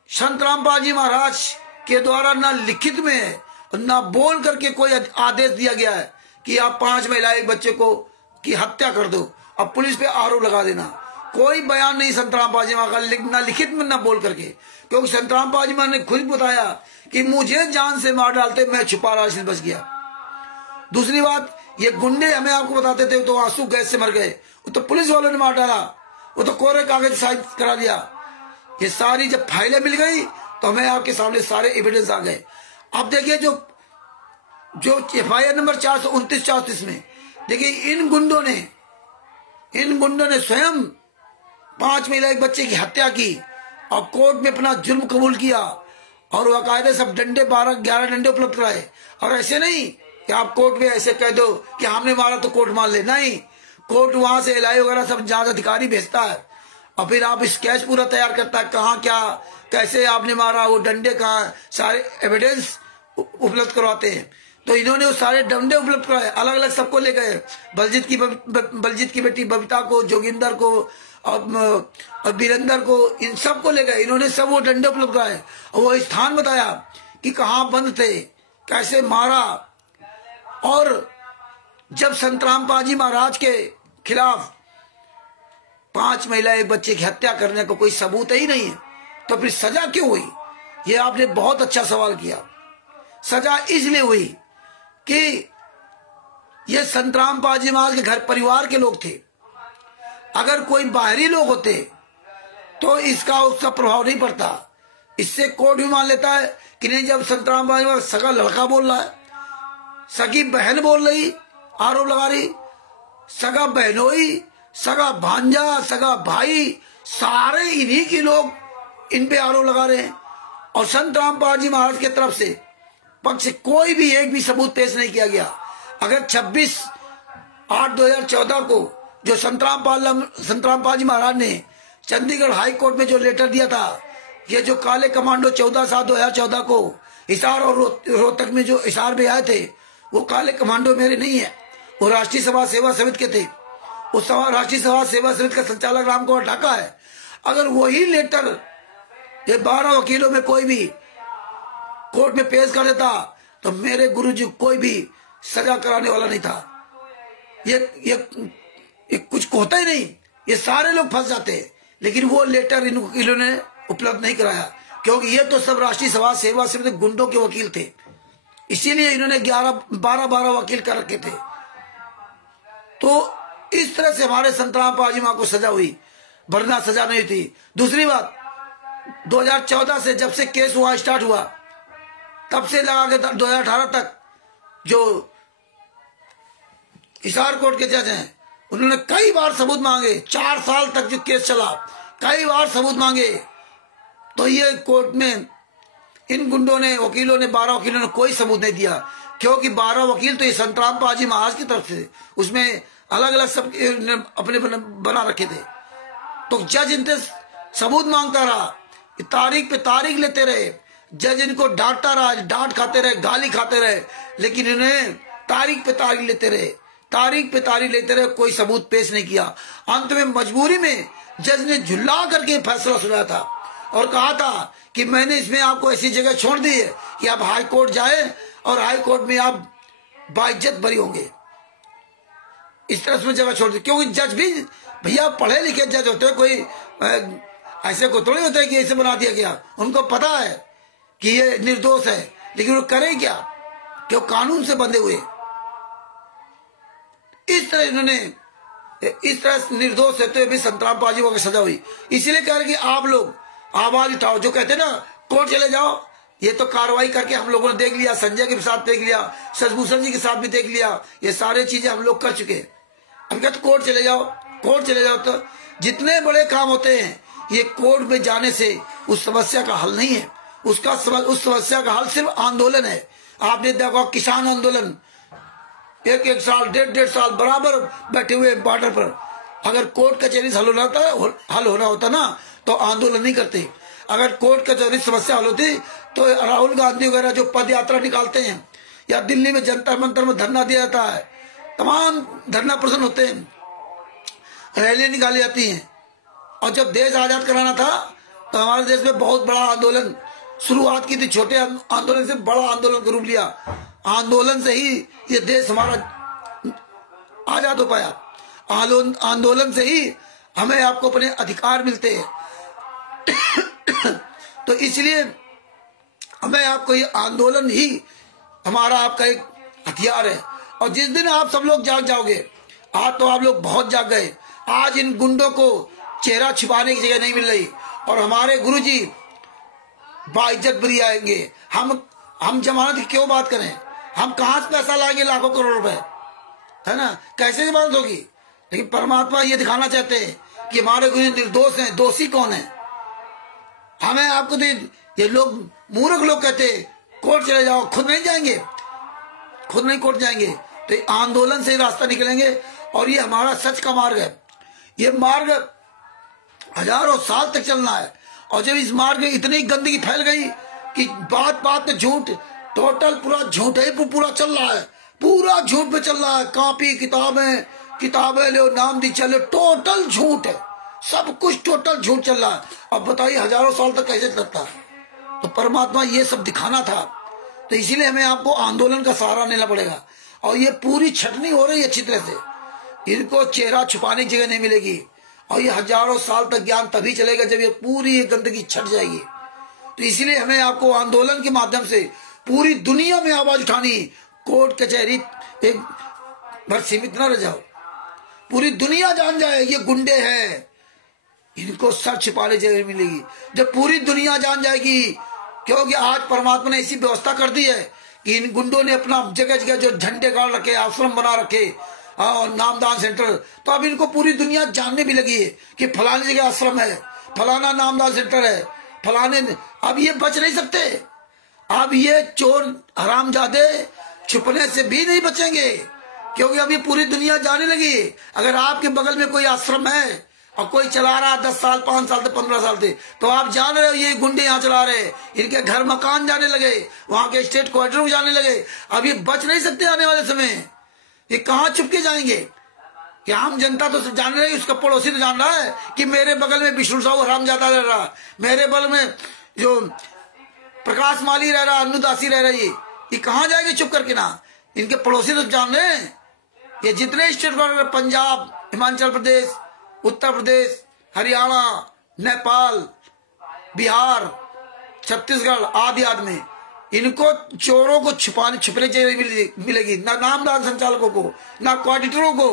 संत रामपाल जी महाराज के द्वारा ना लिखित में ना बोल करके कोई आदेश दिया गया है कि आप 5 महिला एक बच्चे को की हत्या कर दो, अब पुलिस पे आरोप लगा देना। कोई बयान नहीं संत रामपाल जी महाराज का, ना लिखित में ना बोल करके, क्योंकि संत रामपाल जी महाराज ने खुद बताया कि मुझे जान से मार डालते, मैं छुपा रहा इसलिए बच गया। दूसरी बात, ये गुंडे हमें आपको बताते थे तो आंसू गैस से मर गए, वो तो पुलिस वालों ने मार डाला, वो तो कोरे कागज साइन करा दिया। ये सारी जब फाइलें मिल गई तो हमें आपके सामने सारे एविडेंस आ गए। अब देखिए जो FIR नंबर 429, 430 में देखिए इन गुंडों ने स्वयं 5 महिला एक बच्चे की हत्या की और कोर्ट में अपना जुर्म कबूल किया और बाकायदे सब डंडे 11 डंडे उपलब्ध कराए। और ऐसे नहीं कि आप कोर्ट में ऐसे कह दो कि हमने मारा तो कोर्ट मान ले, नहीं, कोर्ट वहां से LI वगैरह सब जांच अधिकारी भेजता है और फिर आप स्केच पूरा तैयार करता है, कहाँ क्या कैसे आपने मारा, वो डंडे कहाँ, सारे एविडेंस उपलब्ध करवाते हैं। तो इन्होंने वो सारे डंडे उपलब्ध कराए, अलग अलग सबको ले गए, बलजीत की बेटी बबीता को, जोगिंदर को और वीरेंद्र को, इन सबको ले गए। इन्होंने सब वो डंडे उपलब्ध कराए और वो स्थान बताया कि कहाँ बंद थे, कैसे मारा। और जब संत रामपाल जी महाराज के खिलाफ 5 महिला एक बच्चे की हत्या करने का कोई सबूत ही नहीं है, तो फिर सजा क्यों हुई? ये आपने बहुत अच्छा सवाल किया। सजा इसलिए हुई कि ये संत रामपाल जी महाराज के घर परिवार के लोग थे। अगर कोई बाहरी लोग होते तो उसका प्रभाव नहीं पड़ता। इससे कोर्ट भी मान लेता है कि नहीं, जब संत रामपाल जी महाराज सगा लड़का बोल रहा है, सगी बहन बोल रही, आरोप लगा रही, सगा बहनोई, सगा भांजा, सगा भाई, सारे इन्हीं के लोग इन पे आरोप लगा रहे हैं। और संत रामपाल जी महाराज की तरफ से पक्ष से कोई भी एक भी सबूत पेश नहीं किया गया। अगर 26/8/2014 को जो संतरामपाल जी महाराज ने चंडीगढ़ हाई कोर्ट में जो लेटर दिया था, ये जो काले कमांडो 14/7/2014 को हिसार और रोहतक में जो हिसार में आए थे, वो काले कमांडो मेरे नहीं है, वो राष्ट्रीय समाज सेवा समिति के थे। उस राष्ट्रीय समाज सेवा समिति का संचालक रामकुमार ढाका है। अगर वही लेटर ये 12 वकीलों में कोई भी कोर्ट में पेश कर देता तो मेरे गुरुजी कोई भी सजा कराने वाला नहीं था। ये कुछ होता ही नहीं, ये सारे लोग फंस जाते। लेकिन वो लेटर इन वकीलों ने उपलब्ध नहीं कराया, क्योंकि ये तो सब राष्ट्रीय समाज सेवा समिति गुंडों के वकील थे, इसीलिए इन्होंने 12 वकील कर रखे थे। तो इस तरह से हमारे संतरामपाल जी मां को सजा हुई, वरना सजा नहीं थी। दूसरी बात, 2014 से जब से केस हुआ स्टार्ट हुआ, तब से लगा के 2018 तक जो हिसार कोर्ट के जज हैं, उन्होंने कई बार सबूत मांगे। 4 साल तक जो केस चला, कई बार सबूत मांगे, तो ये कोर्ट में इन गुंडों ने, वकीलों ने, 12 वकीलों ने कोई सबूत नहीं दिया, क्योंकि 12 वकील तो ये संतरामपाल जी महाराज की तरफ से, उसमें अलग अलग सब अपने बना रखे थे। तो जज इनसे सबूत मांगता रहा, तारीख पे तारीख लेते रहे, जज इनको डांटता रहा, डांट खाते रहे, गाली खाते रहे, लेकिन इन्हें तारीख पे तारीख लेते रहे, तारीख पे तारीख लेते रहे, कोई सबूत पेश नहीं किया। अंत में मजबूरी में जज ने झुल्ला करके फैसला सुनाया था और कहा था कि मैंने इसमें आपको ऐसी जगह छोड़ दी है कि आप हाई कोर्ट जाए और हाई कोर्ट में आप बाइज्जत बरी होंगे। इस तरह से जगह छोड़ दी, क्योंकि जज भी भैया पढ़े लिखे जज होते, कोई ऐसे को थोड़ी होता है कि ऐसे बना दिया गया। उनको पता है कि ये निर्दोष है, लेकिन वो करें क्या, क्यों कानून से बंधे हुए। इस तरह इन्होंने, इस तरह निर्दोष रहते हुए भी संतरामपाल जी को सजा हुई। इसलिए कह रहे कि आप लोग आवाज उठाओ, जो कहते ना कोर्ट चले जाओ। ये तो कार्रवाई करके हम लोगों ने देख लिया, संजय के साथ देख लिया, शशिभूषण जी के साथ भी देख लिया, ये सारे चीजें हम लोग कर चुके। हम कहते कोर्ट चले जाओ, कोर्ट चले जाओ। तो जितने बड़े काम होते हैं, ये कोर्ट में जाने से उस समस्या का हल नहीं है। उस समस्या का हल सिर्फ आंदोलन है। आपने देखा किसान आंदोलन 1 साल, 1.5 साल बराबर बैठे हुए बॉर्डर पर। अगर कोर्ट कचहरी हल होना होता ना, तो आंदोलन नहीं करते। अगर कोर्ट कचहरी समस्या हल होती तो राहुल गांधी वगैरह जो पद यात्रा निकालते हैं, या दिल्ली में जंतर मंतर में धरना दिया जाता है, तमाम धरना प्रदर्शन होते हैं, रैलियां निकाली जाती हैं। और जब देश आजाद कराना था तो हमारे देश में बहुत बड़ा आंदोलन शुरुआत की थी, छोटे आंदोलन से बड़ा आंदोलन का रूप लिया। आंदोलन से ही ये देश हमारा आजाद हो पाया। आंदोलन से ही हमें आपको अपने अधिकार मिलते हैं। तो इसलिए हमें आपको ये आंदोलन ही हमारा आपका एक हथियार है। और जिस दिन आप सब लोग जाग जाओगे, आज तो आप लोग बहुत जाग गए। आज इन गुंडों को चेहरा छिपाने की जगह नहीं मिल रही, और हमारे गुरुजी बाइज्जत बरी आएंगे। हम जमानत की क्यों बात करें, हम कहां से पैसा लाएंगे, लाखों करोड़ रुपए, है ना, कैसे जमानत होगी। लेकिन परमात्मा ये दिखाना चाहते हैं कि हमारे गुरु निर्दोष हैं, दोषी कौन है। हमें आपको ये लोग मूर्ख लोग कहते कोर्ट चले जाओ, खुद नहीं जाएंगे, खुद नहीं कोर्ट जाएंगे। तो आंदोलन से रास्ता निकलेंगे, और ये हमारा सच का मार्ग है। ये मार्ग हजारों साल तक चलना है। और जब इस मार्ग में इतनी गंदगी फैल गई कि बात बात में झूठ, टोटल पूरा झूठ है, पूरा चल रहा है, पूरा झूठ पे चल रहा है। कॉपी किताबें लो, नाम दी चलो, टोटल झूठ है, सब कुछ टोटल झूठ चल रहा है। अब बताइए हजारों साल तक कैसे चलता है। तो परमात्मा ये सब दिखाना था, तो इसीलिए हमें आपको आंदोलन का सहारा लेना पड़ेगा। और ये पूरी छटनी हो रही है अच्छी तरह से, इनको चेहरा छुपाने की जगह नहीं मिलेगी। और ये हजारों साल तक ज्ञान तभी चलेगा जब ये पूरी ये गंदगी छट जाएगी। तो इसीलिए हमें आपको आंदोलन के माध्यम से पूरी दुनिया में आवाज उठानी। कोर्ट कचहरी एक भर सीमित न रह जाओ, पूरी दुनिया जान जाए ये गुंडे हैं, इनको सर छिपाने की जगह मिलेगी। जब पूरी दुनिया जान जाएगी, क्योंकि आज परमात्मा ने ऐसी व्यवस्था कर दी है कि इन गुंडों ने अपना जगह जगह जो झंडे गाड़ रखे, आश्रम बना रखे, और नामदान सेंटर, तो अब इनको पूरी दुनिया जानने भी लगी है कि फलानी जगह आश्रम है, फलाना नामदान सेंटर है, फलाने। अब ये बच नहीं सकते। अब ये चोर हरामजादे छुपने से भी नहीं बचेंगे। क्योंकि अभी पूरी दुनिया जाने लगी। अगर आपके बगल में कोई आश्रम है और कोई चला रहा 10 साल 5 साल से 15 साल से, तो आप जान रहे हो ये गुंडे यहाँ चला रहे, इनके घर मकान जाने लगे, वहां के स्टेट क्वार्टर जाने लगे। अब ये बच नहीं सकते आने वाले समय, ये कहाँ चुपके जाएंगे। कि आम जनता तो जान रही, उसका पड़ोसी तो जान रहा है कि मेरे बगल में विष्णु साहू हरामजादा रह रहा, मेरे बगल में जो प्रकाश माली रह रहा, अन्नदासी रह रही, ये कहाँ जाएंगे चुप करके ना। इनके पड़ोसी तो जान रहे हैं। ये जितने स्टेट क्वार्टर, पंजाब, हिमाचल प्रदेश, उत्तर प्रदेश, हरियाणा, नेपाल, बिहार, छत्तीसगढ़ आदि आदि में इनको चोरों को छुपने चाहिए मिलेगी, ना नामदार संचालकों को, ना कोऑर्डिनेटरों को।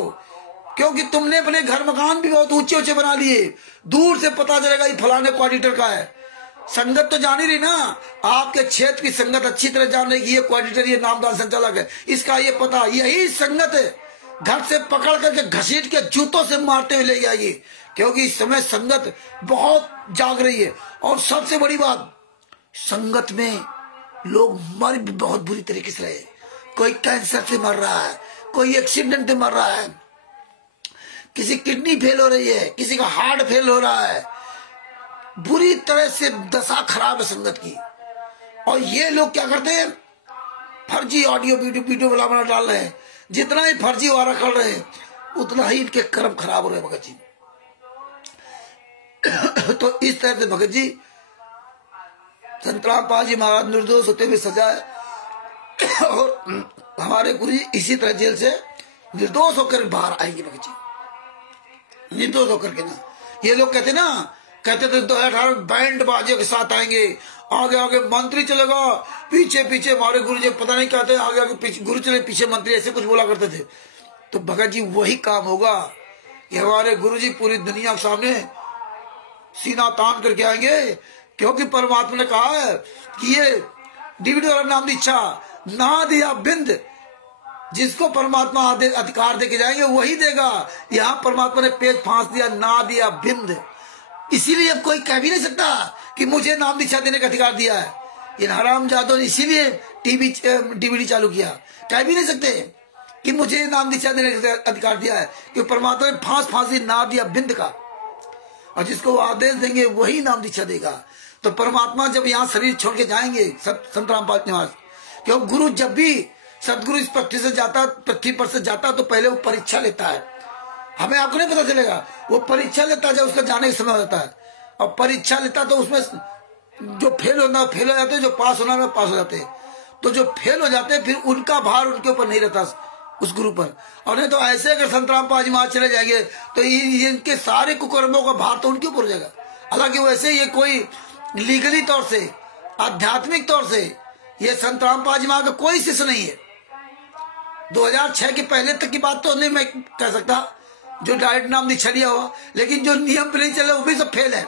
क्योंकि तुमने अपने घर मकान भी बहुत ऊंचे ऊंचे बना लिए, दूर से पता चलेगा ये फलाने कोऑर्डिनेटर का है। संगत तो जान ही रही ना, आपके क्षेत्र की संगत अच्छी तरह जान रही कि ये कोऑर्डिनेटर, ये नामदार संचालक है, इसका ये पता। यही संगत है घर से पकड़ करके घसीट के जूतों से मारते हुए ले जाएगी। क्योंकि इस समय संगत बहुत जाग रही है। और सबसे बड़ी बात, संगत में लोग मर भी बहुत बुरी तरीके से रहे। कोई कैंसर से मर रहा है, कोई एक्सीडेंट से मर रहा है, किसी किडनी फेल हो रही है, किसी का हार्ट फेल हो रहा है। बुरी तरह से दशा खराब है संगत की। और ये लोग क्या करते हैं, फर्जी ऑडियो वीडियो बना डाल रहे हैं। जितना ही फर्जी वारा कर रहे हैं उतना ही इनके कर्म खराब हो रहे हैं भगत जी। तो इस तरह से भगत जी, संत रामपाल जी महाराज निर्दोष होते हुए सजा है। और हमारे गुरु जी इसी तरह जेल से निर्दोष होकर बाहर आएंगे भगत जी, निर्दोष होकर के ना। ये लोग कहते थे 2018 बैंड बाजे के साथ आएंगे, आगे आगे मंत्री चलेगा, पीछे पीछे हमारे गुरु जी पता नहीं कहते, आगे आगे पीछे गुरु चले पीछे मंत्री, ऐसे कुछ बोला करते थे। तो भगत जी वही काम होगा कि हमारे गुरु जी पूरी दुनिया के सामने सीना तान करके आएंगे। क्योंकि परमात्मा ने कहा है कि ये डीवीडी वाला नाम दीक्षा ना दिया बिंद, जिसको परमात्मा अधिकार देके जाएंगे वही देगा। यहाँ परमात्मा ने पेज फांस दिया, ना दिया बिंद। इसीलिए अब कोई कह भी नहीं सकता कि मुझे नाम दीक्षा देने का अधिकार दिया है। इन हरामजादों ने इसीलिए डीवीडी चालू किया। कह भी नहीं सकते कि मुझे नाम दीक्षा देने का अधिकार दिया है, क्योंकि परमात्मा ने फांसी ना दिया बिंद का। और जिसको वो आदेश देंगे वही नाम दीक्षा देगा। तो परमात्मा जब यहाँ शरीर छोड़ के जाएंगे संत रामपाल निवास, क्यों गुरु जब भी सदगुरु इस पृथ्वी पर से जाता तो पहले वो परीक्षा लेता है। हमें आपको नहीं पता चलेगा, वो परीक्षा लेता है जब उसका जाने का समय हो जाता है। और परीक्षा लेता तो उसमें जो फेल हो जाते हैं, जो पास होना है पास हो जाते हैं। तो जो फेल हो जाते हैं फिर उनका भार उनके ऊपर नहीं रहता, उस गुरु पर। और नहीं तो ऐसे अगर संत रामपाल जी महाराज चले जाएंगे तो इनके सारे कुकर्मों का भार तो उनके ऊपर हो जाएगा। हालांकि वैसे ये कोई लीगली तौर से, आध्यात्मिक तौर से ये संत रामपाल जी महाराज का कोई शिष्य नहीं है। 2006 के पहले तक की बात तो नहीं मैं कह सकता, जो डायरेक्ट नाम दीक्षा लिया हुआ, लेकिन जो नियम पे नहीं चल रहे वो भी सब फेल है,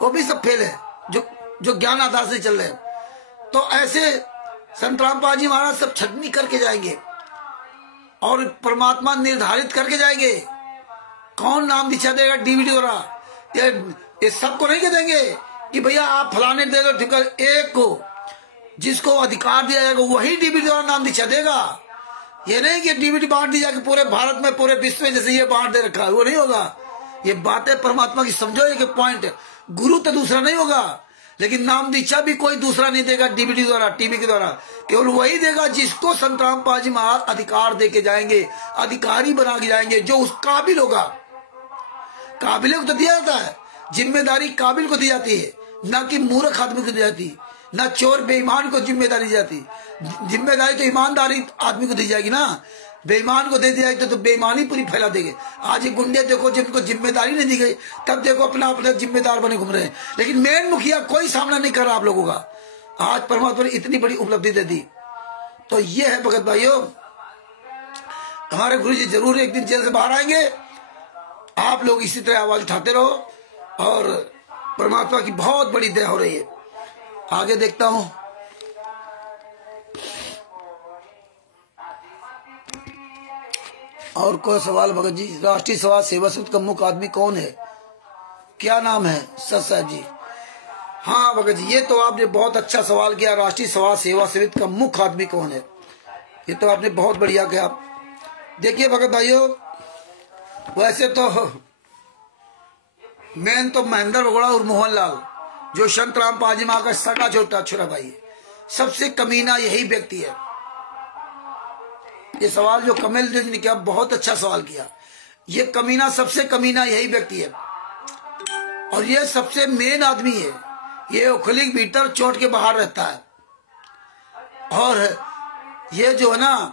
वो भी सब फेल है, जो ज्ञान आधार से चल रहे हैं। तो ऐसे संत रामपाल जी महाराज सब छटनी करके जाएंगे और परमात्मा निर्धारित करके जाएंगे कौन नाम दीक्षा देगा डीवीडी द्वारा। ये सबको नहीं कह देंगे कि भैया आप फलाने दे दो, ठीक है, एक को जिसको अधिकार दिया जाएगा वही डीवीडी द्वारा नाम दीक्षा देगा। ये नहीं कि डीवीडी बांट दी जाएगी पूरे भारत में, पूरे विश्व में, जैसे ये बांट दे रखा है, वो नहीं होगा। ये बातें परमात्मा की समझो, एक पॉइंट। गुरु तो दूसरा नहीं होगा, लेकिन नाम दीक्षा भी कोई दूसरा नहीं देगा डीवीडी द्वारा, टीवी के द्वारा। केवल वही देगा जिसको संत रामपाल जी महाराज अधिकार देके जाएंगे, अधिकारी बना के जाएंगे, जो उस काबिल होगा। काबिल को तो दिया जाता है, जिम्मेदारी काबिल को दी जाती है, ना कि मूर्ख आदमी को दी जाती, ना चोर बेईमान को जिम्मेदारी दी जाती। जिम्मेदारी तो ईमानदारी आदमी को दी जाएगी ना, बेईमान को दे दिया तो बेईमानी पूरी फैला देंगे। आज ये गुंडे देखो जिनको जिम्मेदारी नहीं दी गई, तब देखो अपना जिम्मेदार बने घूम रहे हैं, लेकिन मेन मुखिया कोई सामना नहीं कर रहा आप लोगों का। आज परमात्मा ने इतनी बड़ी उपलब्धि दे दी। तो ये है भगत भाइयों, हमारे गुरु जी जरूर एक दिन जेल से बाहर आएंगे। आप लोग इसी तरह आवाज उठाते रहो और परमात्मा की बहुत बड़ी दया हो रही है। आगे देखता हूं। और कोई सवाल भगत जी? राष्ट्रीय समाज सेवा समिति का मुख्य आदमी कौन है, क्या नाम है? सच साहब जी। हाँ भगत जी, ये तो आपने बहुत अच्छा सवाल किया। राष्ट्रीय समाज सेवा समिति का मुख्य आदमी कौन है, ये तो आपने बहुत बढ़िया किया। देखिए भगत भाइयों, वैसे तो मेन तो महेंद्र बगोड़ा और मोहनलाल जो संत राम पाजी माँ का सगा छोटा छोरा भाई है, सबसे कमीना यही व्यक्ति है। ये सवाल जो कमल जी ने किया, बहुत अच्छा सवाल किया। ये कमीना, सबसे कमीना यही व्यक्ति है और ये सबसे मेन आदमी है। ये ओखली भीतर चोट के बाहर रहता है और ये जो है ना,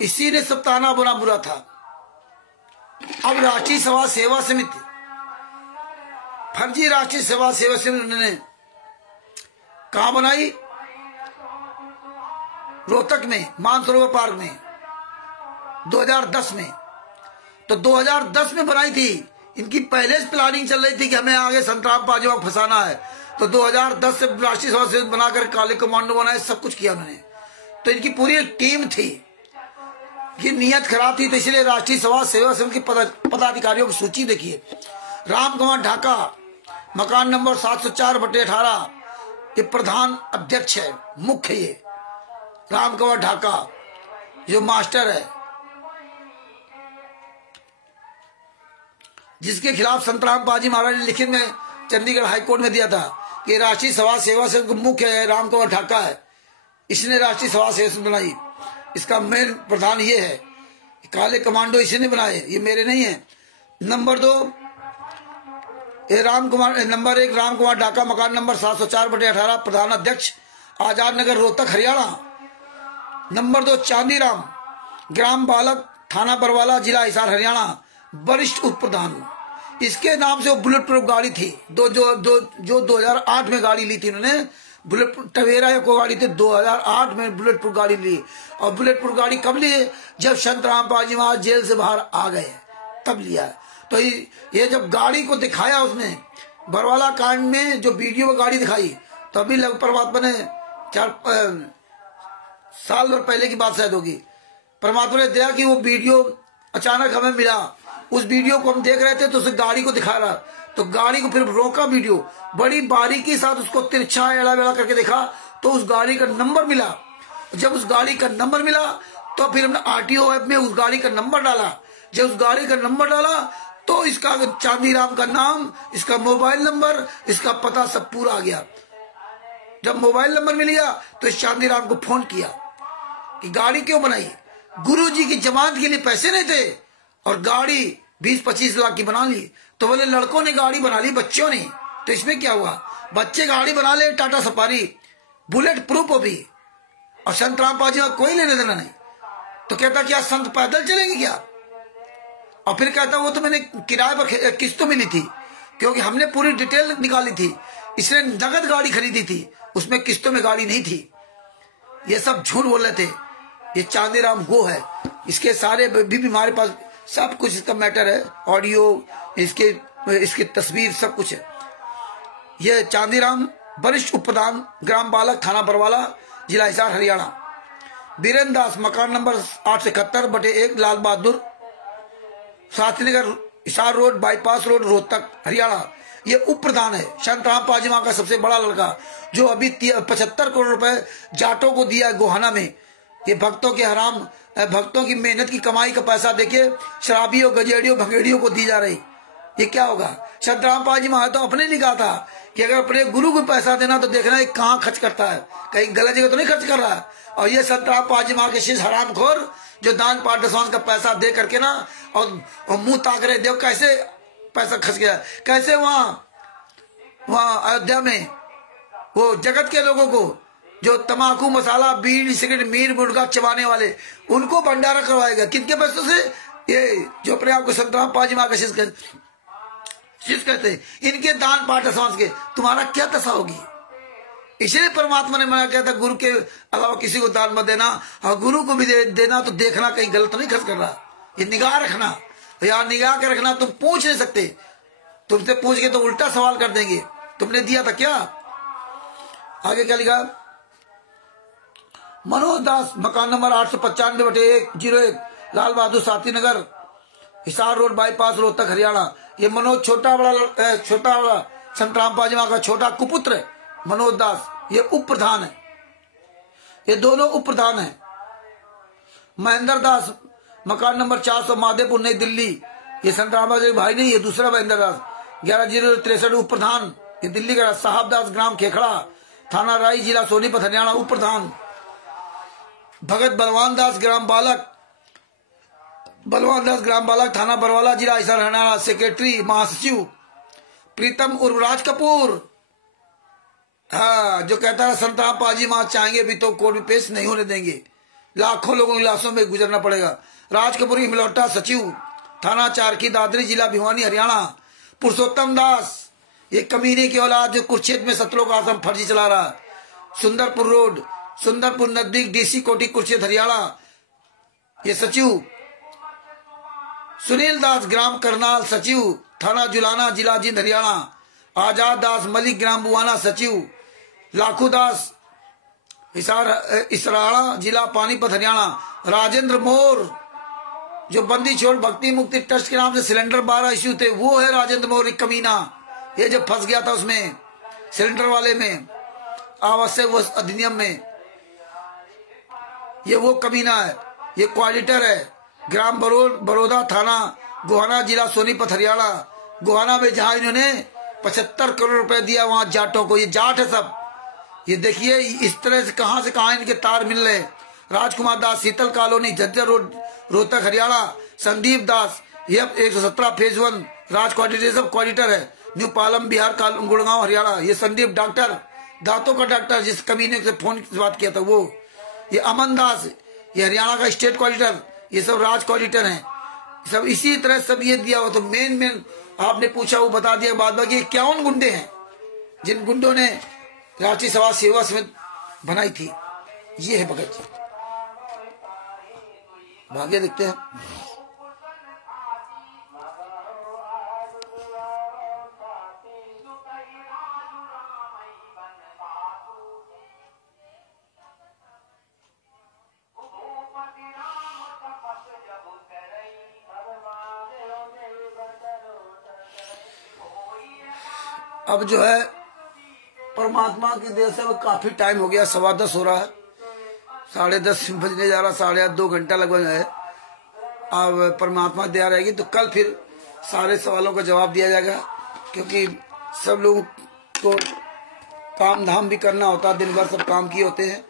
इसी ने सब ताना बुना बुरा था। अब राष्ट्रीय सभा सेवा समिति, फर्जी राष्ट्रीय सेवा समिति उन्होंने कहा बनाई, रोहतक में मानसरोवर पार्क में 2010 में। तो 2010 में बनाई थी, इनकी पहले से प्लानिंग चल रही थी कि हमें आगे संतराम पाजी को फंसाना है। तो 2010 से राष्ट्रीय सभा समिति बनाकर काले कमांडो बनाए, सब कुछ किया उन्होंने। तो इनकी पूरी टीम थी, ये नियत खराब थी। तो इसलिए राष्ट्रीय सभा सेवा समिति के पदाधिकारियों की सूची देखिए। राम कुमार ढाका, मकान नंबर 704/18, ये प्रधान अध्यक्ष है, मुख्य ये राम कुमार ढाका जो मास्टर है, जिसके खिलाफ संतराम पाजी महाराज ने लिखित में चंडीगढ़ हाईकोर्ट में दिया था कि राष्ट्रीय सभा सेवा समिति मुख्य है राम कुमार ढाका है, इसने राष्ट्रीय सभा सेवा समिति बनाई। इसका मेन प्रधान ये है, काले कमांडो इसी ने बनाए, ये मेरे नहीं है। नंबर 2 नंबर 1 राम कुमार ढाका, मकान नंबर 704/18, प्रधान अध्यक्ष, आजाद नगर, रोहतक, हरियाणा। नंबर 2 चांदीराम, ग्राम बालक, थाना बरवाला, जिला हिसार, हरियाणा, वरिष्ठ उप प्रधान। इसके नाम से वो बुलेट प्रूफ गाड़ी थी जो 2008 में गाड़ी ली थी इन्होंने। बुलेट टवेरा या कोई गाड़ी थी, 2008 में बुलेट प्रूफ गाड़ी ली। और बुलेट प्रूफ गाड़ी कब ली? जब संत राम पाजी महाराज जेल से बाहर आ गए तब लिया। तो ये जब गाड़ी को दिखाया उसने बरवाला कांड में, जो वीडियो में गाड़ी दिखाई, तो अभी लग परमात्मा ने 4 साल भर पहले की बात शायद होगी, परमात्मा ने दिया कि वो वीडियो अचानक हमें मिला। उस वीडियो को हम देख रहे थे तो उस गाड़ी को दिखा रहा, तो गाड़ी को फिर रोका, वीडियो बड़ी बारीकी के साथ उसको तिरछा एड़ा वेड़ा करके देखा, तो उस गाड़ी का नंबर मिला। जब उस गाड़ी का नंबर मिला तो फिर हमने आरटीओ ऐप में उस गाड़ी का नंबर डाला। जब उस गाड़ी का नंबर डाला तो इसका चांदीराम का नाम, इसका मोबाइल नंबर, इसका पता सब पूरा आ गया। जब मोबाइल नंबर मिल गया तो इस चांदीराम को फोन किया कि गाड़ी क्यों बनाई? गुरुजी की जमानत के लिए पैसे नहीं थे और गाड़ी 20-25 लाख की बना ली। तो बोले लड़कों ने गाड़ी बना ली, बच्चों ने, तो इसमें क्या हुआ? बच्चे गाड़ी बना ले, टाटा सफारी, बुलेट प्रूफ हो भी, और संत राम पाजी का कोई लेने देना नहीं। तो कहता क्या संत पैदल चलेंगे क्या? और फिर कहता वो तो मैंने किराए पर किस्तों मिली थी, क्योंकि हमने पूरी डिटेल निकाली थी, इसने नगद गाड़ी खरीदी थी, उसमें किस्तों में गाड़ी नहीं थी। ये सब झूठ बोल रहे थे। ये चांदीराम वो है, इसके सारे भी हमारे पास सब कुछ इसका मैटर है, ऑडियो, इसके तस्वीर सब कुछ है। ये चांदीराम वरिष्ठ उप प्रधान, ग्राम बालक, थाना बरवाला, जिला हिसार, हरियाणा। बीरेन्द्र दास, मकान number 871/1, Lal Bahadur Shastrinagar, Hisar road, bypass road, Rohtak, Haryana. ये उप प्रधान है, संत राम पाजी मां का सबसे बड़ा लड़का, जो अभी 75 करोड़ रुपए जाटों को दिया गोहाना में। ये भक्तों के हराम, भक्तों की मेहनत की कमाई का पैसा देखिए शराबियों, गजेड़ियों, भंगेड़ियों को दी जा रही। ये क्या होगा? संत राम पाजी महाराज तो अपने लिखा था कि अगर अपने गुरु को पैसा देना तो देखना है कहाँ खर्च करता है, कहीं गलत जगह तो नहीं खर्च कर रहा है। और ये संत राम पाजी महाराज के शिष्य हरामखोर जो दान पाठ दशवांश का पैसा दे करके ना और मुंह ताक रहे, देखो कैसे पैसा खर्च गया, कैसे वहां अयोध्या में वो जगत के लोगों को जो तमाकू, मसाला, बीड़ी, सिगरेट, मीर मुर्गा चबाने वाले, उनको भंडारा करवाएगा। किनके पैसों से? ये जो अपने आप को संत राम पाजी मां का शिष्य कहते हैं, इनके दान पाठ दशवांश के तुम्हारा क्या दशा होगी? इसलिए परमात्मा ने मना किया था गुरु के अलावा किसी को दान मत देना, और गुरु को भी देना तो देखना कहीं गलत नहीं खर्च कर रहा। ये निगाह रखना, यार निगाह के रखना। तुम पूछ नहीं सकते, तुमसे पूछ के तो उल्टा सवाल कर देंगे, तुमने दिया था क्या? आगे क्या लिखा? मनोज दास, मकान number 895/101, Lal Bahadur Shastri Nagar, Hisar road, bypass, Rohtak, Haryana. ये मनोज छोटा बड़ा संत राम पाजी मां का छोटा कुपुत्र है मनोज दास, ये उप प्रधान है। ये दोनों उप प्रधान है। महेंद्र दास, मकान नंबर 400, माधेपुर, नई दिल्ली। ये संत रामदास जी भाई नहीं, ये दूसरा महेंद्र दास। 11/063 उप प्रधान, ये दिल्ली का। साहब दास, ग्राम खेखड़ा, थाना राई, जिला सोनीपत, हरियाणा, उप प्रधान। भगत बलवान दास, ग्राम बालक, बलवान दास, ग्राम बालक, थाना बरवाला, जिला हिसार, हरियाणा, सेक्रेटरी, महासचिव। प्रीतम उर्फ राज कपूर, हाँ, जो कहता है संत राम पाजी मां चाहेंगे भी तो कोर्ट में पेश नहीं होने देंगे, लाखों लोगों की लाशों में गुजरना पड़ेगा। राज कपूर हिमलौटा, सचिव, थाना चारखी, दादरी, जिला भिवानी, हरियाणा। पुरुषोत्तम दास, ये कमीने की औलाद जो कुरुक्षेत्र में सतलोक आश्रम फर्जी चला रहा। सुंदरपुर रोड, सुंदरपुर नजदीक, डीसी कोठी, कुरुक्षेत्र, हरियाणा, ये सचिव। सुनील दास, ग्राम करनाल, सचिव, थाना जुलाना, जिला जींद, हरियाणा। आजाद दास मलिक, ग्राम बुआना, सचिव। लाखू दास, इसराड़ा, जिला पानीपत, हरियाणा। राजेंद्र मोर, जो बंदी छोड़ भक्ति मुक्ति ट्रस्ट के नाम से सिलेंडर 12 इश्यू थे, वो है राजेंद्र मोर, एक कमीना। ये जब फंस गया था उसमें, सिलेंडर वाले में, आवश्यक अधिनियम में, ये वो कमीना है। ये क्वालिटर है, ग्राम बरोदा, थाना गोहाना, जिला सोनीपत, हरियाणा। गोहाना में जहां इन्होंने 75 करोड़ रुपए दिया वहां जाटों को, ये जाट है सब। ये देखिए इस तरह से कहां इनके तार मिल रहे। राजकुमार दास, शीतल कॉलोनी, झज्जर रोड, रोहतक, हरियाणा। संदीप दास, ये 117 फेज 1 राज क्वालिटर, सब क्वालिटर है। न्यू पालम, बिहार, गुड़गांव, हरियाणा। ये संदीप डॉक्टर, दांतों का डॉक्टर, जिस कमीने से फोन की बात किया था वो। ये अमन दास, ये हरियाणा का स्टेट क्वालिटर, ये सब राज क्वालिटर हैं सब। इसी तरह सब ये दिया हुआ। तो मेन आपने पूछा वो बता दिया। बाद बाकी 51 गुंडे हैं जिन गुंडों ने राष्ट्रीय समाज सेवा समिति बनाई थी। ये है भगत जी। भाग्य देखते हैं। अब जो है परमात्मा की दया से काफी टाइम हो गया, 10:15 हो रहा है, 10:30 बजने जा रहा, 8:30 2 घंटा लगभग है। अब परमात्मा दया रहेगी तो कल फिर सारे सवालों का जवाब दिया जाएगा, क्योंकि सब लोगों को काम धाम भी करना होता है, दिन भर सब काम किए होते हैं।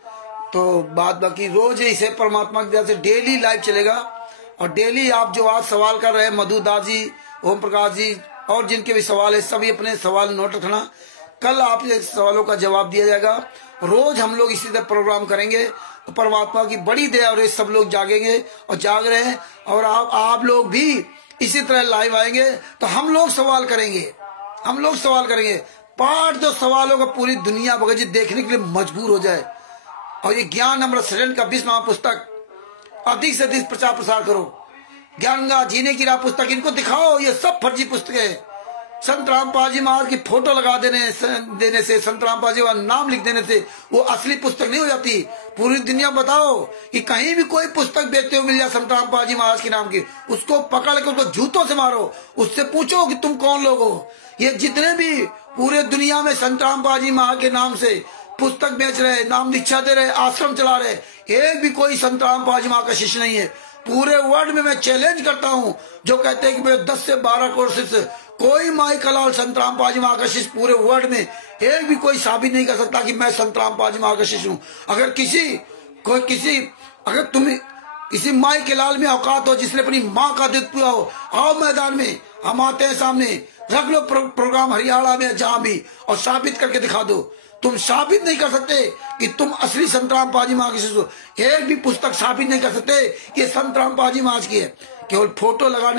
तो बाद बाकी रोज इसे परमात्मा की दया से डेली लाइव चलेगा। और डेली आप जो आज सवाल कर रहे हैं, मधु दास जी, ओम प्रकाश जी और जिनके भी सवाल है, सभी अपने सवाल नोट रखना। कल आप सवालों का जवाब दिया जाएगा। रोज हम लोग इसी तरह प्रोग्राम करेंगे। तो परमात्मा की बड़ी दया और सब लोग जागेंगे और जाग रहे हैं। और आप लोग भी इसी तरह लाइव आएंगे तो हम लोग सवाल करेंगे, हम लोग सवाल करेंगे। पाठ जो सवालों का पूरी दुनिया भगत जी देखने के लिए मजबूर हो जाए। और ये ज्ञान अमृत सृजन का 20वां पुस्तक अधिक से अधिक प्रचार प्रसार करो। ज्ञान गंगा जीने की राह पुस्तक इनको दिखाओ, ये सब फर्जी पुस्तकें हैं। संत रामपाल जी महाराज की फोटो लगा देने से, संत रामपाल जी का नाम लिख देने से वो असली पुस्तक नहीं हो जाती। पूरी दुनिया बताओ कि कहीं भी कोई पुस्तक बेचते हो मिल जाए संत रामपाल जी महाराज के नाम की, उसको पकड़ के उसको जूतों से मारो, उससे पूछो कि तुम कौन लोग हो। ये जितने भी पूरे दुनिया में संत रामपाल जी महाराज के नाम से पुस्तक बेच रहे, नाम दीक्षा दे रहे, आश्रम चला रहे, एक भी कोई संत रामपाल जी महाराज का शिष्य नहीं है। पूरे वर्ल्ड में मैं चैलेंज करता हूं जो कहते हैं कि मेरे 10 से 12 करोड़ शिष्य, कोई माई कलाल संत रामपाल जी महाराज का शिष्य पूरे वर्ल्ड में एक भी कोई साबित नहीं कर सकता कि मैं संत रामपाल जी महाराज का शिष्य हूं। अगर अगर तुम किसी माई के लाल में औकात हो जिसने अपनी माँ का दूध पिया हो, आओ मैदान में, हम आते हैं सामने, रख लो प्रोग्राम हरियाणा में जहां भी और साबित करके दिखा दो। तुम साबित नहीं कर सकते कि तुम असली संत रामपाल जी महाराज के शिष्य हो। एक भी पुस्तक साबित नहीं कर सकते कि संत रामपाल जी महाराज की है। केवल फोटो लगा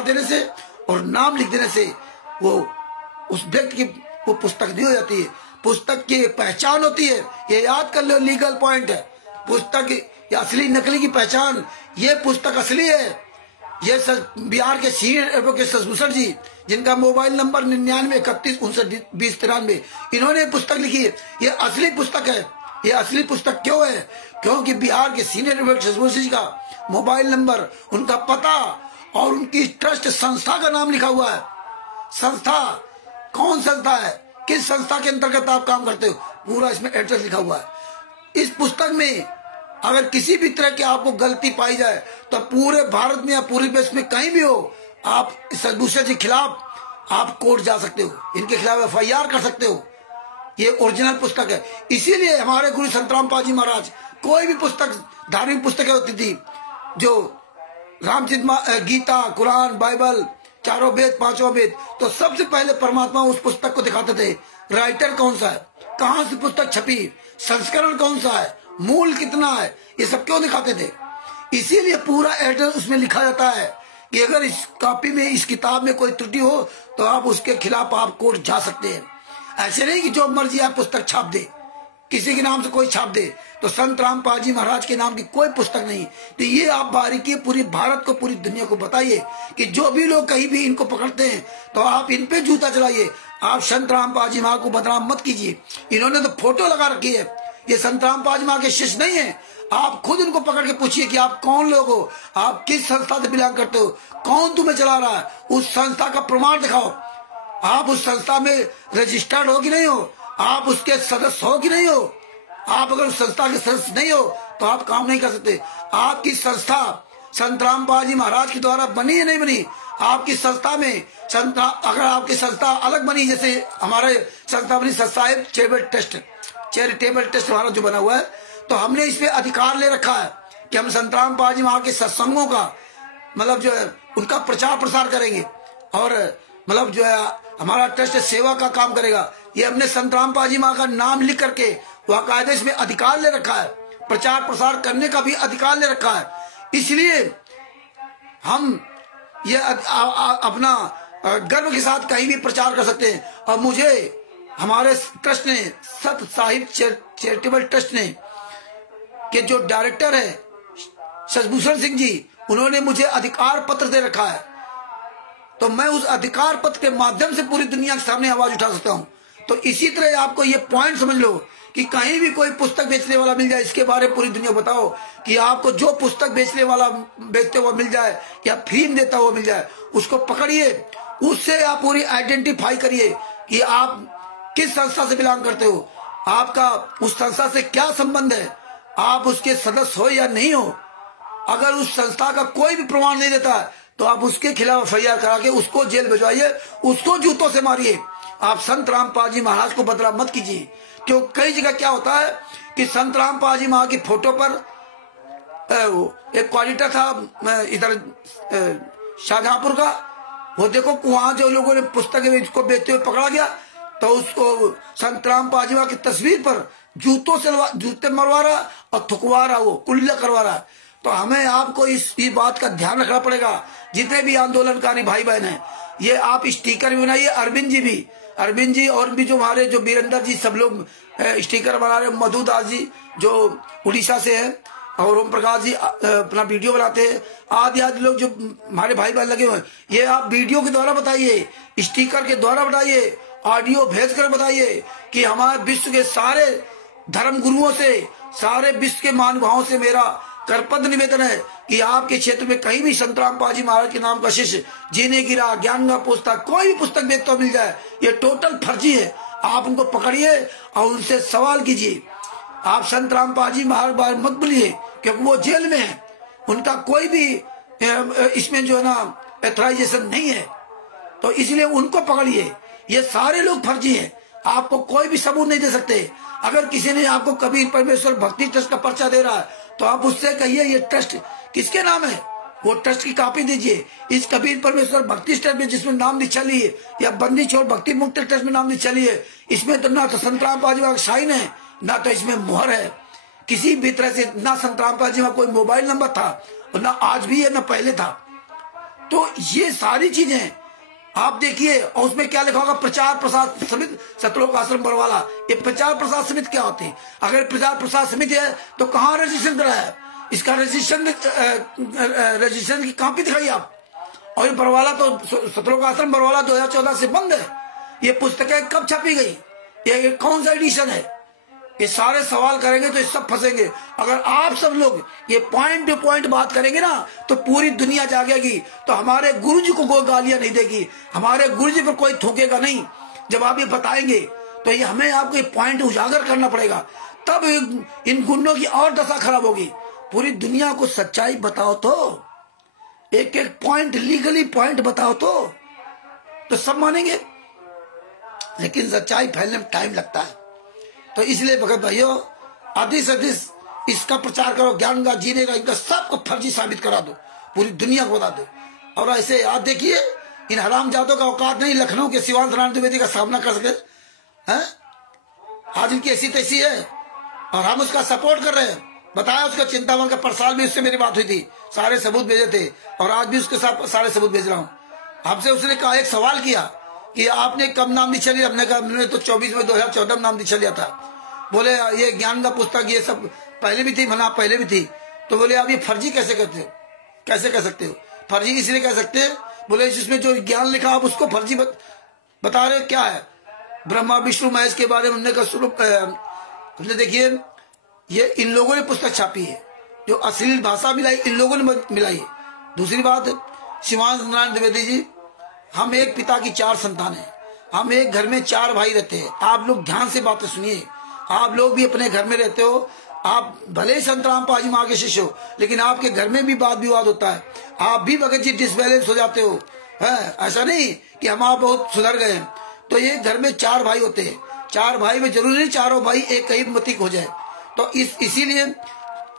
देने से और नाम लिख देने से वो उस व्यक्ति की वो पुस्तक नहीं हो जाती है। पुस्तक की पहचान होती है, ये याद कर लो, लीगल पॉइंट है। पुस्तक असली नकली की पहचान, ये पुस्तक असली है। ये बिहार के सीनियर एडवोकेट शशभूषण जी, जिनका मोबाइल नंबर 9931592093, इन्होंने पुस्तक लिखी है। ये असली पुस्तक है। ये असली पुस्तक क्यों है? क्योंकि बिहार के सीनियर एडवोकेट शशभूषण जी का मोबाइल नंबर, उनका पता और उनकी ट्रस्ट संस्था का नाम लिखा हुआ है। संस्था कौन संस्था है, किस संस्था के अंतर्गत आप काम करते हो, पूरा इसमें एड्रेस लिखा हुआ है। इस पुस्तक में अगर किसी भी तरह की आपको गलती पाई जाए तो पूरे भारत में या पूरे देश में कहीं भी हो, आप सदभूषण जी के खिलाफ आप कोर्ट जा सकते हो, इनके खिलाफ FIR कर सकते हो। ये ओरिजिनल पुस्तक है। इसीलिए हमारे गुरु संतराम पाल जी महाराज कोई भी पुस्तक, धार्मिक पुस्तकें होती थी, जो रामचरित गीता, कुरान, बाइबल, चारों वेद, पांचों वेद, तो सबसे पहले परमात्मा उस पुस्तक को दिखाते थे। राइटर कौन सा है, कहां से पुस्तक छपी, संस्करण कौन सा है, मूल कितना है, ये सब क्यों दिखाते थे। इसीलिए पूरा एड्रेस उसमें लिखा जाता है कि अगर इस कॉपी में, इस किताब में कोई त्रुटि हो तो आप उसके खिलाफ आप कोर्ट जा सकते हैं। ऐसे नहीं कि जो मर्जी आप पुस्तक छाप दे, किसी के नाम से कोई छाप दे। तो संत रामपाल जी महाराज के नाम की कोई पुस्तक नहीं। तो ये आप बारीकी पूरी भारत को, पूरी दुनिया को बताइए कि जो भी लोग कहीं भी इनको पकड़ते हैं तो आप इन पे जूता चलाइए। आप संत रामपाल जी महाराज को बदनाम मत कीजिए। इन्होंने तो फोटो लगा रखी है, ये संत रामपाल जी महाराज के शिष्य नहीं है। आप खुद उनको पकड़ के पूछिए कि आप कौन लोग हो, आप किस संस्था से बिलोंग करते हो, कौन तुम्हें चला रहा है, उस संस्था का प्रमाण दिखाओ। आप उस संस्था में रजिस्टर्ड हो कि नहीं हो, आप उसके सदस्य हो कि नहीं हो। आप अगर उस संस्था के सदस्य नहीं हो तो आप काम नहीं कर सकते। आपकी संस्था संत रामपाल जी महाराज के द्वारा बनी है नहीं बनी, आपकी संस्था में अगर आपकी संस्था अलग बनी, जैसे हमारे संस्था बनी सत्साहिब चैरिटेबल ट्रस्ट हमारा जो बना हुआ है, तो हमने इसमें अधिकार ले रखा है कि हम संत रामपाल जी महाराज के सत्संगों का मतलब जो है उनका प्रचार प्रसार करेंगे, और मतलब जो है हमारा ट्रस्ट सेवा का काम करेगा। ये हमने संत रामपाल जी महाराज का नाम लिख करके वाकायदे इसमें अधिकार ले रखा है, प्रचार प्रसार करने का भी अधिकार ले रखा है। इसलिए हम ये अपना गर्व के साथ कहीं भी प्रचार कर सकते हैं। और मुझे हमारे ट्रस्ट ने, सत साहिब चैरिटेबल ट्रस्ट ने के जो डायरेक्टर है शशभूषण सिंह जी, उन्होंने मुझे अधिकार पत्र दे रखा है। तो मैं उस अधिकार पत्र के माध्यम से पूरी दुनिया के सामने आवाज उठा सकता हूं। तो इसी तरह आपको ये पॉइंट समझ लो कि कहीं भी कोई पुस्तक बेचने वाला मिल जाए, इसके बारे में पूरी दुनिया बताओ कि आपको जो पुस्तक बेचने वाला बेचते हुआ मिल जाए या फ्री में देता हुआ मिल जाए, उसको पकड़िए, उससे आप पूरी आइडेंटिफाई करिए कि आप किस संस्था से बिलोंग करते हो, आपका उस संस्था से क्या संबंध है, आप उसके सदस्य हो या नहीं हो। अगर उस संस्था का कोई भी प्रमाण नहीं देता है तो आप उसके खिलाफ FIR करा के उसको जेल भिजवाइए, उसको जूतों से मारिए। आप संत रामपाल जी महाराज को बदला मत कीजिए। क्यों कई जगह क्या होता है कि संत रामपाल जी महाराज की फोटो पर एक क्वालिटर था इधर शाहजहांपुर का, वो देखो वहां जो लोगों ने पुस्तकें इसको बेचते हुए पकड़ा गया, तो उसको संत रामपाल जी महाराज की तस्वीर पर जूते मरवा रहा और थुकवा रहा, वो कुल्ला करवा रहा। तो हमें आपको इस बात का ध्यान रखना पड़ेगा। जितने भी आंदोलनकारी भाई बहन हैं, ये आप स्टिकर भी बनाइए। अरविंद जी और भी जो हमारे जो वीरेंद्र जी, सब लोग स्टिकर बना रहे। मधुदास जी जो उड़ीसा से है, और ओम प्रकाश जी अपना वीडियो बनाते हैं। आदि लोग जो हमारे भाई बहन लगे हुए हैं, ये आप वीडियो के द्वारा बताइए, स्टिकर के द्वारा बताइए, ऑडियो भेज कर बताइए कि हमारे विश्व के सारे धर्म गुरुओं से, सारे विश्व के महानुभावों से मेरा करपद निवेदन है कि आपके क्षेत्र में कहीं भी संत रामपाल जी महाराज के नाम का शिष्य, जीने की राह, ज्ञान का पुस्तक, कोई भी पुस्तक बेचता मिल जाए, ये टोटल फर्जी है। आप उनको पकड़िए और उनसे सवाल कीजिए। आप संत रामपाल जी महाराज मत बोलिए, क्योंकि वो जेल में है, उनका कोई भी इसमें जो है ना एथराइजेशन नहीं है, तो इसलिए उनको पकड़िए। ये सारे लोग फर्जी हैं, आपको कोई भी सबूत नहीं दे सकते। अगर किसी ने आपको कबीर परमेश्वर भक्ति ट्रस्ट का पर्चा दे रहा है तो आप उससे कहिए ये ट्रस्ट किसके नाम है, वो ट्रस्ट की कॉपी दीजिए। इस कबीर परमेश्वर भक्ति ट्रस्ट में जिसमें नाम दीक्षा ली है, या बंदी छोड़ भक्ति मुक्त ट्रस्ट में नाम दीक्षा ली है, इसमें तो ना तो संत रामपाल जी का साइन है, ना तो इसमें मुहर है किसी भी तरह से। ना संत रामपाल जी का कोई मोबाइल नंबर था, और ना आज भी है ना पहले था। तो ये सारी चीजें आप देखिए। और उसमें क्या लिखा होगा, प्रचार प्रसार समिति सतलोक आश्रम बरवाला। ये प्रचार प्रसार समिति क्या होती है? अगर प्रचार प्रसार समिति है तो कहाँ रजिस्ट्रेशन कराया है? इसका रजिस्ट्रेशन की कॉपी दिखाइए आप। और ये बरवाला तो सतलोक आश्रम बरवाला 2014 से बंद है। ये पुस्तकें कब छपी गई, ये कौन सा एडिशन है? ये सारे सवाल करेंगे तो ये सब फंसेंगे। अगर आप सब लोग ये पॉइंट टू पॉइंट बात करेंगे ना तो पूरी दुनिया जागेगी। तो हमारे गुरु जी को कोई गालियां नहीं देगी, हमारे गुरु जी पर कोई थूकेगा नहीं। जब आप ये बताएंगे तो ये हमें आपको ये पॉइंट उजागर करना पड़ेगा, तब इन गुंडों की और दशा खराब होगी। पूरी दुनिया को सच्चाई बताओ तो, एक एक पॉइंट लीगली पॉइंट बताओ तो सब मानेंगे, लेकिन सच्चाई फैलने में टाइम लगता है। तो इसलिए भगत भाइयों, अधिक से अधिक इसका प्रचार करो, ज्ञान का जीने का इनका सबको फर्जी साबित करा दो, पूरी दुनिया को बता दो। और ऐसे आज देखिए, इन हरामजादों का औकात नहीं लखनऊ के शिवानंद राणा द्विवेदी का सामना कर सके हैं। आज इनकी ऐसी तैसी है और हम उसका सपोर्ट कर रहे हैं। बताया उसका चिंतामण का परसाल भी, उससे मेरी बात हुई थी, सारे सबूत भेजे थे और आज भी उसके साथ सारे सबूत भेज रहा हूँ। हमसे उसने कहा, एक सवाल किया कि आपने कब नाम दीक्षा लिया? हमने कहा हमने तो 24 में 2014 में नाम दीक्षा लिया था। बोले ये ज्ञान का पुस्तक ये सब पहले भी थी, मना पहले भी थी। तो बोले आप ये फर्जी कैसे करते हो, कैसे कह सकते हो? फर्जी इसलिए कह सकते हैं, बोले जिसमें जो ज्ञान लिखा आप उसको फर्जी बता रहे क्या है? ब्रह्मा विष्णु महेश के बारे में हमने कहा स्वरूप, हमने देखिए ये इन लोगों ने पुस्तक छापी है, जो अश्लील भाषा मिलाई इन लोगों ने मिलाई है। दूसरी बात, शिवानंद राणा द्विवेदी जी, हम एक पिता की 4 संतान हैं, हम एक घर में 4 भाई रहते हैं। आप लोग ध्यान से बातें सुनिए, आप लोग भी अपने घर में रहते हो, आप भले ही संत रामपाल जी माँ के शिष्य हो, लेकिन आपके घर में भी वाद विवाद होता है, आप भी भगत जी डिसबैलेंस हो जाते हो, है ऐसा नहीं कि हम आप बहुत सुधर गए हैं। तो ये घर में 4 भाई होते हैं, 4 भाई में जरूरी नहीं चारों भाई एक ही मतिक हो जाए। तो इसीलिए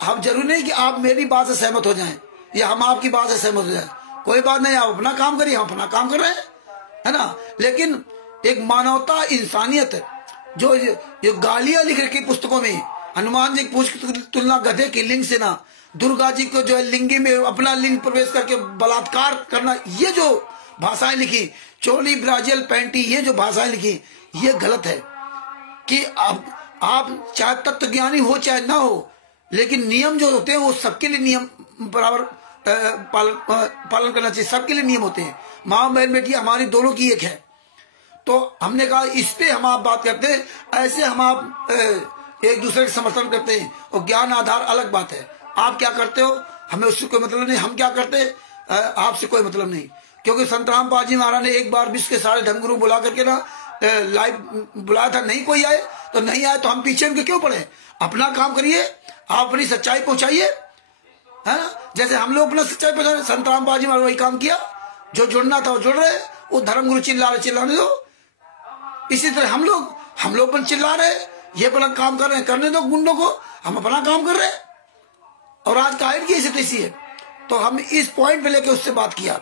हम जरूरी नहीं कि आप मेरी बात से सहमत हो जाएं या हम आपकी बात से सहमत हो जाएं, कोई बात नहीं, आप अपना काम करिए, हम अपना काम कर रहे हैं, है ना। लेकिन एक मानवता, इंसानियत, जो गालियां लिख रखी पुस्तकों में, हनुमान जी की पूछ की तुलना गधे की लिंग से ना, दुर्गा जी को जो है लिंगी में अपना लिंग प्रवेश करके बलात्कार करना, ये जो भाषाएं लिखी, चोली ब्राजिल पैंटी, ये जो भाषाएं लिखी, ये गलत है। कि आप चाहे तत्व ज्ञानी हो चाहे ना हो, लेकिन नियम जो होते हैं वो सबके लिए नियम बराबर पालन करना चाहिए, सबके लिए नियम होते हैं। माँ बहन बेटी हमारी दोनों की एक है। तो हमने कहा इस पे हम आप बात करते हैं, ऐसे हम आप एक दूसरे के समर्थन करते हैं, और ज्ञान आधार अलग बात है। आप क्या करते हो हमें उससे कोई मतलब नहीं, हम क्या करते हैं आपसे कोई मतलब नहीं। क्योंकि संत रामपाल जी महाराज ने एक बार विश्व के सारे धर्मगुरु बुला करके ना लाइव बुलाया था, नहीं कोई आए तो नहीं आए, तो हम पीछे उनके क्यों पड़े? अपना काम करिए, आप अपनी सच्चाई पहुंचाइए, है ना। जैसे हम लोग अपना सच्चाई पहुंचा, संत रामपाल जी महाराज वही काम किया, जो जुड़ना था वो जुड़ रहे, वो धर्मगुरु चिल्लाने दो। इसी तरह हम लोग पर चिल्ला रहे, ये अपना काम कर रहे हैं, करने दो गुंडों को, हम अपना काम कर रहे हैं। और आज कायद की स्थिति ऐसी है, तो हम इस पॉइंट पे लेके उससे बात किया।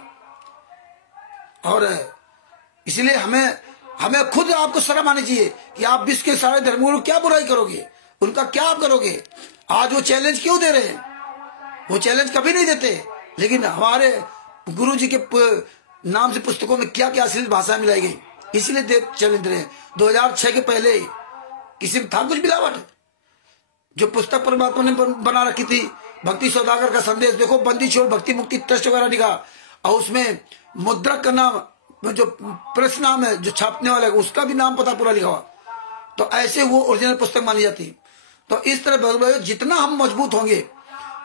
और इसलिए हमें खुद आपको शर्म आनी चाहिए कि आप विश्व के सारे धर्मगुरु क्या बुराई करोगे, उनका क्या आप करोगे? आज वो चैलेंज क्यों दे रहे हैं? वो चैलेंज कभी नहीं देते, लेकिन हमारे गुरु जी के नाम से पुस्तकों में क्या क्या अश्लील भाषा मिलाई गई, इसलिए चैलेंज दे रहे हैं। 2006 के पहले किसी में था कुछ मिलावट? जो पुस्तक परमात्मा ने बना रखी थी, भक्ति सौदागर का संदेश, देखो बंदी छोड़ भक्ति मुक्ति ट्रस्ट वगैरह निकाला, और उसमें मुद्रक का नाम, जो प्रेस नाम है जो छापने वाला है, उसका भी नाम पता पूरा लिखा हुआ, तो ऐसे वो ओरिजिनल पुस्तक मानी जाती। तो इस तरह जितना हम मजबूत होंगे,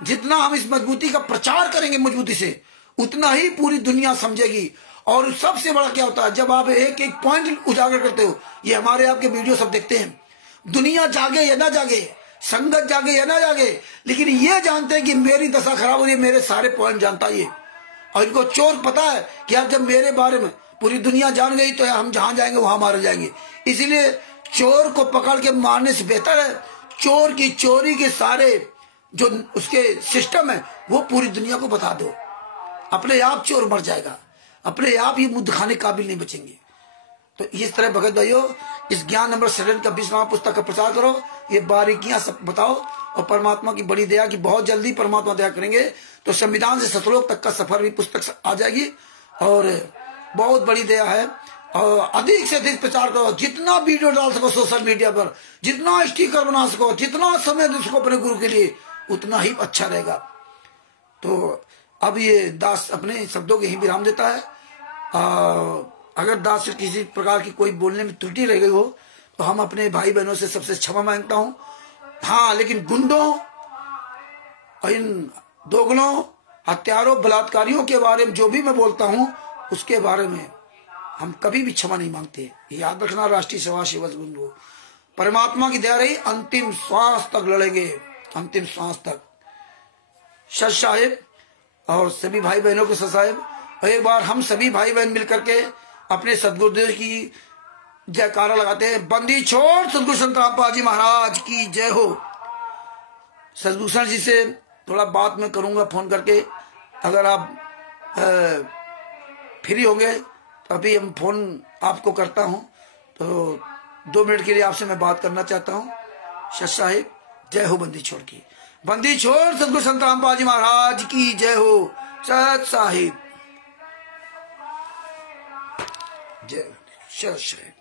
जितना हम इस मजबूती का प्रचार करेंगे मजबूती से, उतना ही पूरी दुनिया समझेगी। और सबसे बड़ा क्या होता है, जब आप एक एक पॉइंट उजागर करते हो, ये हमारे आपके वीडियो सब देखते हैं, दुनिया जागे या ना जागे, संगत जागे या ना जागे, लेकिन ये जानते हैं कि मेरी दशा खराब हो रही है, मेरे सारे पॉइंट जानता है। और इनको चोर पता है कि अब जब मेरे बारे में पूरी दुनिया जान गई तो हम जहां जाएंगे वहां मारे जाएंगे। इसीलिए चोर को पकड़ के मारने से बेहतर है चोर की चोरी के सारे जो उसके सिस्टम है वो पूरी दुनिया को बता दो, अपने आप चोर मर जाएगा, अपने आप ही मुंह दिखाने काबिल नहीं बचेंगे। तो इस तरह भगत भाइयों, इस ज्ञान नंबर 7 का 20वां पुस्तक का प्रचार करो, ये बारीकियां सब बताओ, और परमात्मा की बड़ी दया की बहुत जल्दी परमात्मा दया करेंगे तो संविधान से सतलोक तक का सफर भी पुस्तक आ जाएगी, और बहुत बड़ी दया है। और अधिक से अधिक प्रचार करो, जितना वीडियो डाल सको सोशल मीडिया पर, जितना स्टिकर बना सको, जितना समय दे सको अपने गुरु के लिए, उतना ही अच्छा रहेगा। तो अब ये दास अपने शब्दों के ही विराम देता है। अगर दास से किसी प्रकार की कोई बोलने में त्रुटि रह गई हो तो हम अपने भाई बहनों से सबसे क्षमा मांगता हूं। हाँ, लेकिन गुंडों और इन दोगलों, हत्यारों, बलात्कारियों के बारे में जो भी मैं बोलता हूं उसके बारे में हम कभी भी क्षमा नहीं मांगते। याद रखना राष्ट्रीय सेवा सेवक गुंडों। परमात्मा की दया रही, अंतिम श्वास तक लड़ेंगे, अंतिम श्वास तक। सत साहिब और सभी भाई बहनों के सत साहिब, एक बार हम सभी भाई बहन मिलकर के अपने सदगुरुदेव की जयकारा लगाते हैं। बंदी छोड़ सदगुरु संत रामपाल जी महाराज की जय हो। सदभूषण जी से थोड़ा बात मैं करूंगा फोन करके, अगर आप फ्री होंगे तो अभी हम फोन आपको करता हूं, तो 2 मिनट के लिए आपसे मैं बात करना चाहता हूं। सत साहिब जय हो। बंदी छोड़ की, बंदी छोड़ सदगुरु संत रामपाल जी महाराज की जय हो। सत साहिब जय। सत साहिब।